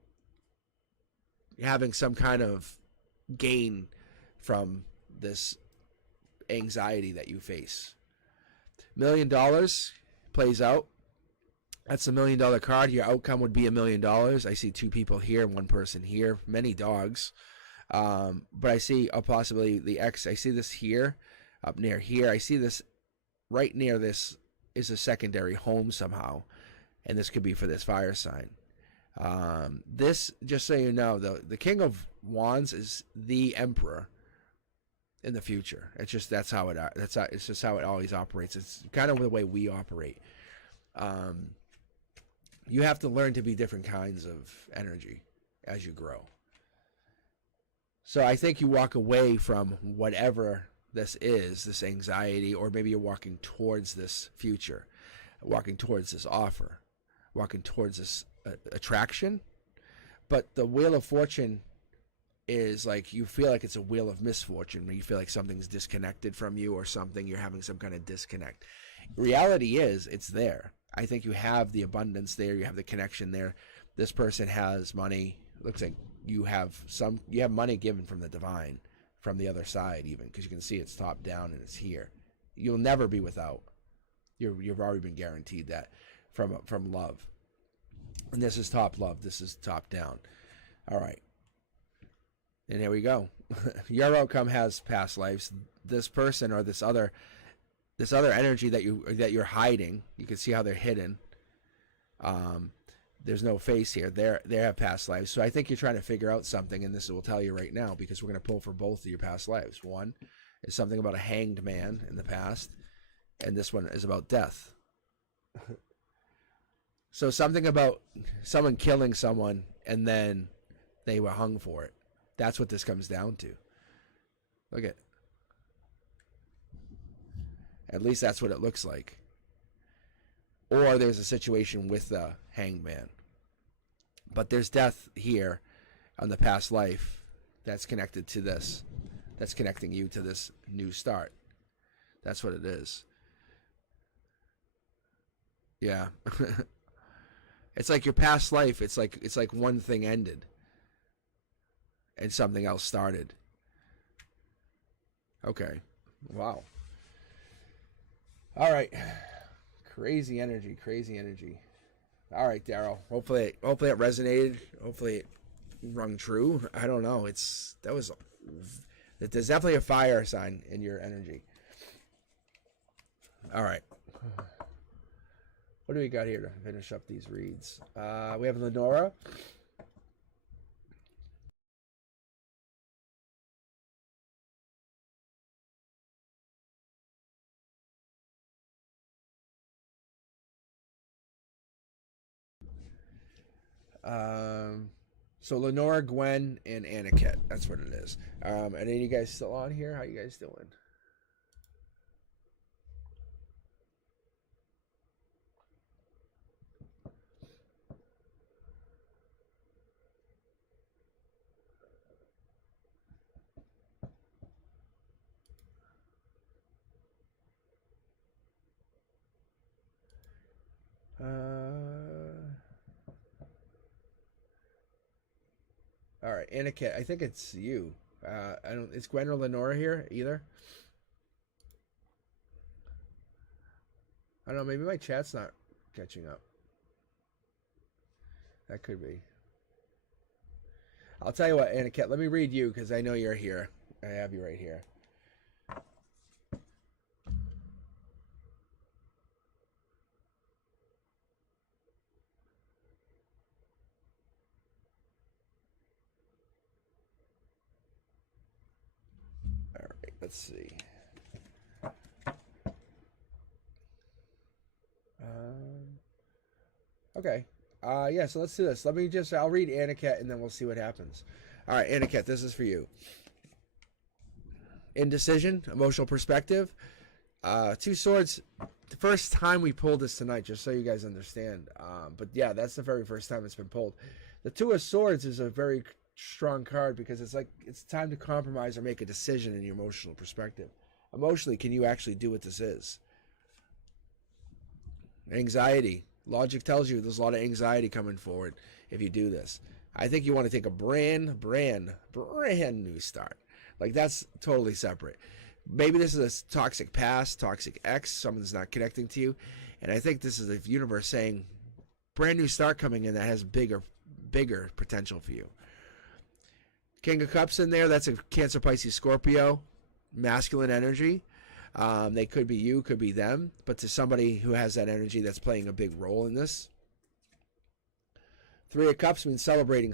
having some kind of gain from this anxiety that you face. $1 million plays out. That's $1 million card. Your outcome would be $1 million. I see 2 people here, 1 person here, many dogs. But I see possibly the X. I see this here, up near here. I see this right near this is a secondary home somehow. And this could be for this fire sign. This, just so you know, the King of Wands is the Emperor in the future. It's just it's just how it always operates. It's kind of the way we operate. You have to learn to be different kinds of energy as you grow. So I think you walk away from whatever this is, this anxiety, or maybe you're walking towards this future, walking towards this offer, walking towards this attraction. But the Wheel of Fortune is like, you feel like it's a wheel of misfortune, where you feel like something's disconnected from you or something, you're having some kind of disconnect. Reality is, it's there. I think you have the abundance there, you have the connection there. This person has money. Looks like you have money given from the divine, from the other side even, because you can see it's top down and it's here. You'll never be without. You've already been guaranteed that from love. And this is top love. This is top down. All right. And here we go. Your outcome has past lives. This person or this other energy that you're hiding, you can see how they're hidden. There's no face here. They have past lives. So I think you're trying to figure out something, and this will tell you right now, because we're going to pull for both of your past lives. One is something about a hanged man in the past, and this one is about death. So something about someone killing someone and then they were hung for it. That's what this comes down to. Look at least that's what it looks like. Or there's a situation with the hanged man. But there's death here on the past life that's connected to this. That's connecting you to this new start. That's what it is. Yeah. It's like your past life. It's like one thing ended and something else started. Okay. Wow. All right. Crazy energy. All right, Daryl. Hopefully it resonated. Hopefully it rung true. I don't know. There's definitely a fire sign in your energy. All right. What do we got here to finish up these reads? We have Lenora. So Lenora, Gwen, and Aniket. That's what it is. And any you guys still on here? How you guys doing? All right, Aniket. I think it's you. I don't. Is Gwen or Lenora here either? I don't know. Maybe my chat's not catching up. That could be. I'll tell you what, Aniket. Let me read you because I know you're here. I have you right here. All right. Let's see. Okay. Yeah, so let's do this. I'll read Aniket and then we'll see what happens. All right, Aniket, this is for you. Indecision, emotional perspective. Two swords. The first time we pulled this tonight, just so you guys understand. But yeah, that's the very first time it's been pulled. The Two of Swords is a very strong card because it's like it's time to compromise or make a decision in your emotional perspective. Emotionally, can you actually do what this is? Anxiety. Logic tells you there's a lot of anxiety coming forward if you do this. I think you want to take a brand new start. Like, that's totally separate. Maybe this is a toxic past, toxic ex, someone's not connecting to you. And I think this is the universe saying, brand new start coming in that has bigger potential for you. King of Cups in there, that's a Cancer, Pisces, Scorpio, masculine energy. They could be you, could be them, but to somebody who has that energy that's playing a big role in this. Three of Cups means celebrating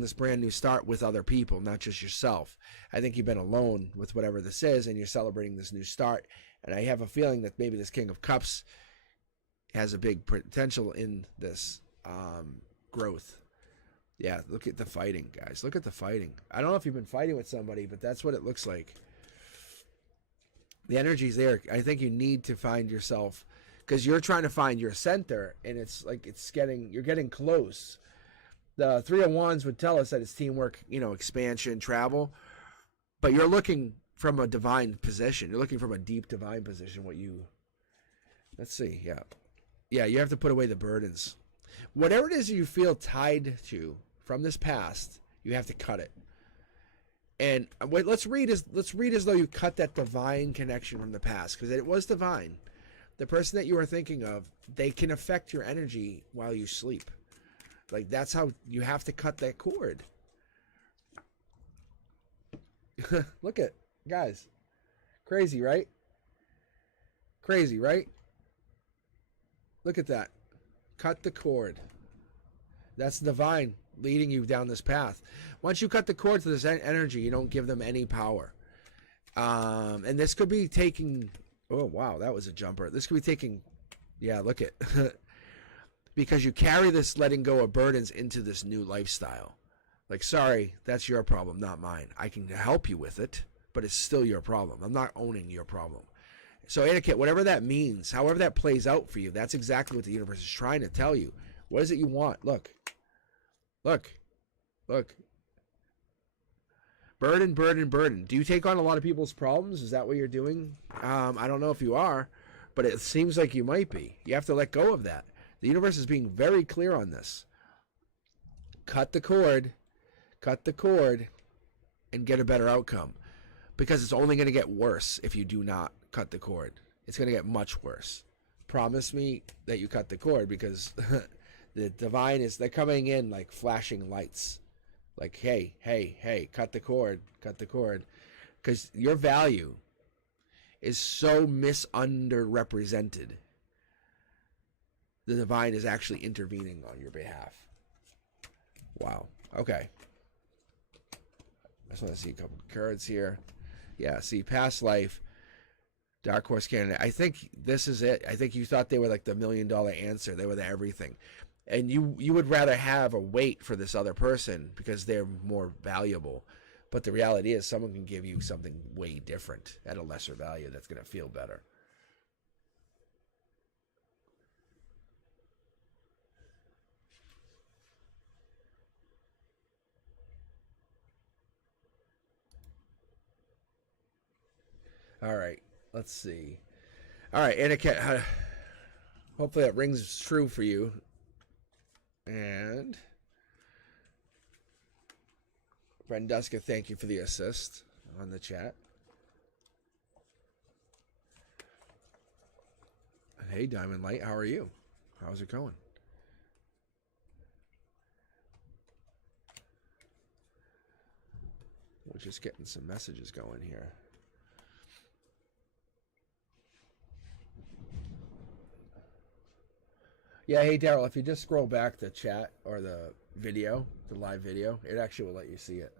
this brand new start with other people, not just yourself. I think you've been alone with whatever this is, and you're celebrating this new start. And I have a feeling that maybe this King of Cups has a big potential in this growth. Yeah, look at the fighting, guys. Look at the fighting. I don't know if you've been fighting with somebody, but that's what it looks like. The energy's there. I think you need to find yourself, because you're trying to find your center, and it's like you're getting close. The Three of Wands would tell us that it's teamwork, expansion, travel, but you're looking from a divine position. You're looking from a deep divine position. Let's see, yeah, you have to put away the burdens. Whatever it is you feel tied to from this past, you have to cut it. And let's read as though you cut that divine connection from the past, because it was divine. The person that you are thinking of, they can affect your energy while you sleep. Like, that's how you have to cut that cord. Look at, guys. Crazy, right? Crazy, right? Look at that. Cut the cord. That's divine leading you down this path. Once you cut the cord to this energy, you don't give them any power. And this could be taking... Oh, wow, that was a jumper. This could be taking... Yeah, look at... Because you carry this letting go of burdens into this new lifestyle. Like, sorry, that's your problem, not mine. I can help you with it, but it's still your problem. I'm not owning your problem. So, etiquette, whatever that means, however that plays out for you, that's exactly what the universe is trying to tell you. What is it you want? Look. Burden, burden, burden. Do you take on a lot of people's problems? Is that what you're doing? I don't know if you are, but it seems like you might be. You have to let go of that. The universe is being very clear on this. Cut the cord, and get a better outcome. Because it's only going to get worse if you do not cut the cord. It's going to get much worse. Promise me that you cut the cord, because the divine they're coming in like flashing lights. Like, hey, cut the cord. Because your value is so misunderrepresented. The divine is actually intervening on your behalf. Wow. Okay. I just want to see a couple cards here. Yeah, see, past life, Dark Horse candidate. I think this is it. I think you thought they were like the $1 million answer. They were the everything. And you would rather have a wait for this other person because they're more valuable. But the reality is someone can give you something way different at a lesser value that's going to feel better. All right, let's see. All right, Aniket, hopefully that rings true for you. And Brenduska, thank you for the assist on the chat. Hey, Diamond Light, how are you? How's it going? We're just getting some messages going here. Yeah, hey Daryl, if you just scroll back the chat or the video, the live video, it actually will let you see it.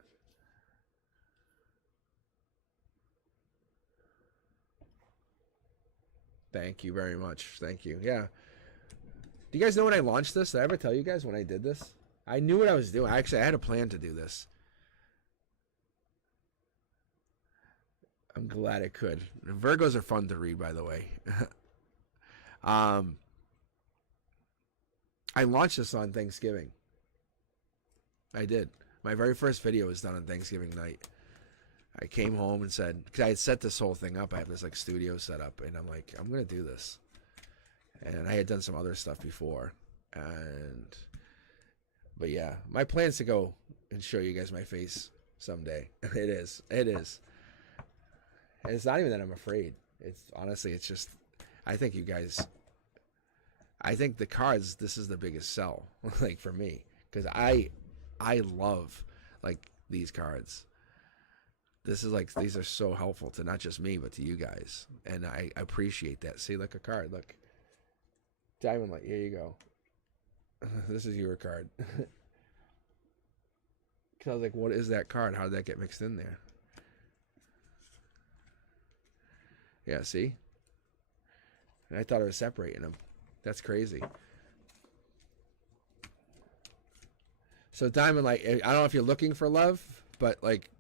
Thank you very much. Thank you. Yeah. Do you guys know when I launched this? Did I ever tell you guys when I did this? I knew what I was doing. Actually, I had a plan to do this. I'm glad I could. Virgos are fun to read, by the way. I launched this on Thanksgiving. I did. My very first video was done on Thanksgiving night. I came home and said, because I had set this whole thing up. I have this like studio set up, and I'm like, I'm going to do this. And I had done some other stuff before. But yeah, my plan is to go and show you guys my face someday. It is. It is. And it's not even that I'm afraid. It's honestly, it's just, I think you guys, I think the cards, this is the biggest sell, like for me, because I love like these cards. This is like, these are so helpful to not just me, but to you guys. And I appreciate that. See, like a card, look. Diamond light, here you go. This is your card. Because I was like, what is that card? How did that get mixed in there? Yeah, see? And I thought I was separating them. That's crazy. So Diamond Light, I don't know if you're looking for love, but like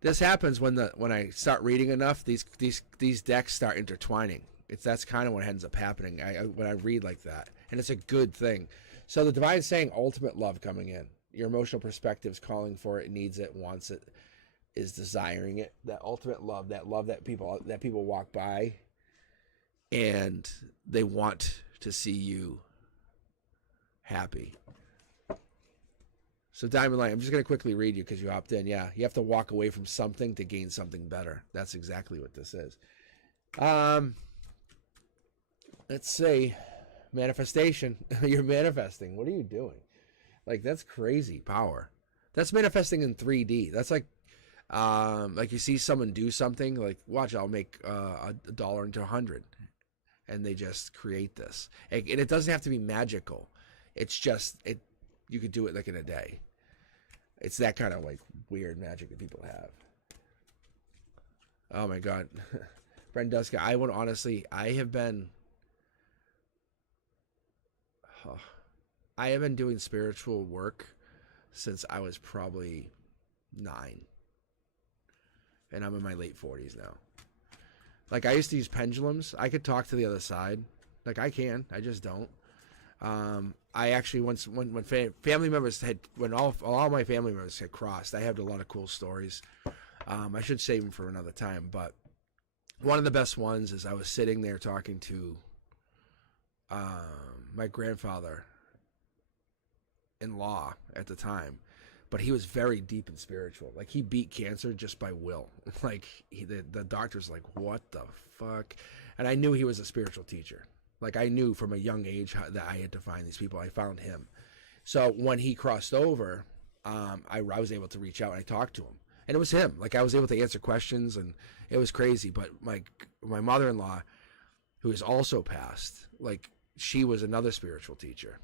this happens when I start reading enough, these decks start intertwining. That's kind of what ends up happening when I read like that. And it's a good thing. So the Divine's saying ultimate love coming in. Your emotional perspective's calling for it, needs it, wants it, is desiring it. That ultimate love that people walk by and they want to see you happy. So Diamond Light, I'm just going to quickly read you because you hopped in. Yeah, you have to walk away from something to gain something better. That's exactly what this is. Let's say manifestation. You're manifesting. What are you doing? Like, that's crazy power. That's manifesting in 3D. That's like you see someone do something, like, watch, I'll make $1 into 100. And they just create this. And it doesn't have to be magical. It's just, you could do it like in a day. It's that kind of like weird magic that people have. Oh my God. Brenduska, I have been doing spiritual work since I was probably 9. And I'm in my late 40s now. Like, I used to use pendulums. I could talk to the other side. Like, I can. I just don't. I actually, when family members when all my family members had crossed, I had a lot of cool stories. I should save them for another time. But one of the best ones is I was sitting there talking to my grandfather-in-law at the time. But he was very deep and spiritual. Like, he beat cancer just by will. Like, the doctor's like, what the fuck? And I knew he was a spiritual teacher. Like, I knew from a young age that I had to find these people. I found him. So when he crossed over, I was able to reach out and I talked to him. And it was him. Like, I was able to answer questions, and it was crazy. But my mother-in-law, who is also passed, like, she was another spiritual teacher.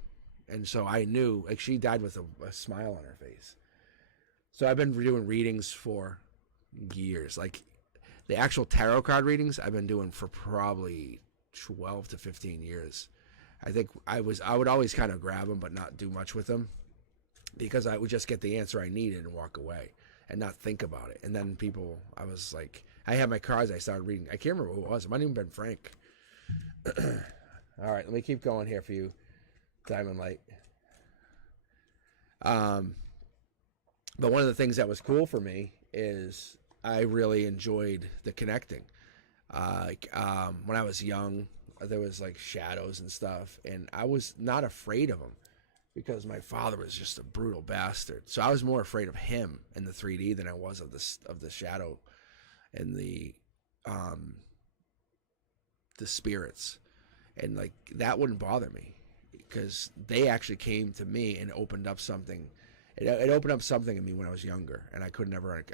And so I knew, like, she died with a smile on her face. So I've been doing readings for years. Like, the actual tarot card readings I've been doing for probably 12 to 15 years. I think I would always kind of grab them but not do much with them because I would just get the answer I needed and walk away and not think about it. And then I was like, I had my cards, I started reading. I can't remember who it was. It might have even been Frank. All right, let me keep going here for you, Diamond Light. But one of the things that was cool for me is I really enjoyed the connecting. When I was young, there was like shadows and stuff, and I was not afraid of them because my father was just a brutal bastard. So I was more afraid of him in the 3D than I was of the shadow and the spirits, and like that wouldn't bother me because they actually came to me and opened up something. It opened up something in me when I was younger, and I could never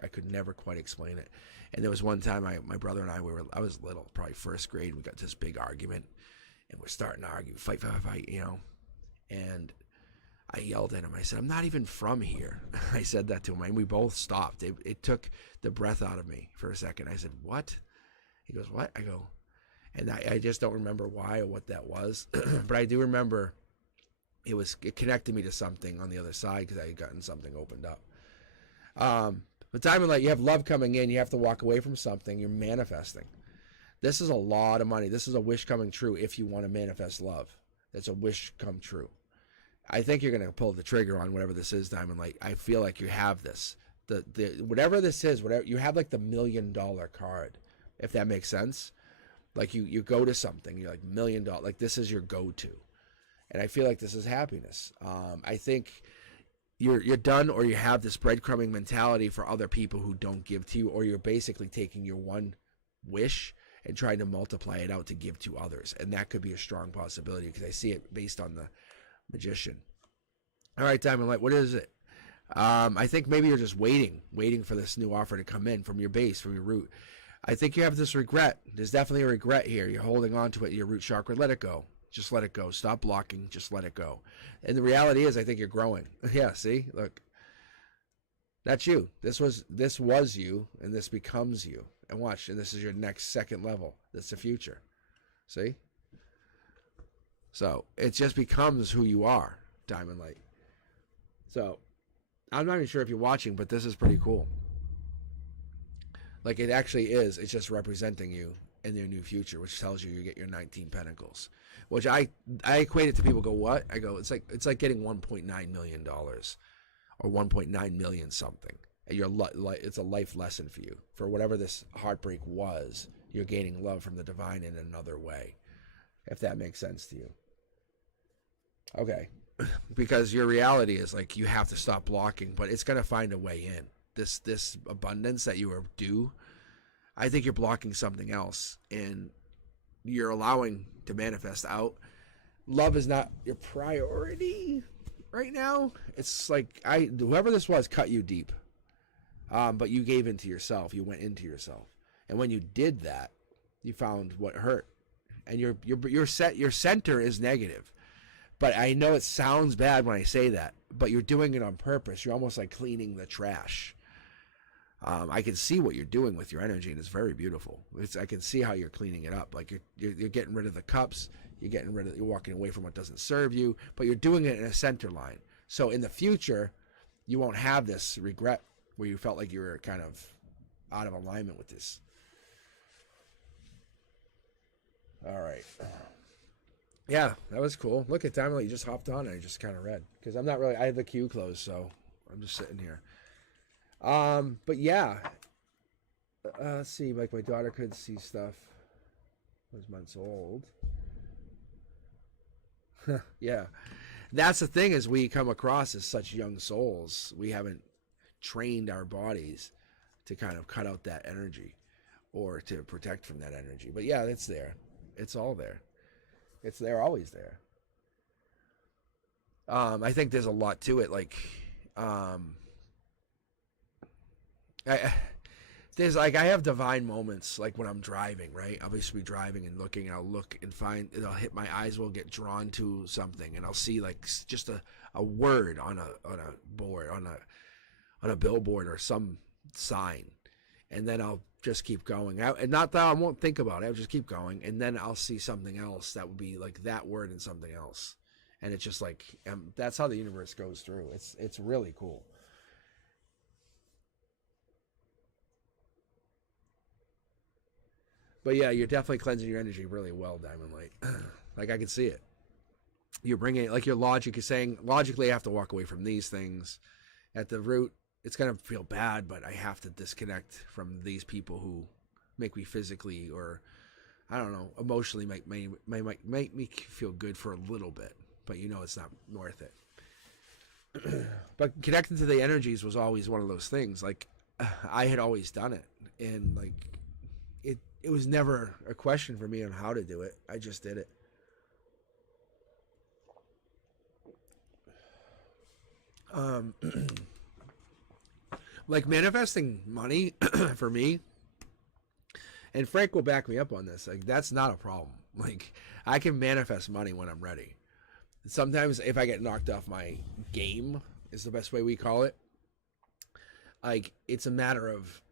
quite explain it. And there was one time my brother and I I was little, probably first grade. We got this big argument, and we're starting to argue, fight, you know. And I yelled at him. I said, "I'm not even from here." I said that to him, and we both stopped. It took the breath out of me for a second. I said, "What?" He goes, "What?" I go, And I just don't remember why or what that was. But I do remember it connected me to something on the other side because I had gotten something opened up. But Diamond Light, you have love coming in. You have to walk away from something. You're manifesting. This is a lot of money. This is a wish coming true if you want to manifest love. It's a wish come true. I think you're going to pull the trigger on whatever this is, Diamond Light. I feel like you have this. The whatever this is, whatever you have, like the $1 million card, if that makes sense. Like you go to something, you're like $1 million, like this is your go-to. And I feel like this is happiness. I think you're done, or you have this breadcrumbing mentality for other people who don't give to you, or you're basically taking your one wish and trying to multiply it out to give to others. And that could be a strong possibility because I see it based on the Magician. All right, Diamond Light, what is it? I think maybe you're just waiting for this new offer to come in from your base, from your root. I think you have this regret. There's definitely a regret here. You're holding on to it, your root chakra. Let it go. Just let it go. Stop blocking. Just let it go. And the reality is, I think you're growing. Yeah, see? Look. That's you. This was you, and this becomes you. And watch, and this is your next second level. That's the future. See? So, it just becomes who you are, Diamond Light. So, I'm not even sure if you're watching, but this is pretty cool. Like, it actually is. It's just representing you in your new future, which tells you get your 19 pentacles. Which I equate it to people go, what? I go, it's like getting $1.9 million or 1.9 million something. And it's a life lesson for you. For whatever this heartbreak was, you're gaining love from the divine in another way. If that makes sense to you. Okay. Because your reality is like you have to stop blocking, but it's going to find a way in. This abundance that you are due, I think you're blocking something else, and you're allowing to manifest out. Love is not your priority right now. It's like whoever this was cut you deep, but you gave into yourself. You went into yourself, and when you did that, you found what hurt, and your center is negative. But I know it sounds bad when I say that, but you're doing it on purpose. You're almost like cleaning the trash. I can see what you're doing with your energy, and it's very beautiful. I can see how you're cleaning it up. Like you're getting rid of the cups. You're walking away from what doesn't serve you, but you're doing it in a center line. So in the future, you won't have this regret where you felt like you were kind of out of alignment with this. All right. Yeah, that was cool. Look at Diamond Light, you just hopped on and I just kind of read. Because I'm not really, I have the queue closed, so I'm just sitting here. But yeah. Let's see, like my daughter could see stuff. Was months old. Yeah. That's the thing, is we come across as such young souls. We haven't trained our bodies to kind of cut out that energy or to protect from that energy. But yeah, it's there. It's all there. It's there, always there. I think there's a lot to it. Like, I have divine moments, like when I'm driving, right? I'll just be driving and looking, and I'll look and find, and I'll hit, my eyes will get drawn to something, and I'll see like just a word on a board, on a billboard or some sign, and then I'll just keep going. And not that I won't think about it, I'll just keep going, and then I'll see something else that would be like that word and something else, and it's just like that's how the universe goes through. It's really cool. But yeah, you're definitely cleansing your energy really well, Diamond Light. Like I can see it. You're bringing it, like your logic is saying, logically I have to walk away from these things. At the root, it's going to feel bad, but I have to disconnect from these people who make me physically, or I don't know, emotionally make me feel good for a little bit, but you know it's not worth it. But connecting to the energies was always one of those things. Like I had always done it, and like it was never a question for me on how to do it. I just did it. Like manifesting money for me, and Frank will back me up on this, like that's not a problem. Like I can manifest money when I'm ready. Sometimes if I get knocked off my game, is the best way we call it, like it's a matter of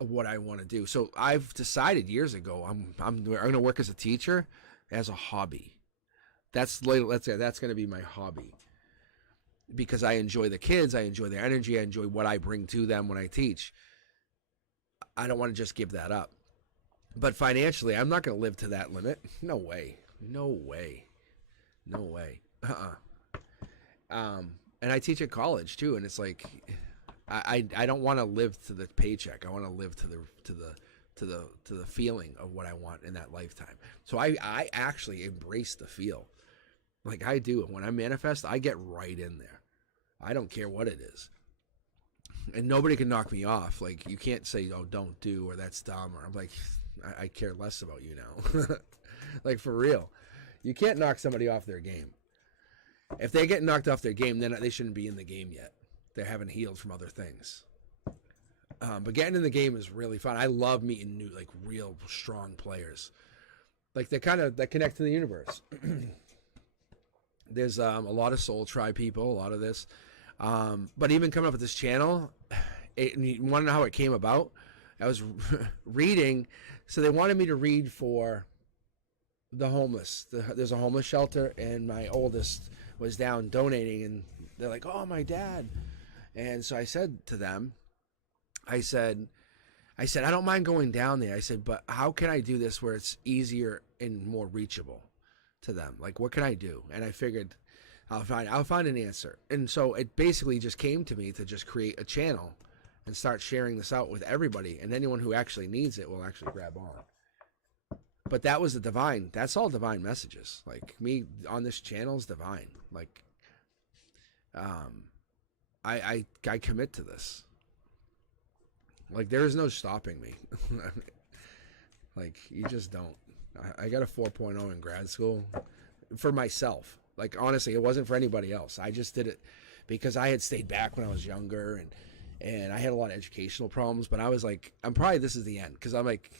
of what I want to do. So I've decided years ago I'm going to work as a teacher as a hobby. That's going to be my hobby, because I enjoy the kids, I enjoy their energy, I enjoy what I bring to them when I teach. I don't want to just give that up. But financially, I'm not going to live to that limit. No way. No way. No way. And I teach at college too, and it's like I don't want to live to the paycheck. I want to live to the feeling of what I want in that lifetime. So I actually embrace the feel. Like I do. When I manifest, I get right in there. I don't care what it is. And nobody can knock me off. Like, you can't say, oh, don't do, or that's dumb, or I'm like, I care less about you now. Like, for real. You can't knock somebody off their game. If they get knocked off their game, then they shouldn't be in the game yet. They haven't healed from other things. But getting in the game is really fun. I love meeting new, like, real strong players. Like, that connect to the universe. There's a lot of Soul Tribe people, a lot of this. But even coming up with this channel, you want to know how it came about? I was reading, so they wanted me to read for the homeless. There's a homeless shelter, and my oldest was down donating, and they're like, oh, my dad. And so I said to them, I said, I don't mind going down there. I said, but how can I do this where it's easier and more reachable to them? Like, what can I do? And I figured I'll find an answer. And so it basically just came to me to just create a channel and start sharing this out with everybody, and anyone who actually needs it will actually grab on. But that was that's all divine messages. Like, me on this channel is divine. Like, I commit to this. Like, there is no stopping me. Like, you just don't. I got a 4.0 in grad school for myself. Like, honestly, it wasn't for anybody else. I just did it because I had stayed back when I was younger, and I had a lot of educational problems. But I was like, this is the end. Because I'm like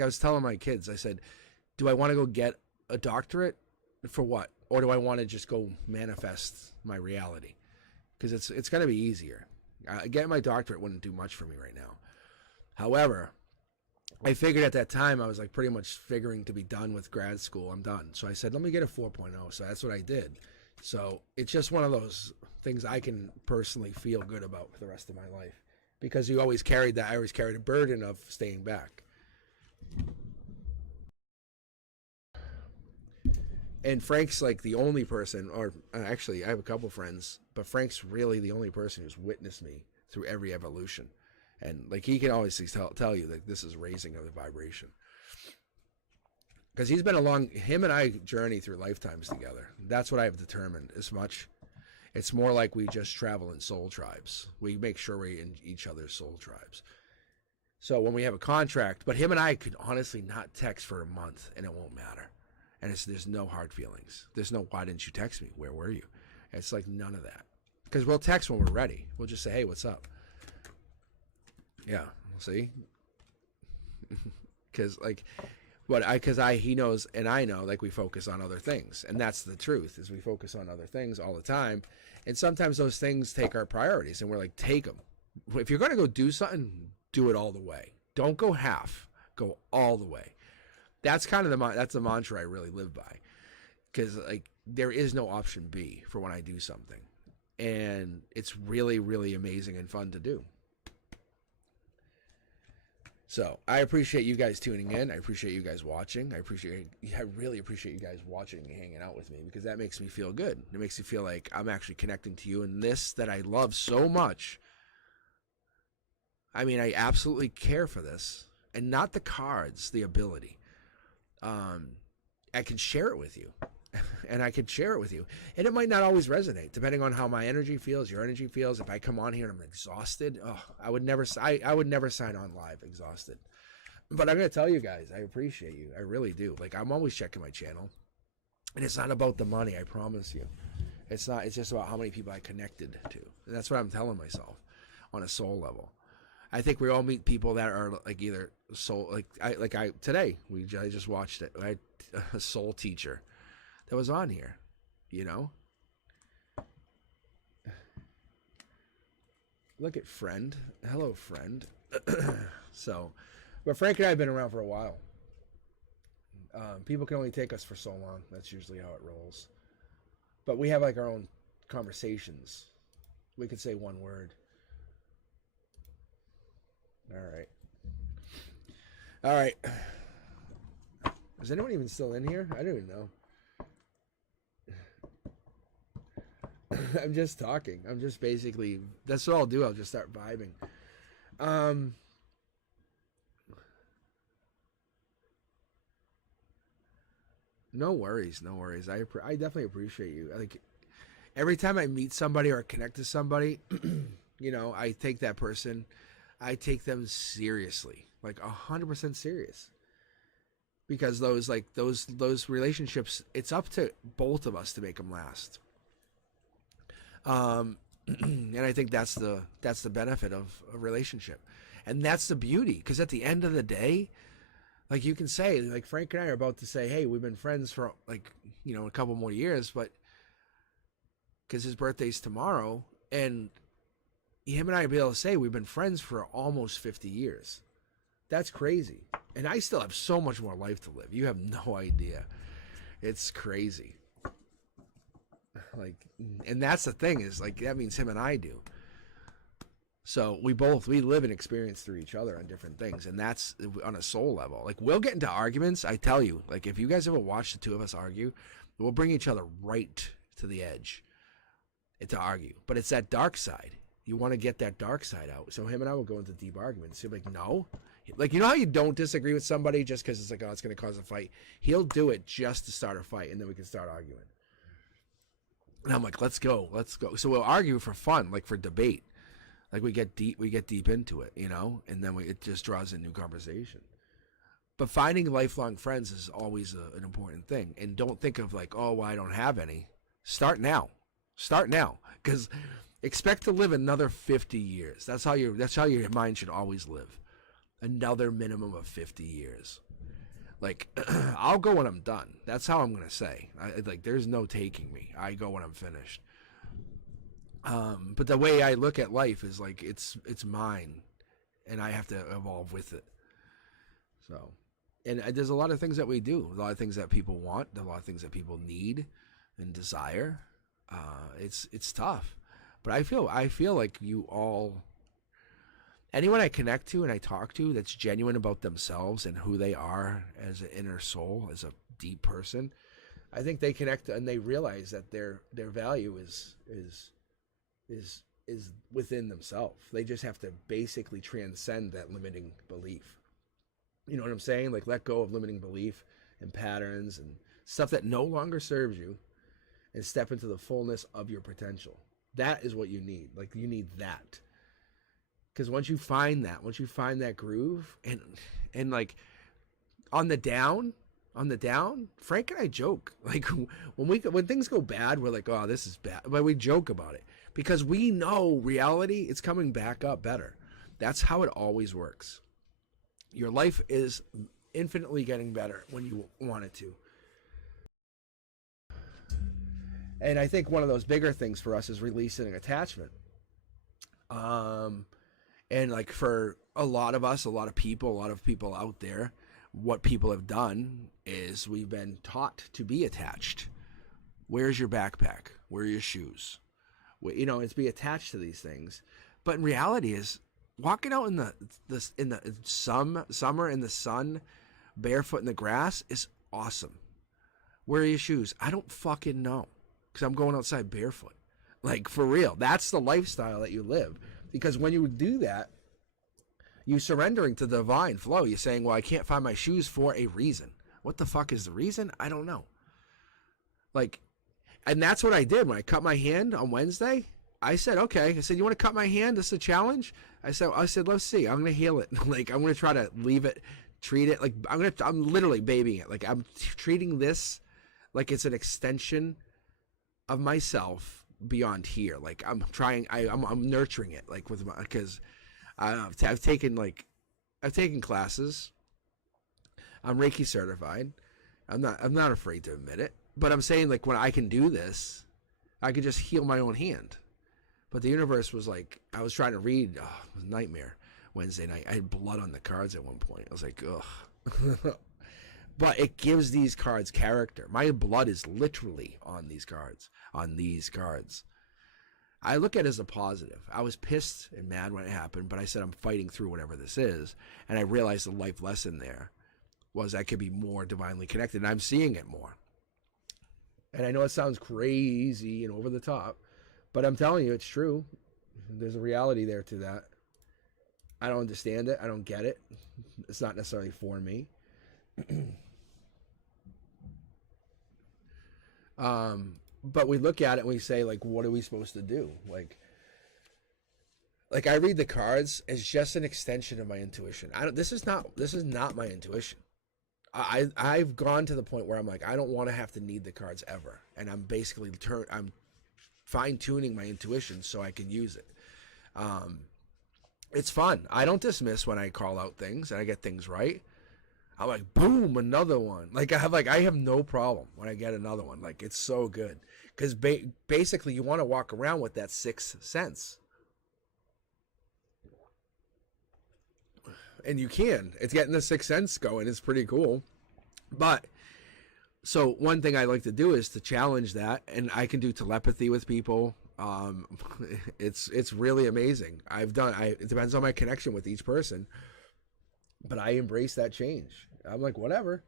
I was telling my kids, I said, do I want to go get a doctorate for what? Or do I want to just go manifest my reality? Because it's going to be easier. Getting my doctorate wouldn't do much for me right now. However, I figured at that time I was like pretty much figuring to be done with grad school. I'm done. So I said, let me get a 4.0. So that's what I did. So it's just one of those things I can personally feel good about for the rest of my life, because I always carried a burden of staying back. And Frank's like the only person, or actually I have a couple friends, but Frank's really the only person who's witnessed me through every evolution. And like, he can always tell you that this is raising of the vibration. Because he's been him and I journey through lifetimes together. That's what I've determined as much. It's more like we just travel in soul tribes. We make sure we're in each other's soul tribes. So when we have a contract, but him and I could honestly not text for a month and it won't matter. And there's no hard feelings. There's no, why didn't you text me? Where were you? It's like none of that. Because we'll text when we're ready. We'll just say, hey, what's up? Yeah, see? Because like, he knows and I know, like, we focus on other things. And that's the truth, is we focus on other things all the time. And sometimes those things take our priorities, and we're like, take them. If you're going to go do something, do it all the way. Don't go half. Go all the way. That's kind of that's the mantra I really live by. Because like, there is no option B for when I do something. And it's really, really amazing and fun to do. So I appreciate you guys tuning in. I appreciate you guys watching. I really appreciate you guys watching and hanging out with me, because that makes me feel good. It makes me feel like I'm actually connecting to you in this that I love so much. I mean, I absolutely care for this, and not the cards, the ability. I can share it with you, and I can share it with you, and it might not always resonate depending on how my energy feels, your energy feels. If I come on here and I'm exhausted, I would never sign on live exhausted. But I'm gonna tell you guys, I appreciate you. I really do. Like, I'm always checking my channel, and it's not about the money. I promise you, it's not. It's just about how many people I connected to, and that's what I'm telling myself on a soul level. I think we all meet people that are like either soul, today I just watched it. I had a soul teacher that was on here, you know. Look at friend. Hello, friend. So, but Frank and I have been around for a while. People can only take us for so long. That's usually how it rolls. But we have like our own conversations. We could say one word. All right. All right. Is anyone even still in here? I don't even know. I'm just talking. I'm just basically, that's what I'll do. I'll just start vibing. No worries, no worries. I definitely appreciate you. Like every time I meet somebody or connect to somebody, you know, I take that person, I take them seriously, like 100% serious, because those relationships, it's up to both of us to make them last. And I think that's the benefit of a relationship, and that's the beauty. Because at the end of the day, like you can say, like Frank and I are about to say, hey, we've been friends for like, you know, a couple more years, but because his birthday's tomorrow, and him and I will be able to say we've been friends for almost 50 years. That's crazy. And I still have so much more life to live. You have no idea. It's crazy. Like, and that's the thing, is like, that means him and I do. So we live and experience through each other on different things, and that's on a soul level. Like, we'll get into arguments. I tell you, like, if you guys ever watch the two of us argue, we'll bring each other right to the edge to argue. But it's that dark side. You want to get that dark side out. So him and I will go into deep arguments. He'll be like, no. Like, you know how you don't disagree with somebody just because it's like, oh, it's going to cause a fight? He'll do it just to start a fight, and then we can start arguing. And I'm like, let's go. So we'll argue for fun, like for debate. Like we get deep into it, you know, and then it just draws a new conversation. But finding lifelong friends is always an important thing. And don't think of like, oh, well, I don't have any. Start now, because expect to live another 50 years. That's how your mind should always live. Another minimum of 50 years. Like, I'll go when I'm done. That's how I'm gonna say. Like, there's no taking me. I go when I'm finished. But the way I look at life is like it's mine, and I have to evolve with it. So, and there's a lot of things that we do, a lot of things that people want, a lot of things that people need and desire. It's tough, but I feel like you all, anyone I connect to and I talk to that's genuine about themselves and who they are as an inner soul, as a deep person, I think they connect and they realize that their value is within themselves. They just have to basically transcend that limiting belief. You know what I'm saying? Like, let go of limiting belief and patterns and stuff that no longer serves you, and step into the fullness of your potential. That is what you need. Like, you need that. Because once you find that groove, and like on the down, Frank and I joke. Like, when things go bad, we're like, oh, this is bad. But we joke about it. Because we know reality, it's coming back up better. That's how it always works. Your life is infinitely getting better when you want it to. And I think one of those bigger things for us is releasing attachment. And like for a lot of people out there, what people have done is we've been taught to be attached. Where's your backpack? Where are your shoes? You know, it's be attached to these things. But in reality is walking out in the summer in the sun, barefoot in the grass is awesome. Where are your shoes? I don't fucking know, because I'm going outside barefoot. Like, for real. That's the lifestyle that you live. Because when you do that, you're surrendering to the divine flow. You're saying, well, I can't find my shoes for a reason. What the fuck is the reason? I don't know. Like, and that's what I did when I cut my hand on Wednesday. I said, okay. I said, you want to cut my hand? This is a challenge? I said, let's see. I'm going to heal it. Like, I'm going to try to treat it. Like, I'm literally babying it. Like, I'm treating this like it's an extension of myself beyond here. Like, I'm nurturing it. Like, because I've taken classes. I'm Reiki certified. I'm not afraid to admit it. But I'm saying, like, when I can do this, I could just heal my own hand. But the universe was like, I was trying to read, it was a nightmare. Wednesday night. I had blood on the cards at one point. I was like, ugh. But it gives these cards character. My blood is literally on these cards. I look at it as a positive. I was pissed and mad when it happened, but I said I'm fighting through whatever this is. And I realized the life lesson there was I could be more divinely connected, and I'm seeing it more. And I know it sounds crazy and over the top, but I'm telling you, it's true. There's a reality there to that. I don't understand it. I don't get it. It's not necessarily for me. But we look at it and we say, like, what are we supposed to do? Like I read the cards as just an extension of my intuition. This is not my intuition. I've gone to the point where I'm like, I don't want to have to need the cards ever. And I'm basically I'm fine tuning my intuition so I can use it. It's fun. I don't dismiss when I call out things and I get things right. I'm like, boom, another one. Like I have no problem when I get another one. Like, it's so good. Because basically you want to walk around with that sixth sense. And you can. It's getting the sixth sense going. It's pretty cool. But, so one thing I like to do is to challenge that. And I can do telepathy with people. It's really amazing. It depends on my connection with each person. But I embrace that change. I'm like, whatever.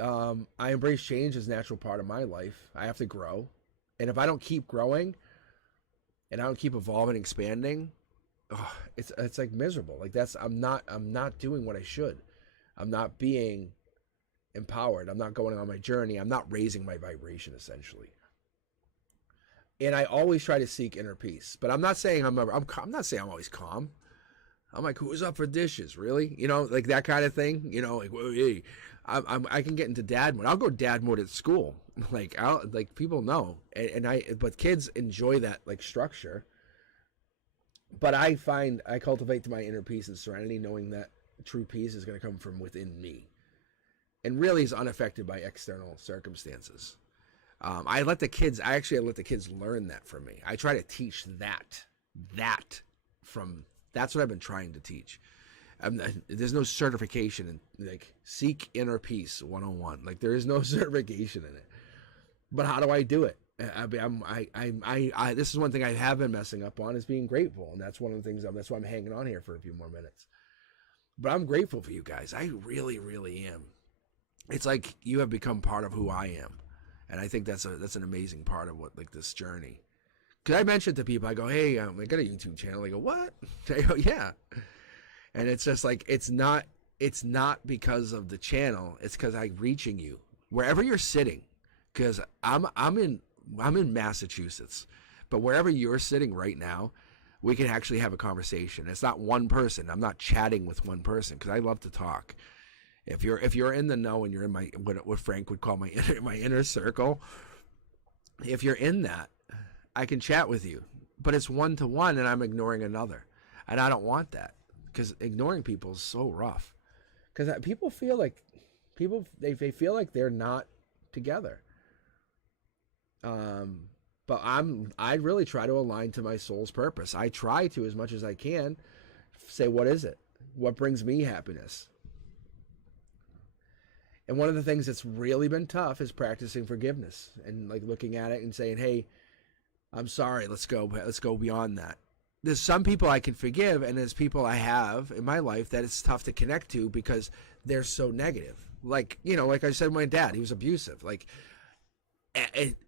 I embrace change as a natural part of my life. I have to grow. And if I don't keep growing and I don't keep evolving and expanding, it's like miserable. Like I'm not doing what I should. I'm not being empowered. I'm not going on my journey. I'm not raising my vibration, essentially. And I always try to seek inner peace. But I'm not saying I'm not saying I'm always calm. I'm like, who's up for dishes? Really? You know, like that kind of thing. You know, like, whoa, hey, I can get into dad mode. I'll go dad mode at school. Like, people know, but kids enjoy that like structure. But I find I cultivate my inner peace and serenity, knowing that true peace is going to come from within me, and really is unaffected by external circumstances. I actually let the kids learn that from me. I try to teach that from. That's what I've been trying to teach. There's no certification in, like, seek inner peace 101. Like, there is no certification in it. But how do I do it? This is one thing I have been messing up on, is being grateful, and that's one of the things. That's why I'm hanging on here for a few more minutes. But I'm grateful for you guys. I really, really am. It's like you have become part of who I am, and I think that's an amazing part of what, like, this journey. Because I mentioned to people, I go, hey, I got a YouTube channel. They go, what? I go, yeah. And it's just like, it's not because of the channel. It's because I'm reaching you wherever you're sitting. Because I'm in Massachusetts, but wherever you're sitting right now, we can actually have a conversation. It's not one person. I'm not chatting with one person, because I love to talk. If you're in the know and you're in my what Frank would call my inner circle, if you're in that, I can chat with you, but it's one-to-one and I'm ignoring another. And I don't want that, because ignoring people is so rough. Because people feel like they feel like they're not together. But I really try to align to my soul's purpose. I try to, as much as I can, say, what is it? What brings me happiness? And one of the things that's really been tough is practicing forgiveness and, like, looking at it and saying, hey, I'm sorry, let's go beyond that. There's some people I can forgive, and there's people I have in my life that it's tough to connect to because they're so negative. Like, you know, like I said, my dad, he was abusive. Like,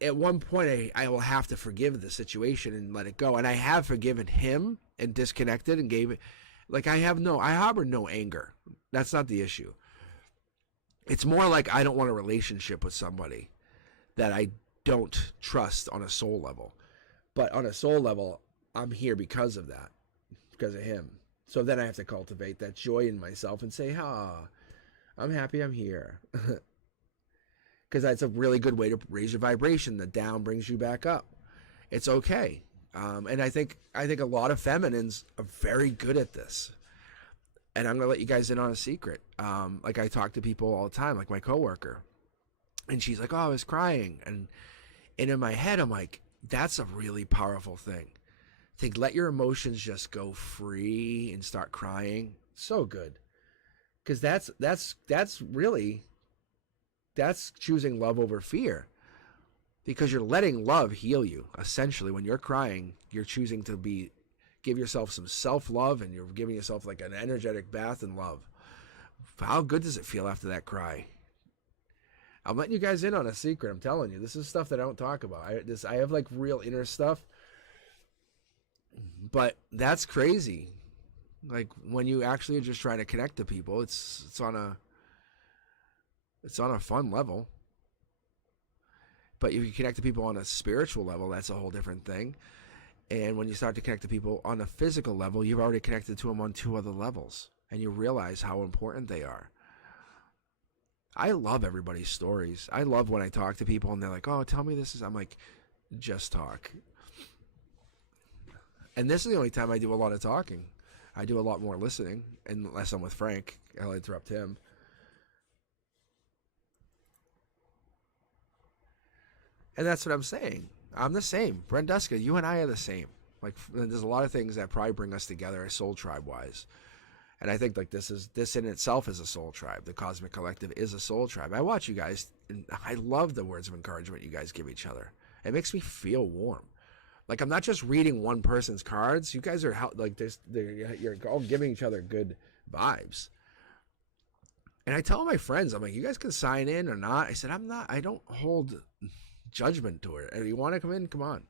at one point, I will have to forgive the situation and let it go. And I have forgiven him and disconnected and gave it. Like, I harbor no anger. That's not the issue. It's more like I don't want a relationship with somebody that I don't trust on a soul level. But on a soul level, I'm here because of that, because of him. So then I have to cultivate that joy in myself and say, I'm happy I'm here. Because that's a really good way to raise your vibration. The down brings you back up. It's okay. And I think a lot of feminines are very good at this. And I'm going to let you guys in on a secret. Like, I talk to people all the time, like my coworker. And she's like, oh, I was crying. And in my head, I'm like, that's a really powerful thing to let your emotions just go free and start crying. So good. Because that's choosing love over fear. Because you're letting love heal you. Essentially, when you're crying, you're choosing to give yourself some self-love, and you're giving yourself like an energetic bath in love. How good does it feel after that cry? I'm letting you guys in on a secret. I'm telling you, this is stuff that I don't talk about. I have like real inner stuff, but that's crazy. Like when you actually are just trying to connect to people, it's on a fun level. But if you connect to people on a spiritual level, that's a whole different thing. And when you start to connect to people on a physical level, you've already connected to them on 2 other levels. And you realize how important they are. I love everybody's stories. I love when I talk to people and they're like, oh, tell me this is... I'm like, just talk. And this is the only time I do a lot of talking. I do a lot more listening, unless I'm with Frank. I'll interrupt him. And that's what I'm saying. I'm the same. Brenduska, you and I are the same. Like, there's a lot of things that probably bring us together as soul tribe-wise. And I think like this in itself is a soul tribe. The Cosmic Collective is a soul tribe. I watch you guys, and I love the words of encouragement you guys give each other. It makes me feel warm. Like, I'm not just reading one person's cards. You guys are like you're all giving each other good vibes. And I tell my friends, I'm like, you guys can sign in or not. I said, I don't hold judgment to it. If you want to come in, come on.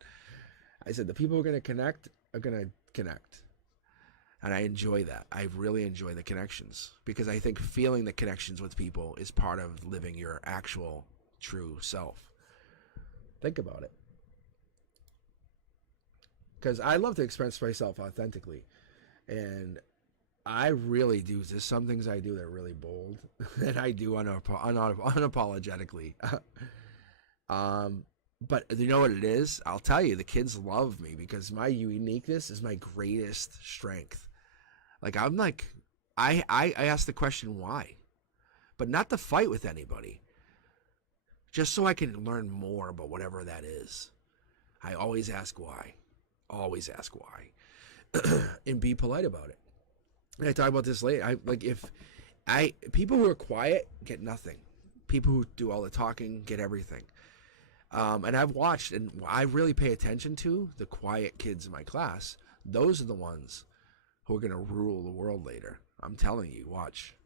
I said, the people who are going to connect are going to connect. And I enjoy that. I really enjoy the connections, because I think feeling the connections with people is part of living your actual true self. Think about it. Because I love to express myself authentically. And I really do. There's some things I do that are really bold that I do unapologetically. But you know what it is? I'll tell you, the kids love me because my uniqueness is my greatest strength. Like, I'm like, I ask the question why, but not to fight with anybody. Just so I can learn more about whatever that is. I always ask why. Always ask why. And be polite about it. And I talk about this later. People who are quiet get nothing. People who do all the talking get everything. And I've watched, and I really pay attention to the quiet kids in my class. Those are the ones who are going to rule the world later. I'm telling you,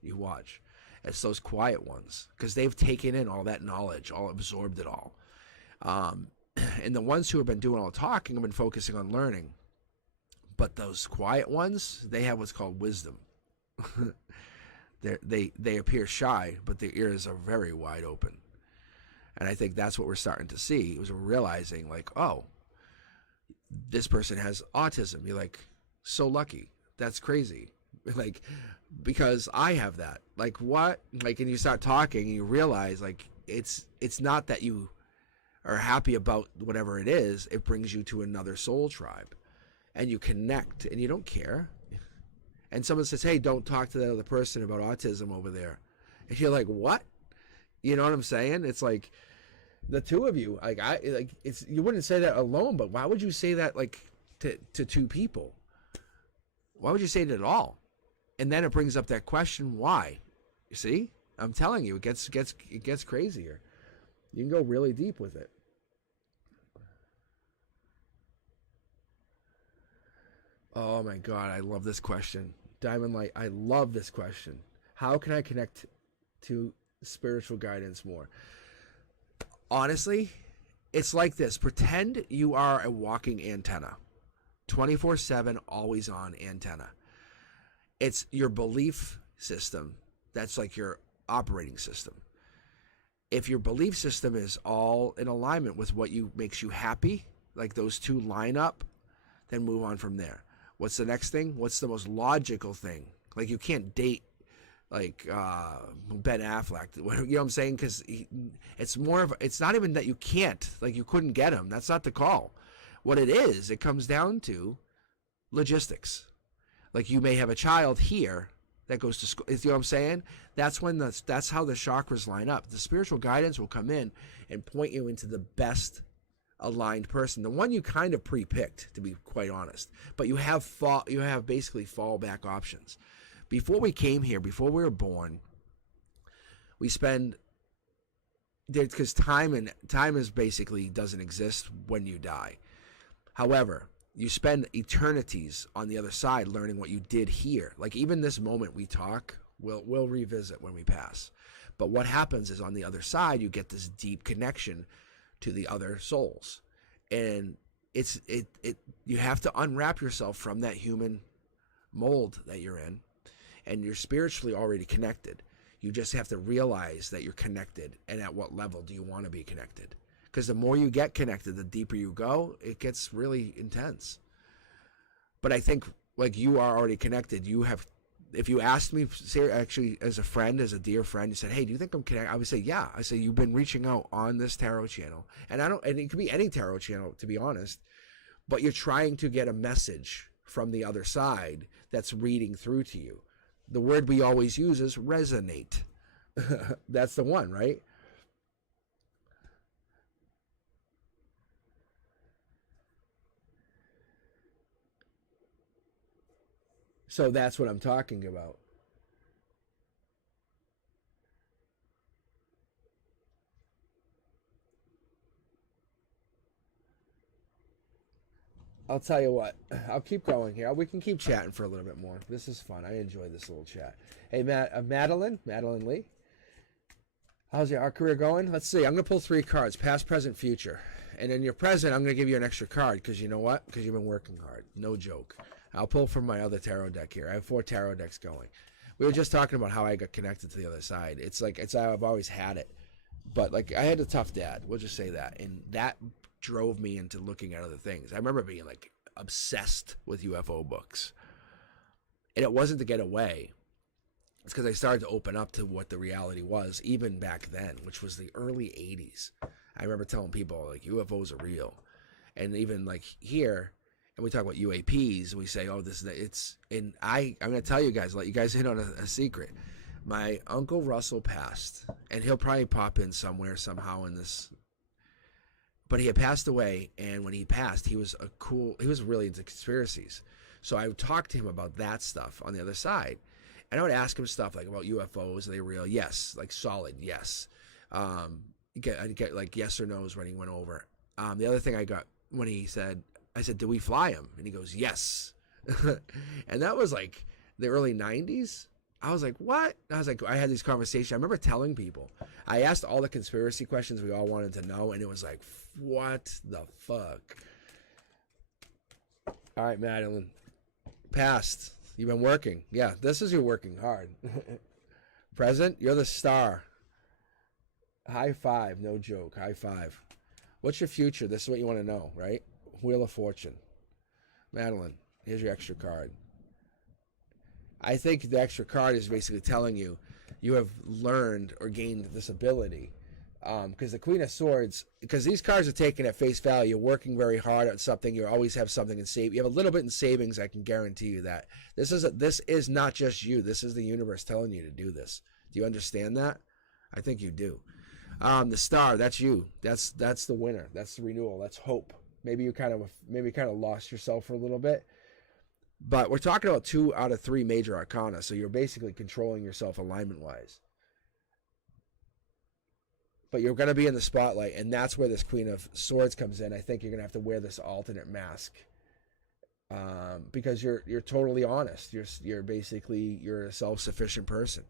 you watch. It's those quiet ones, because they've taken in all that knowledge, all absorbed it all. And the ones who have been doing all the talking have been focusing on learning. But those quiet ones, they have what's called wisdom. They appear shy, but their ears are very wide open. And I think that's what we're starting to see. It was realizing, like, oh, this person has autism. You're like, so lucky. That's crazy. Like, because I have that. Like, what? Like, and you start talking and you realize, like, it's not that you are happy about whatever it is. It brings you to another soul tribe. And you connect, and you don't care. And someone says, hey, don't talk to that other person about autism over there. And you're like, what? You know what I'm saying? It's like the two of you, you wouldn't say that alone, but why would you say that like to two people? Why would you say it at all? And then it brings up that question, why? You see? I'm telling you, it gets crazier. You can go really deep with it. Oh my God, I love this question. Diamond Light, I love this question. How can I connect to spiritual guidance more? Honestly, it's like this. Pretend you are a walking antenna. 24/7, always on antenna. It's your belief system. That's like your operating system. If your belief system is all in alignment with what makes you happy, like those two line up, then move on from there. What's the next thing? What's the most logical thing? Like, you can't date like Ben Affleck. You know what I'm saying? Because it's more of, it's not even that you can't, like you couldn't get him. That's not the call. What it is, it comes down to logistics. Like, you may have a child here that goes to school. You know what I'm saying? That's when that's how the chakras line up. The spiritual guidance will come in and point you into the best aligned person, the one you kind of pre-picked, to be quite honest. But you have basically fallback options. Before we came here, before we were born, we spend, because time is basically doesn't exist when you die. However, you spend eternities on the other side learning what you did here. Like even this moment we talk, we'll revisit when we pass. But what happens is on the other side, you get this deep connection to the other souls. And you have to unwrap yourself from that human mold that you're in, and you're spiritually already connected. You just have to realize that you're connected, and at what level do you want to be connected? Because the more you get connected, the deeper you go, it gets really intense. But I think, like, you are already connected. You have, if you asked me, actually, as a friend, as a dear friend, you said, hey, do you think I'm connected? I would say, yeah. I say, you've been reaching out on this tarot channel. And it could be any tarot channel, to be honest. But you're trying to get a message from the other side that's reading through to you. The word we always use is resonate. That's the one, right? So that's what I'm talking about. I'll tell you what. I'll keep going here. We can keep chatting for a little bit more. This is fun. I enjoy this little chat. Hey, Madeline Lee. How's our career going? Let's see. I'm going to pull 3 cards, past, present, future. And in your present, I'm going to give you an extra card because you know what? Because you've been working hard. No joke. I'll pull from my other tarot deck here. I have 4 tarot decks going. We were just talking about how I got connected to the other side. I've always had it. But like I had a tough dad. We'll just say that. And that drove me into looking at other things. I remember being like obsessed with UFO books. And it wasn't to get away. It's because I started to open up to what the reality was, even back then, which was the early 80s. I remember telling people like UFOs are real. And even like here, and we talk about UAPs, and we say, oh, I'm going to tell you guys, let you guys in on a secret. My Uncle Russell passed, and he'll probably pop in somewhere, somehow in this. But he had passed away, and when he passed, he was really into conspiracies. So I would talk to him about that stuff on the other side. And I would ask him stuff like about UFOs, are they real? Yes. Like solid, yes. I'd get like yes or no's when he went over. The other thing I got when I said, do we fly him? And he goes, yes. And that was like the early 90s. I was like, what? I was like, I had these conversations. I remember telling people. I asked all the conspiracy questions we all wanted to know, and it was like, what the fuck? All right, Madeline. Past. You've been working. Yeah, this is you working hard. Present, you're the star. High five, no joke. High five. What's your future? This is what you want to know, right? Wheel of Fortune. Madeline, here's your extra card. I think the extra card is basically telling you have learned or gained this ability. Because the Queen of Swords, because these cards are taken at face value, you're working very hard at something, you always have something in savings. You have a little bit in savings, I can guarantee you that. This is not just you. This is the universe telling you to do this. Do you understand that? I think you do. The star, that's you. That's the winner. That's the renewal. That's hope. Maybe you kind of lost yourself for a little bit. But we're talking about 2 out of 3 major arcana, so you're basically controlling yourself alignment-wise. But you're going to be in the spotlight, and that's where this Queen of Swords comes in. I think you're going to have to wear this alternate mask because you're totally honest. You're a self-sufficient person.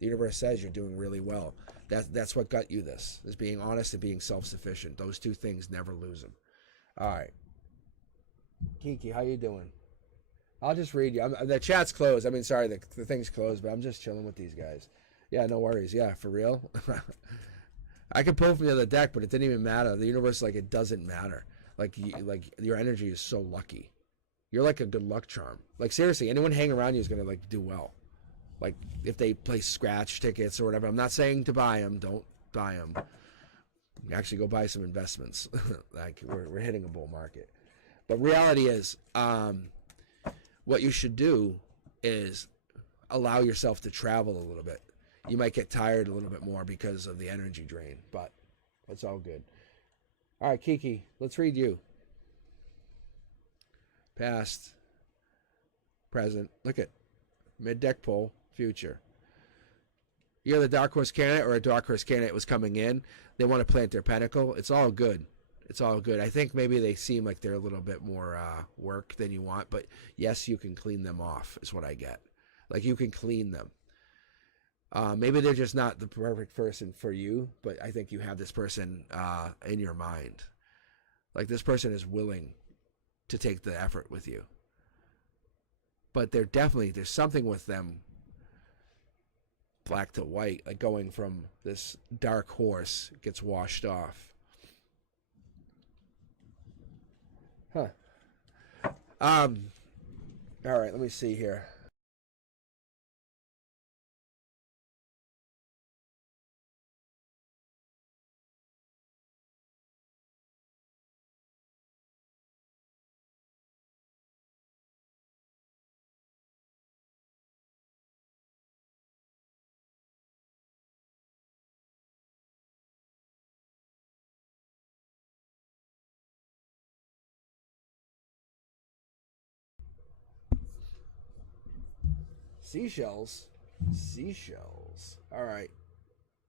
The universe says you're doing really well. That's what got you this, is being honest and being self-sufficient. Those 2 things, never lose them. All right. Kiki, how you doing? I'll just read you. The chat's closed. I mean, sorry, the thing's closed, but I'm just chilling with these guys. Yeah, no worries. Yeah, for real. I could pull from the other deck, but it didn't even matter. The universe, like, it doesn't matter. Like your energy is so lucky. You're like a good luck charm. Like, seriously, anyone hanging around you is going to, like, do well. Like, if they play scratch tickets or whatever. I'm not saying to buy them. Don't buy them. Actually, go buy some investments. Like, we're hitting a bull market. But reality is, what you should do is allow yourself to travel a little bit. You might get tired a little bit more because of the energy drain, but it's all good. All right, Kiki, let's read you. Past, present. Look at mid-deck pull, future. You're the dark horse candidate, or a dark horse candidate was coming in. They want to plant their pentacle. It's all good. It's all good. I think maybe they seem like they're a little bit more work than you want, but yes, you can clean them off is what I get. Like, you can clean them. Maybe they're just not the perfect person for you, but I think you have this person in your mind. Like, this person is willing to take the effort with you. But there's something with them, black to white, like going from this dark horse gets washed off. Huh. All right, let me see here. Seashells? Seashells. All right.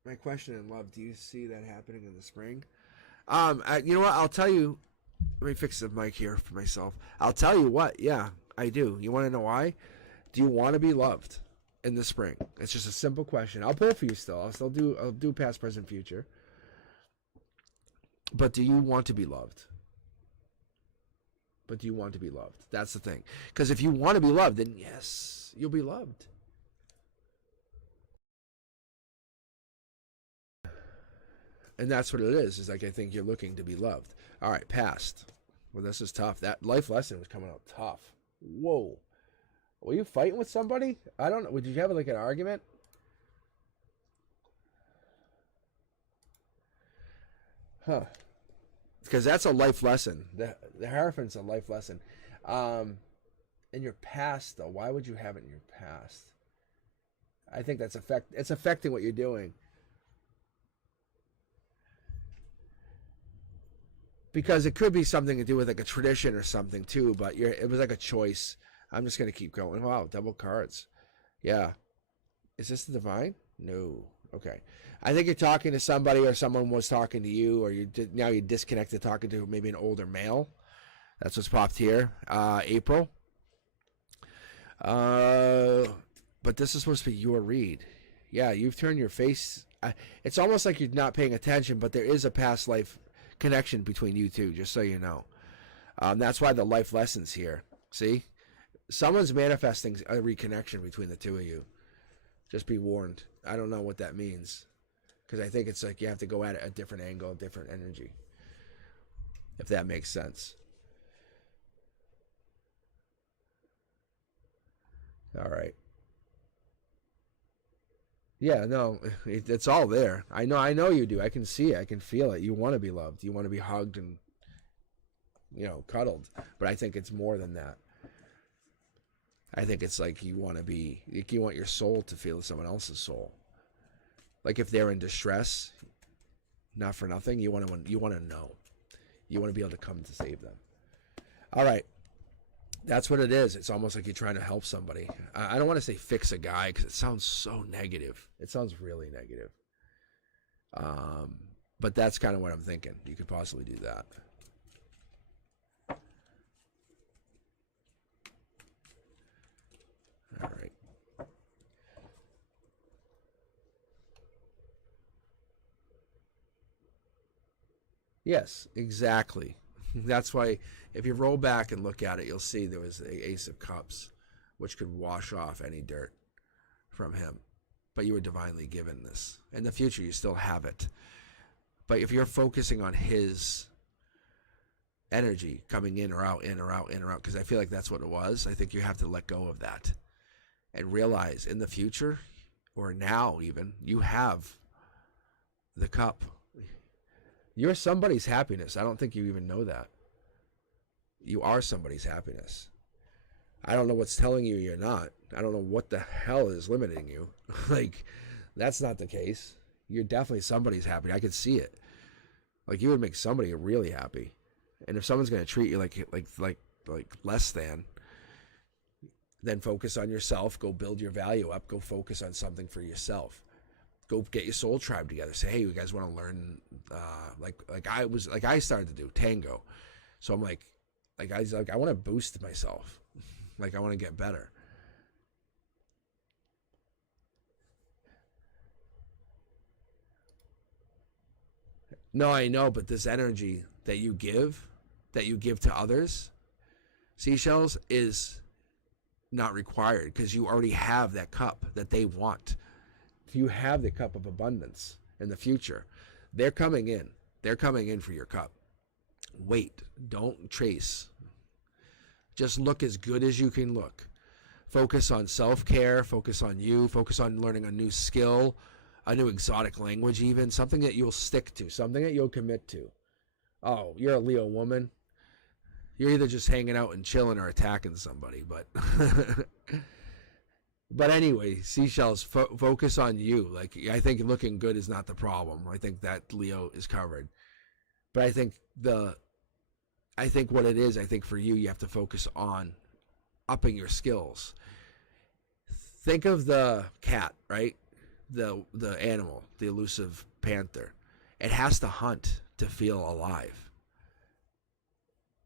My question in love, do you see that happening in the spring? You know what? I'll tell you. Let me fix the mic here for myself. I'll tell you what. Yeah, I do. You want to know why? Do you want to be loved in the spring? It's just a simple question. I'll pull for you still. I'll do past, present, future. But do you want to be loved? But do you want to be loved? That's the thing. Because if you want to be loved, then yes, you'll be loved. And that's what it is like, I think you're looking to be loved. All right, past. Well, this is tough. That life lesson was coming out tough. Whoa. Were you fighting with somebody? I don't know. Did you have like an argument? Huh. Because that's a life lesson. The Hierophant's a life lesson. In your past, though, why would you have it in your past? I think it's affecting what you're doing. Because it could be something to do with like a tradition or something too, but it was like a choice. I'm just gonna keep going. Wow, double cards. Yeah. Is this the divine? No. Okay. I think you're talking to somebody, or someone was talking to you, or now you're disconnected, talking to maybe an older male. That's what's popped here. April. But this is supposed to be your read. Yeah, you've turned your face. It's almost like you're not paying attention, but there is a past life connection between you two, just so you know. That's why the life lessons here. See? Someone's manifesting a reconnection between the two of you. Just be warned. I don't know what that means. Because I think it's like you have to go at it a different angle, a different energy. If that makes sense. All right. Yeah, no, it's all there. I know you do. I can see it. I can feel it. You want to be loved. You want to be hugged and, cuddled. But I think it's more than that. I think it's like you want your soul to feel someone else's soul. Like if they're in distress, not for nothing, you want to know. You want to be able to come to save them. All right. That's what it is. It's almost like you're trying to help somebody. I don't want to say fix a guy because it sounds so negative. It sounds really negative. But that's kind of what I'm thinking. You could possibly do that. All right. Yes, exactly. That's why if you roll back and look at it, you'll see there was the Ace of Cups, which could wash off any dirt from him. But you were divinely given this. In the future, you still have it. But if you're focusing on his energy coming in or out, in or out, in or out, because I feel like that's what it was, I think you have to let go of that and realize in the future, or now even, you have the cup. You're somebody's happiness. I don't think you even know that. You are somebody's happiness. I don't know what's telling you you're not. I don't know what the hell is limiting you. Like, that's not the case. You're definitely somebody's happy. I could see it. Like, you would make somebody really happy. And if someone's going to treat you like less than, then focus on yourself. Go build your value up. Go focus on something for yourself. Go get your soul tribe together. Say, hey, you guys want to learn, I started to do tango. So I'm like I want to boost myself. Like, I want to get better. No, I know, but this energy that you give to others, seashells, is not required, because you already have that cup that they want. You have the cup of abundance in the future. They're coming in. They're coming in for your cup. Wait. Don't chase. Just look as good as you can look. Focus on self-care. Focus on you. Focus on learning a new skill, a new exotic language even, something that you'll stick to, something that you'll commit to. Oh, you're a Leo woman. You're either just hanging out and chilling or attacking somebody, but... But anyway, seashells, focus on you. Like, I think looking good is not the problem. I think that Leo is covered. But I think what it is, I think for you, you have to focus on upping your skills. Think of the cat, right? The animal, the elusive panther. It has to hunt to feel alive.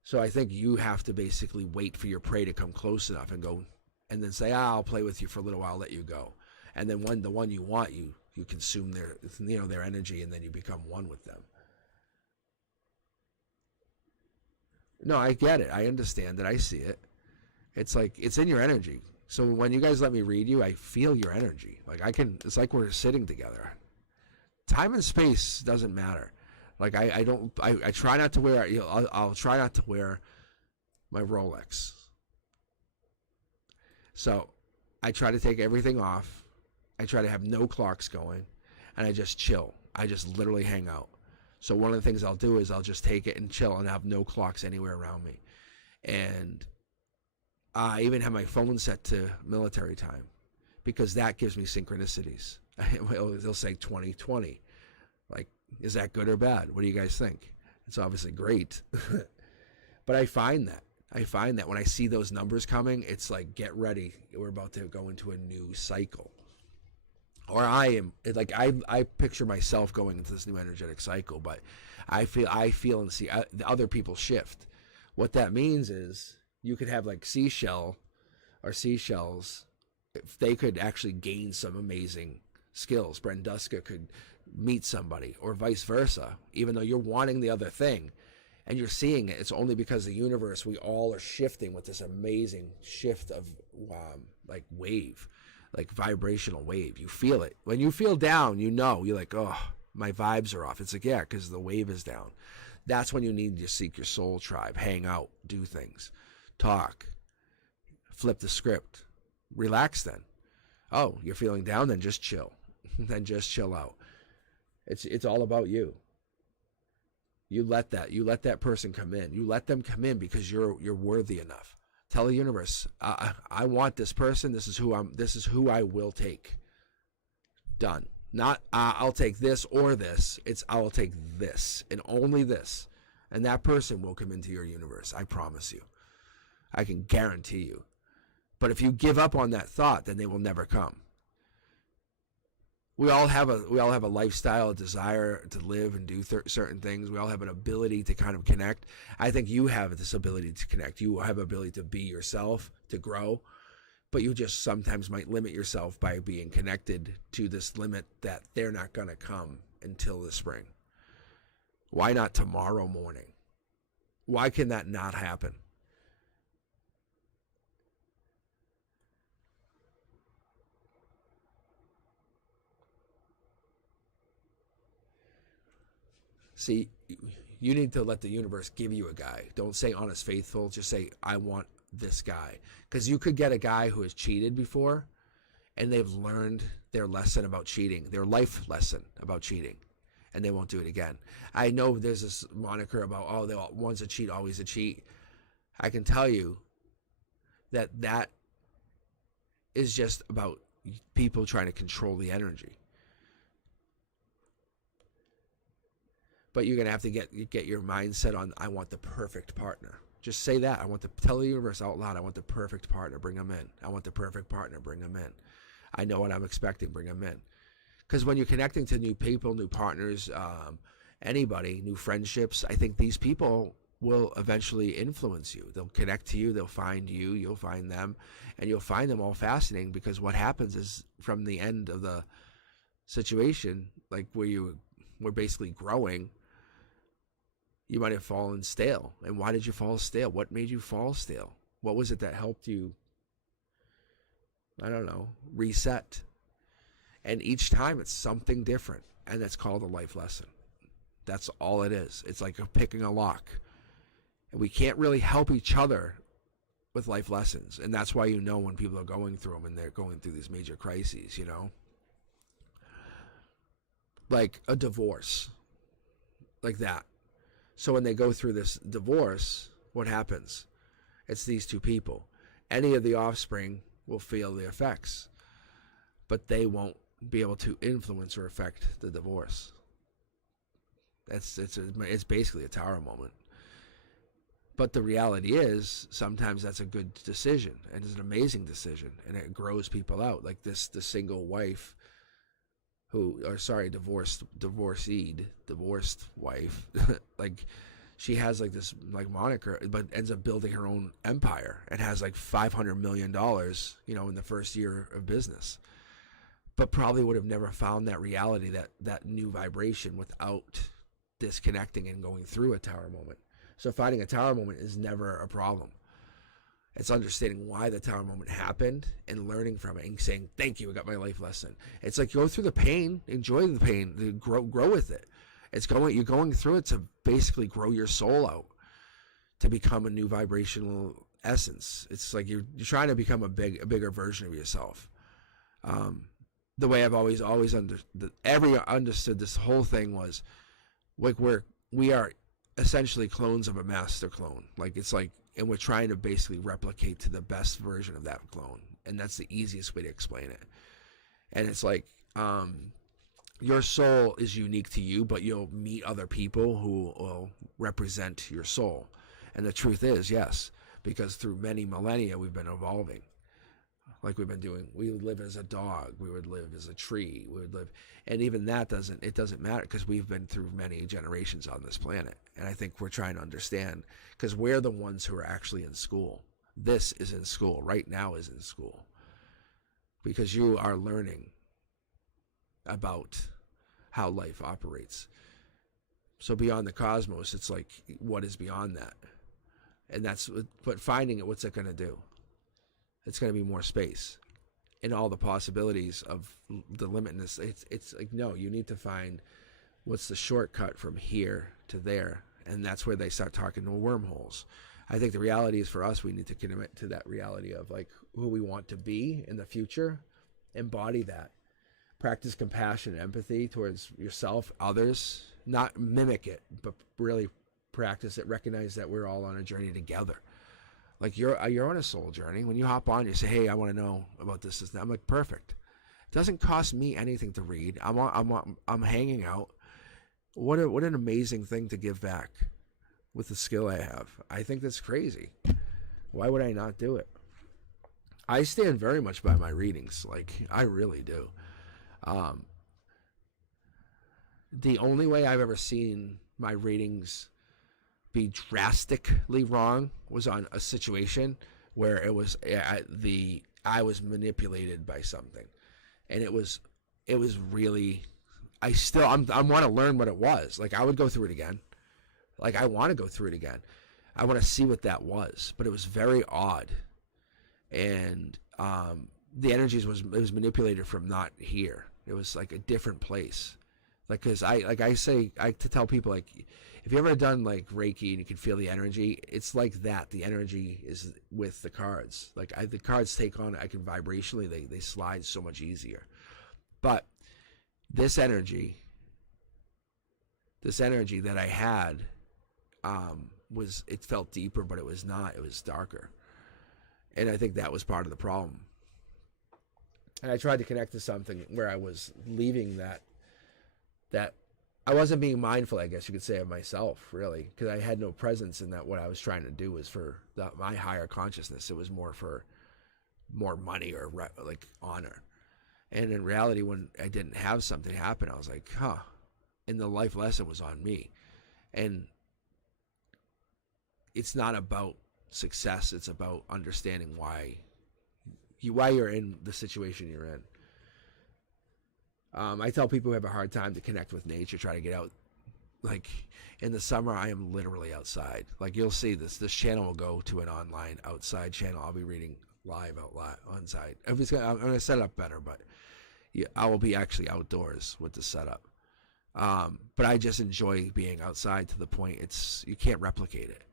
So I think you have to basically wait for your prey to come close enough and go, and then say, I'll play with you for a little while, let you go. And then when the one you want, you consume their energy, and then you become one with them. No, I get it. I understand it. I see it. It's like, it's in your energy. So when you guys let me read you, I feel your energy. Like, it's like we're sitting together. Time and space doesn't matter. Like, I try not to wear, I'll try not to wear my Rolex. So I try to take everything off. I try to have no clocks going, and I just chill. I just literally hang out. So one of the things I'll do is I'll just take it and chill and have no clocks anywhere around me. And I even have my phone set to military time, because that gives me synchronicities. They'll say 2020. Like, is that good or bad? What do you guys think? It's obviously great. But I find that when I see those numbers coming, it's like, get ready. We're about to go into a new cycle. Or I picture myself going into this new energetic cycle, but I feel and see the other people shift. What that means is you could have like seashells, if they could actually gain some amazing skills. Brenduska could meet somebody, or vice versa, even though you're wanting the other thing. And you're seeing it. It's only because the universe, we all are shifting with this amazing shift of like wave, like vibrational wave. You feel it. When you feel down, you're like, oh, my vibes are off. It's like, yeah, because the wave is down. That's when you need to seek your soul tribe, hang out, do things, talk, flip the script, relax then. Oh, you're feeling down? Then just chill. Then just chill out. It's all about you. You let that person come in. You let them come in because you're worthy enough. Tell the universe, I want this person. This is who I will take. Done. Not I'll take this or this. It's I'll take this and only this. And that person will come into your universe. I promise you. I can guarantee you. But if you give up on that thought, then they will never come. We all have a lifestyle, a desire to live and do certain things. We all have an ability to kind of connect. I think you have this ability to connect. You have the ability to be yourself, to grow, but you just sometimes might limit yourself by being connected to this limit that they're not going to come until the spring. Why not tomorrow morning? Why can that not happen? See, you need to let the universe give you a guy. Don't say honest, faithful. Just say, I want this guy. Because you could get a guy who has cheated before, and they've learned their lesson about cheating, their life lesson about cheating, and they won't do it again. I know there's this moniker about, once a cheat, always a cheat. I can tell you that is just about people trying to control the energy. But you're gonna have to get your mindset on, I want the perfect partner. Just say that. Tell the universe out loud, I want the perfect partner, bring them in. I want the perfect partner, bring them in. I know what I'm expecting, bring them in. Because when you're connecting to new people, new partners, anybody, new friendships, I think these people will eventually influence you. They'll connect to you, they'll find you, you'll find them, and you'll find them all fascinating, because what happens is, from the end of the situation, like where you were basically growing, you might have fallen stale. And why did you fall stale? What made you fall stale? What was it that helped you, I don't know, reset? And each time it's something different, and that's called a life lesson. That's all it is. It's like picking a lock. And we can't really help each other with life lessons. And that's why, when people are going through them and they're going through these major crises, like a divorce, like that. So when they go through this divorce, what happens? It's these two people. Any of the offspring will feel the effects, but they won't be able to influence or affect the divorce. It's basically a tower moment. But the reality is, sometimes that's a good decision, and it's an amazing decision, and it grows people out. Like the single wife divorced wife, like she has like this like moniker, but ends up building her own empire and has like $500 million, in the first year of business. But probably would have never found that reality, that new vibration, without disconnecting and going through a tower moment. So finding a tower moment is never a problem. It's understanding why the tower moment happened and learning from it and saying, thank you, I got my life lesson. It's like, go through the pain, enjoy the pain, grow with it. You're going through it to basically grow your soul out, to become a new vibrational essence. It's like you're trying to become a bigger version of yourself. The way I've always understood this whole thing was, like, we are essentially clones of a master clone. And we're trying to basically replicate to the best version of that clone. And that's the easiest way to explain it. And it's like, your soul is unique to you, but you'll meet other people who will represent your soul. And the truth is, yes, because through many millennia, we've been evolving. Like we've been doing, we would live as a dog, we would live as a tree, and even that doesn't matter, because we've been through many generations on this planet. And I think we're trying to understand, because we're the ones who are actually in school. This is in school, right now is in school, because you are learning about how life operates. So beyond the cosmos, it's like, what is beyond that? And but finding it, what's it going to do? It's going to be more space and all the possibilities of the limitness. It's like, no, you need to find what's the shortcut from here to there. And that's where they start talking to wormholes. I think the reality is, for us, we need to commit to that reality of like who we want to be in the future, embody that, practice compassion and empathy towards yourself, others, not mimic it, but really practice it. Recognize that we're all on a journey together. Like you're on a soul journey. When you hop on, you say, "Hey, I want to know about this." I'm like, perfect. It doesn't cost me anything to read. I'm hanging out. What an amazing thing to give back with the skill I have. I think that's crazy. Why would I not do it? I stand very much by my readings. Like, I really do. The only way I've ever seen my readings be drastically wrong was on a situation where it was I was manipulated by something, and it was really, I want to learn what it was. Like, I would go through it again. Like, I want to go through it again. I want to see what that was, but it was very odd, and the energies was manipulated from not here. It was like a different place. Like, cause I to tell people, like, if you ever done like Reiki and you can feel the energy, it's like that. The energy is with the cards. Like, the cards take on, I can vibrationally, they slide so much easier. But this energy that I had, it felt deeper, but it was not. It was darker. And I think that was part of the problem. And I tried to connect to something where I was leaving that I wasn't being mindful, I guess you could say, of myself, really, because I had no presence in that. What I was trying to do was for my higher consciousness. It was more for more money or like honor. And in reality, when I didn't have something happen, I was like, huh. And the life lesson was on me. And it's not about success. It's about understanding why you're in the situation you're in. I tell people who have a hard time to connect with nature, try to get out. Like in the summer, I am literally outside. Like you'll see this channel will go to an online outside channel. I'll be reading live outside. I'm going to set it up better, but yeah, I will be actually outdoors with the setup. But I just enjoy being outside to the point you can't replicate it.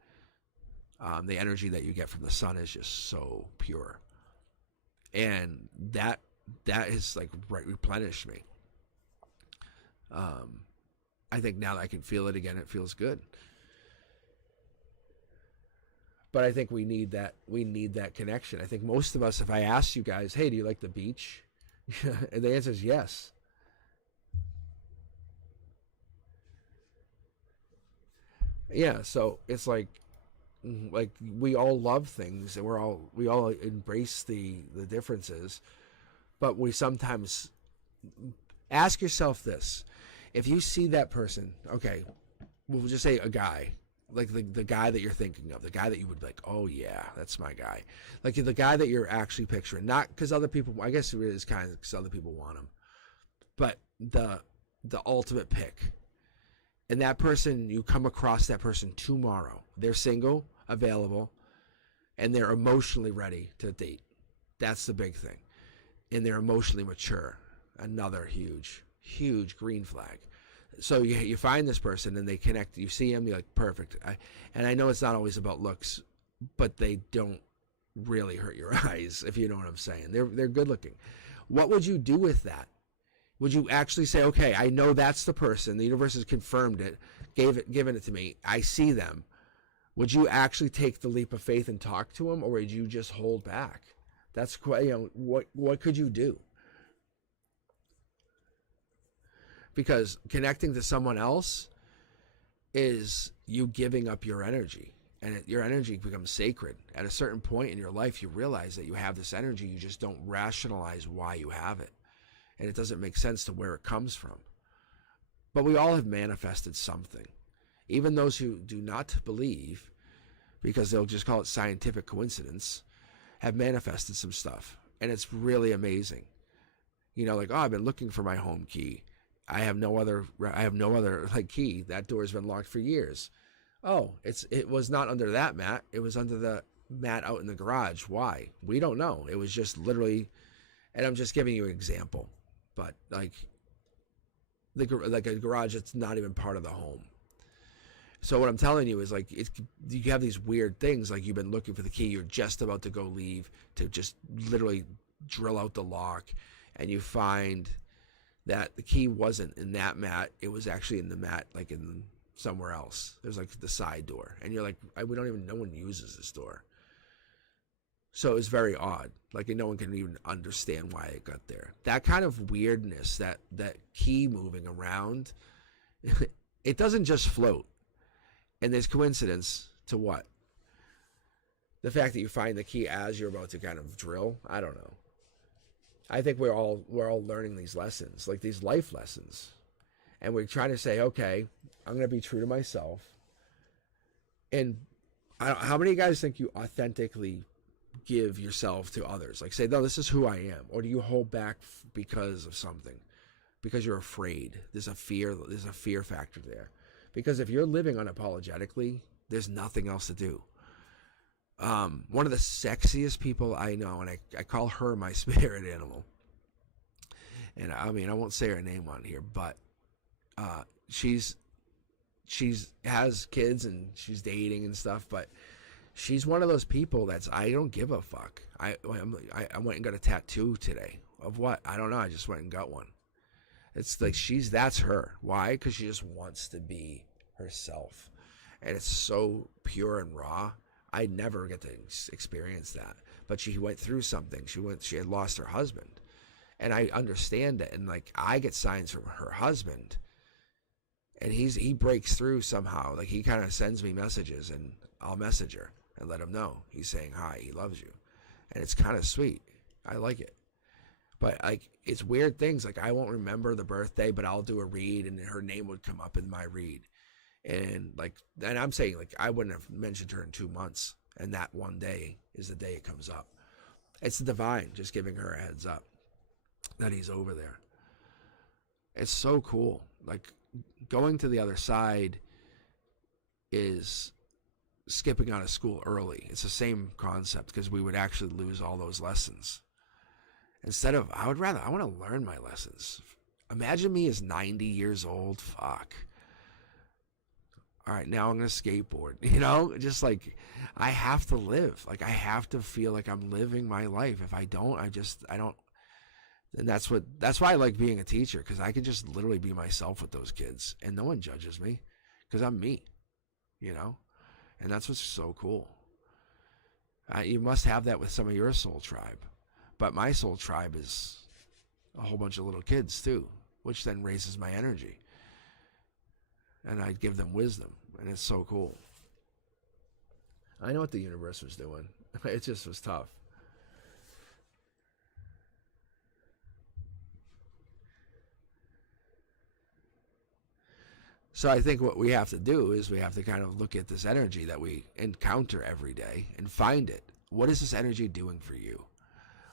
The energy that you get from the sun is just so pure. And that has like replenished me. I think now that I can feel it again, it feels good. But I think we need that connection. I think most of us, if I asked you guys, hey, do you like the beach? And the answer is yes. Yeah, so it's like we all love things, and we all embrace the differences, but we sometimes ask yourself this: if you see that person, okay, we'll just say a guy, like the guy that you're thinking of, the guy that you would be like, oh yeah, that's my guy, like the guy that you're actually picturing, not because other people, I guess it is kind of because other people want him, but the ultimate pick. And that person, you come across that person tomorrow. They're single, available, and they're emotionally ready to date. That's the big thing. And they're emotionally mature. Another huge, huge green flag. So you find this person and they connect. You see them, you're like, perfect. And I know it's not always about looks, but they don't really hurt your eyes, if you know what I'm saying. They're good looking. What would you do with that? Would you actually say, okay, I know that's the person. The universe has confirmed it, given it to me. I see them. Would you actually take the leap of faith and talk to them, or would you just hold back? That's quite, what could you do? Because connecting to someone else is you giving up your energy, and your energy becomes sacred. At a certain point in your life, you realize that you have this energy. You just don't rationalize why you have it. And it doesn't make sense to where it comes from. But we all have manifested something. Even those who do not believe, because they'll just call it scientific coincidence, have manifested some stuff. And it's really amazing. Like, oh, I've been looking for my home key. I have no other like key. That door's been locked for years. Oh, it was not under that mat. It was under the mat out in the garage. Why? We don't know. It was just literally, and I'm just giving you an example. But like a garage that's not even part of the home. So what I'm telling you is like you have these weird things, like you've been looking for the key, you're just about to go leave to just literally drill out the lock, and you find that the key wasn't in that mat, it was actually in the mat, like in somewhere else. There's like the side door, and you're like, we don't even, no one uses this door. So it's very odd. Like no one can even understand why it got there. That kind of weirdness, that key moving around, it doesn't just float. And there's coincidence to what? The fact that you find the key as you're about to kind of drill. I don't know. I think we're all learning these lessons, like these life lessons, and we're trying to say, okay, I'm going to be true to myself. And how many guys think you authentically give yourself to others? Like say, no, this is who I am. Or do you hold back because of something? Because you're afraid. There's a fear factor there. Because if you're living unapologetically, there's nothing else to do. One of the sexiest people I know, and I call her my spirit animal. And I mean, I won't say her name on here, but she's has kids and she's dating and stuff, but she's one of those people that's, I don't give a fuck. I went and got a tattoo today. Of what? I don't know. I just went and got one. It's like that's her. Why? Because she just wants to be herself. And it's so pure and raw. I never get to experience that. But she went through something. She had lost her husband. And I understand it. And like, I get signs from her husband And he breaks through somehow. Like, he kind of sends me messages, and I'll message her and let him know he's saying hi, he loves you, and it's kind of sweet. I like it. But like, it's weird things. Like, I won't remember the birthday, but I'll do a read, and her name would come up in my read. And like, and I'm saying, like, I wouldn't have mentioned her in 2 months, and that one day is the day it comes up. It's the divine just giving her a heads up that he's over there. It's so cool. Like, going to the other side is skipping out of school early. It's the same concept, because we would actually lose all those lessons. Instead of, I want to learn my lessons. Imagine me as 90 years old. Fuck. All right, now I'm going to skateboard. You know, just like, I have to live. Like, I have to feel like I'm living my life. If I don't, I don't. And that's why I like being a teacher, because I can just literally be myself with those kids, and no one judges me, because I'm me, you know? And that's what's so cool. You must have that with some of your soul tribe. But my soul tribe is a whole bunch of little kids too, which then raises my energy. And I give them wisdom, and it's so cool. I know what the universe was doing. It just was tough. So I think what we have to do is we have to kind of look at this energy that we encounter every day and find it. What is this energy doing for you?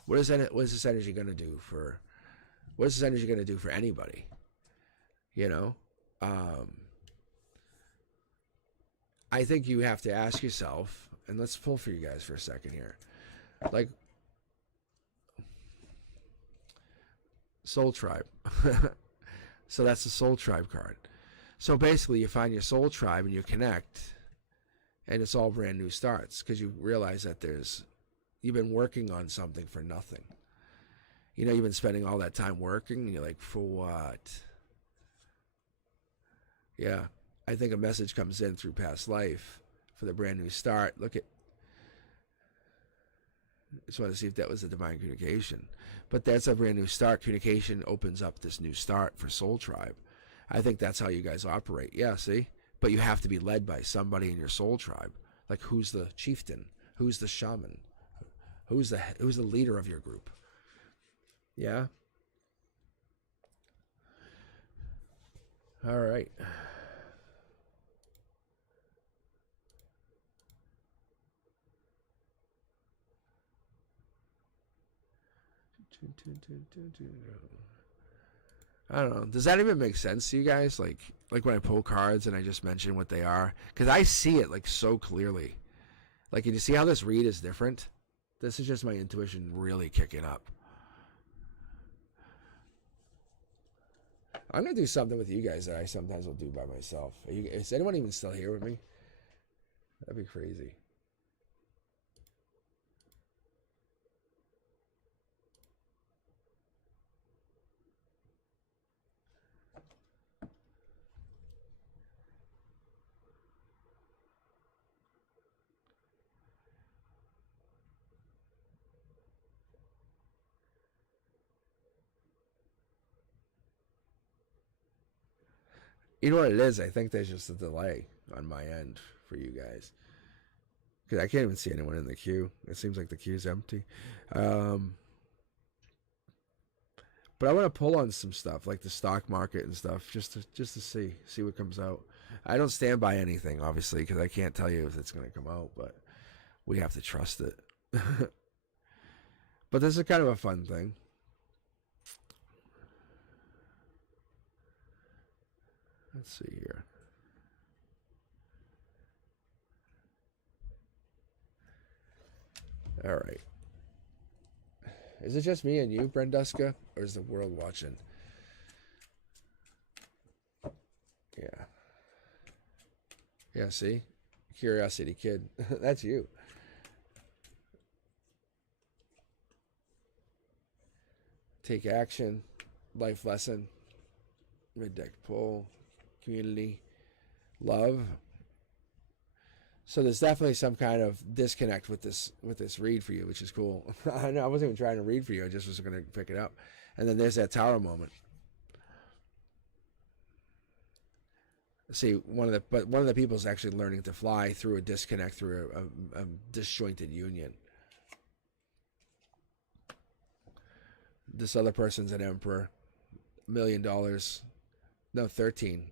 What is this energy going to do for? What is this energy going to do for anybody? You know, I think you have to ask yourself, and let's pull for you guys for a second here, like, soul tribe. So that's the soul tribe card. So basically, you find your soul tribe and you connect, and it's all brand new starts, because you realize that you've been working on something for nothing. You know, you've been spending all that time working, and you're like, for what? Yeah, I think a message comes in through past life for the brand new start. I just want to see if that was a divine communication. But that's a brand new start. Communication opens up this new start for soul tribe. I think that's how you guys operate. Yeah, see? But you have to be led by somebody in your soul tribe. Like, who's the chieftain? Who's the shaman? Who's the leader of your group? Yeah? All right. I don't know. Does that even make sense to you guys? Like when I pull cards and I just mention what they are? Because I see it, like, so clearly. Like, can you see how this read is different? This is just my intuition really kicking up. I'm going to do something with you guys that I sometimes will do by myself. Is anyone even still here with me? That'd be crazy. You know what it is? I think there's just a delay on my end for you guys, because I can't even see anyone in the queue. It seems like the queue's empty. But I want to pull on some stuff like the stock market and stuff, just to see what comes out. I don't stand by anything, obviously, because I can't tell you if it's going to come out, but we have to trust it. But this is kind of a fun thing. Let's see here. All right. Is it just me and you, Brenduska, or is the world watching? Yeah. Yeah, see? Curiosity Kid. That's you. Take action. Life lesson. Mid-deck pull. Community. Love. So there's definitely some kind of disconnect with this read for you, which is cool. I know I wasn't even trying to read for you. I just was going to pick it up. And then there's that tower moment. See, one of the people is actually learning to fly through a disconnect, through a disjointed union. This other person's an emperor, $1 million. No, 13.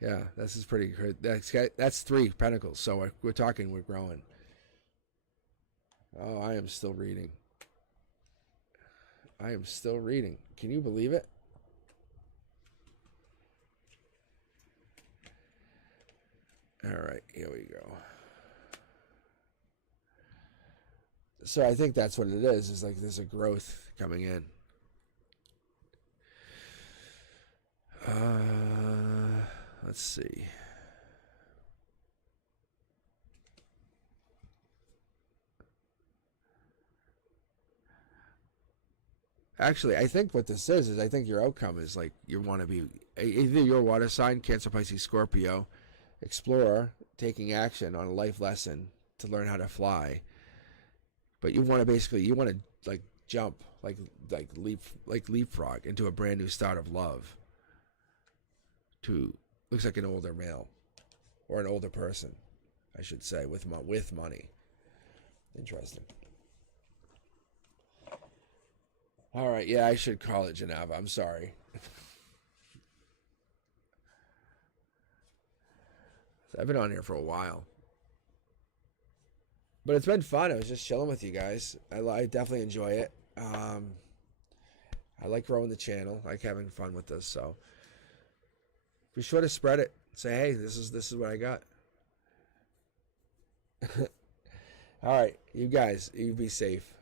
Yeah, this is pretty good. That's 3 pentacles. So we're talking, we're growing. Oh, I am still reading. I am still reading. Can you believe it? All right, here we go. So I think that's what it is like there's a growth coming in. Let's see. Actually, I think what this is I think your outcome is like you want to be either your water sign, Cancer, Pisces, Scorpio, explorer, taking action on a life lesson to learn how to fly. But you want to like jump, like leapfrog into a brand new start of love. To looks like an older male, or an older person, I should say, with money. Interesting. All right, yeah, I should call it Geneva. I'm sorry. I've been on here for a while. But it's been fun. I was just chilling with you guys. I definitely enjoy it. I like growing the channel. I like having fun with this. So be sure to spread it. Say, hey, this is what I got. All right, you guys, you be safe.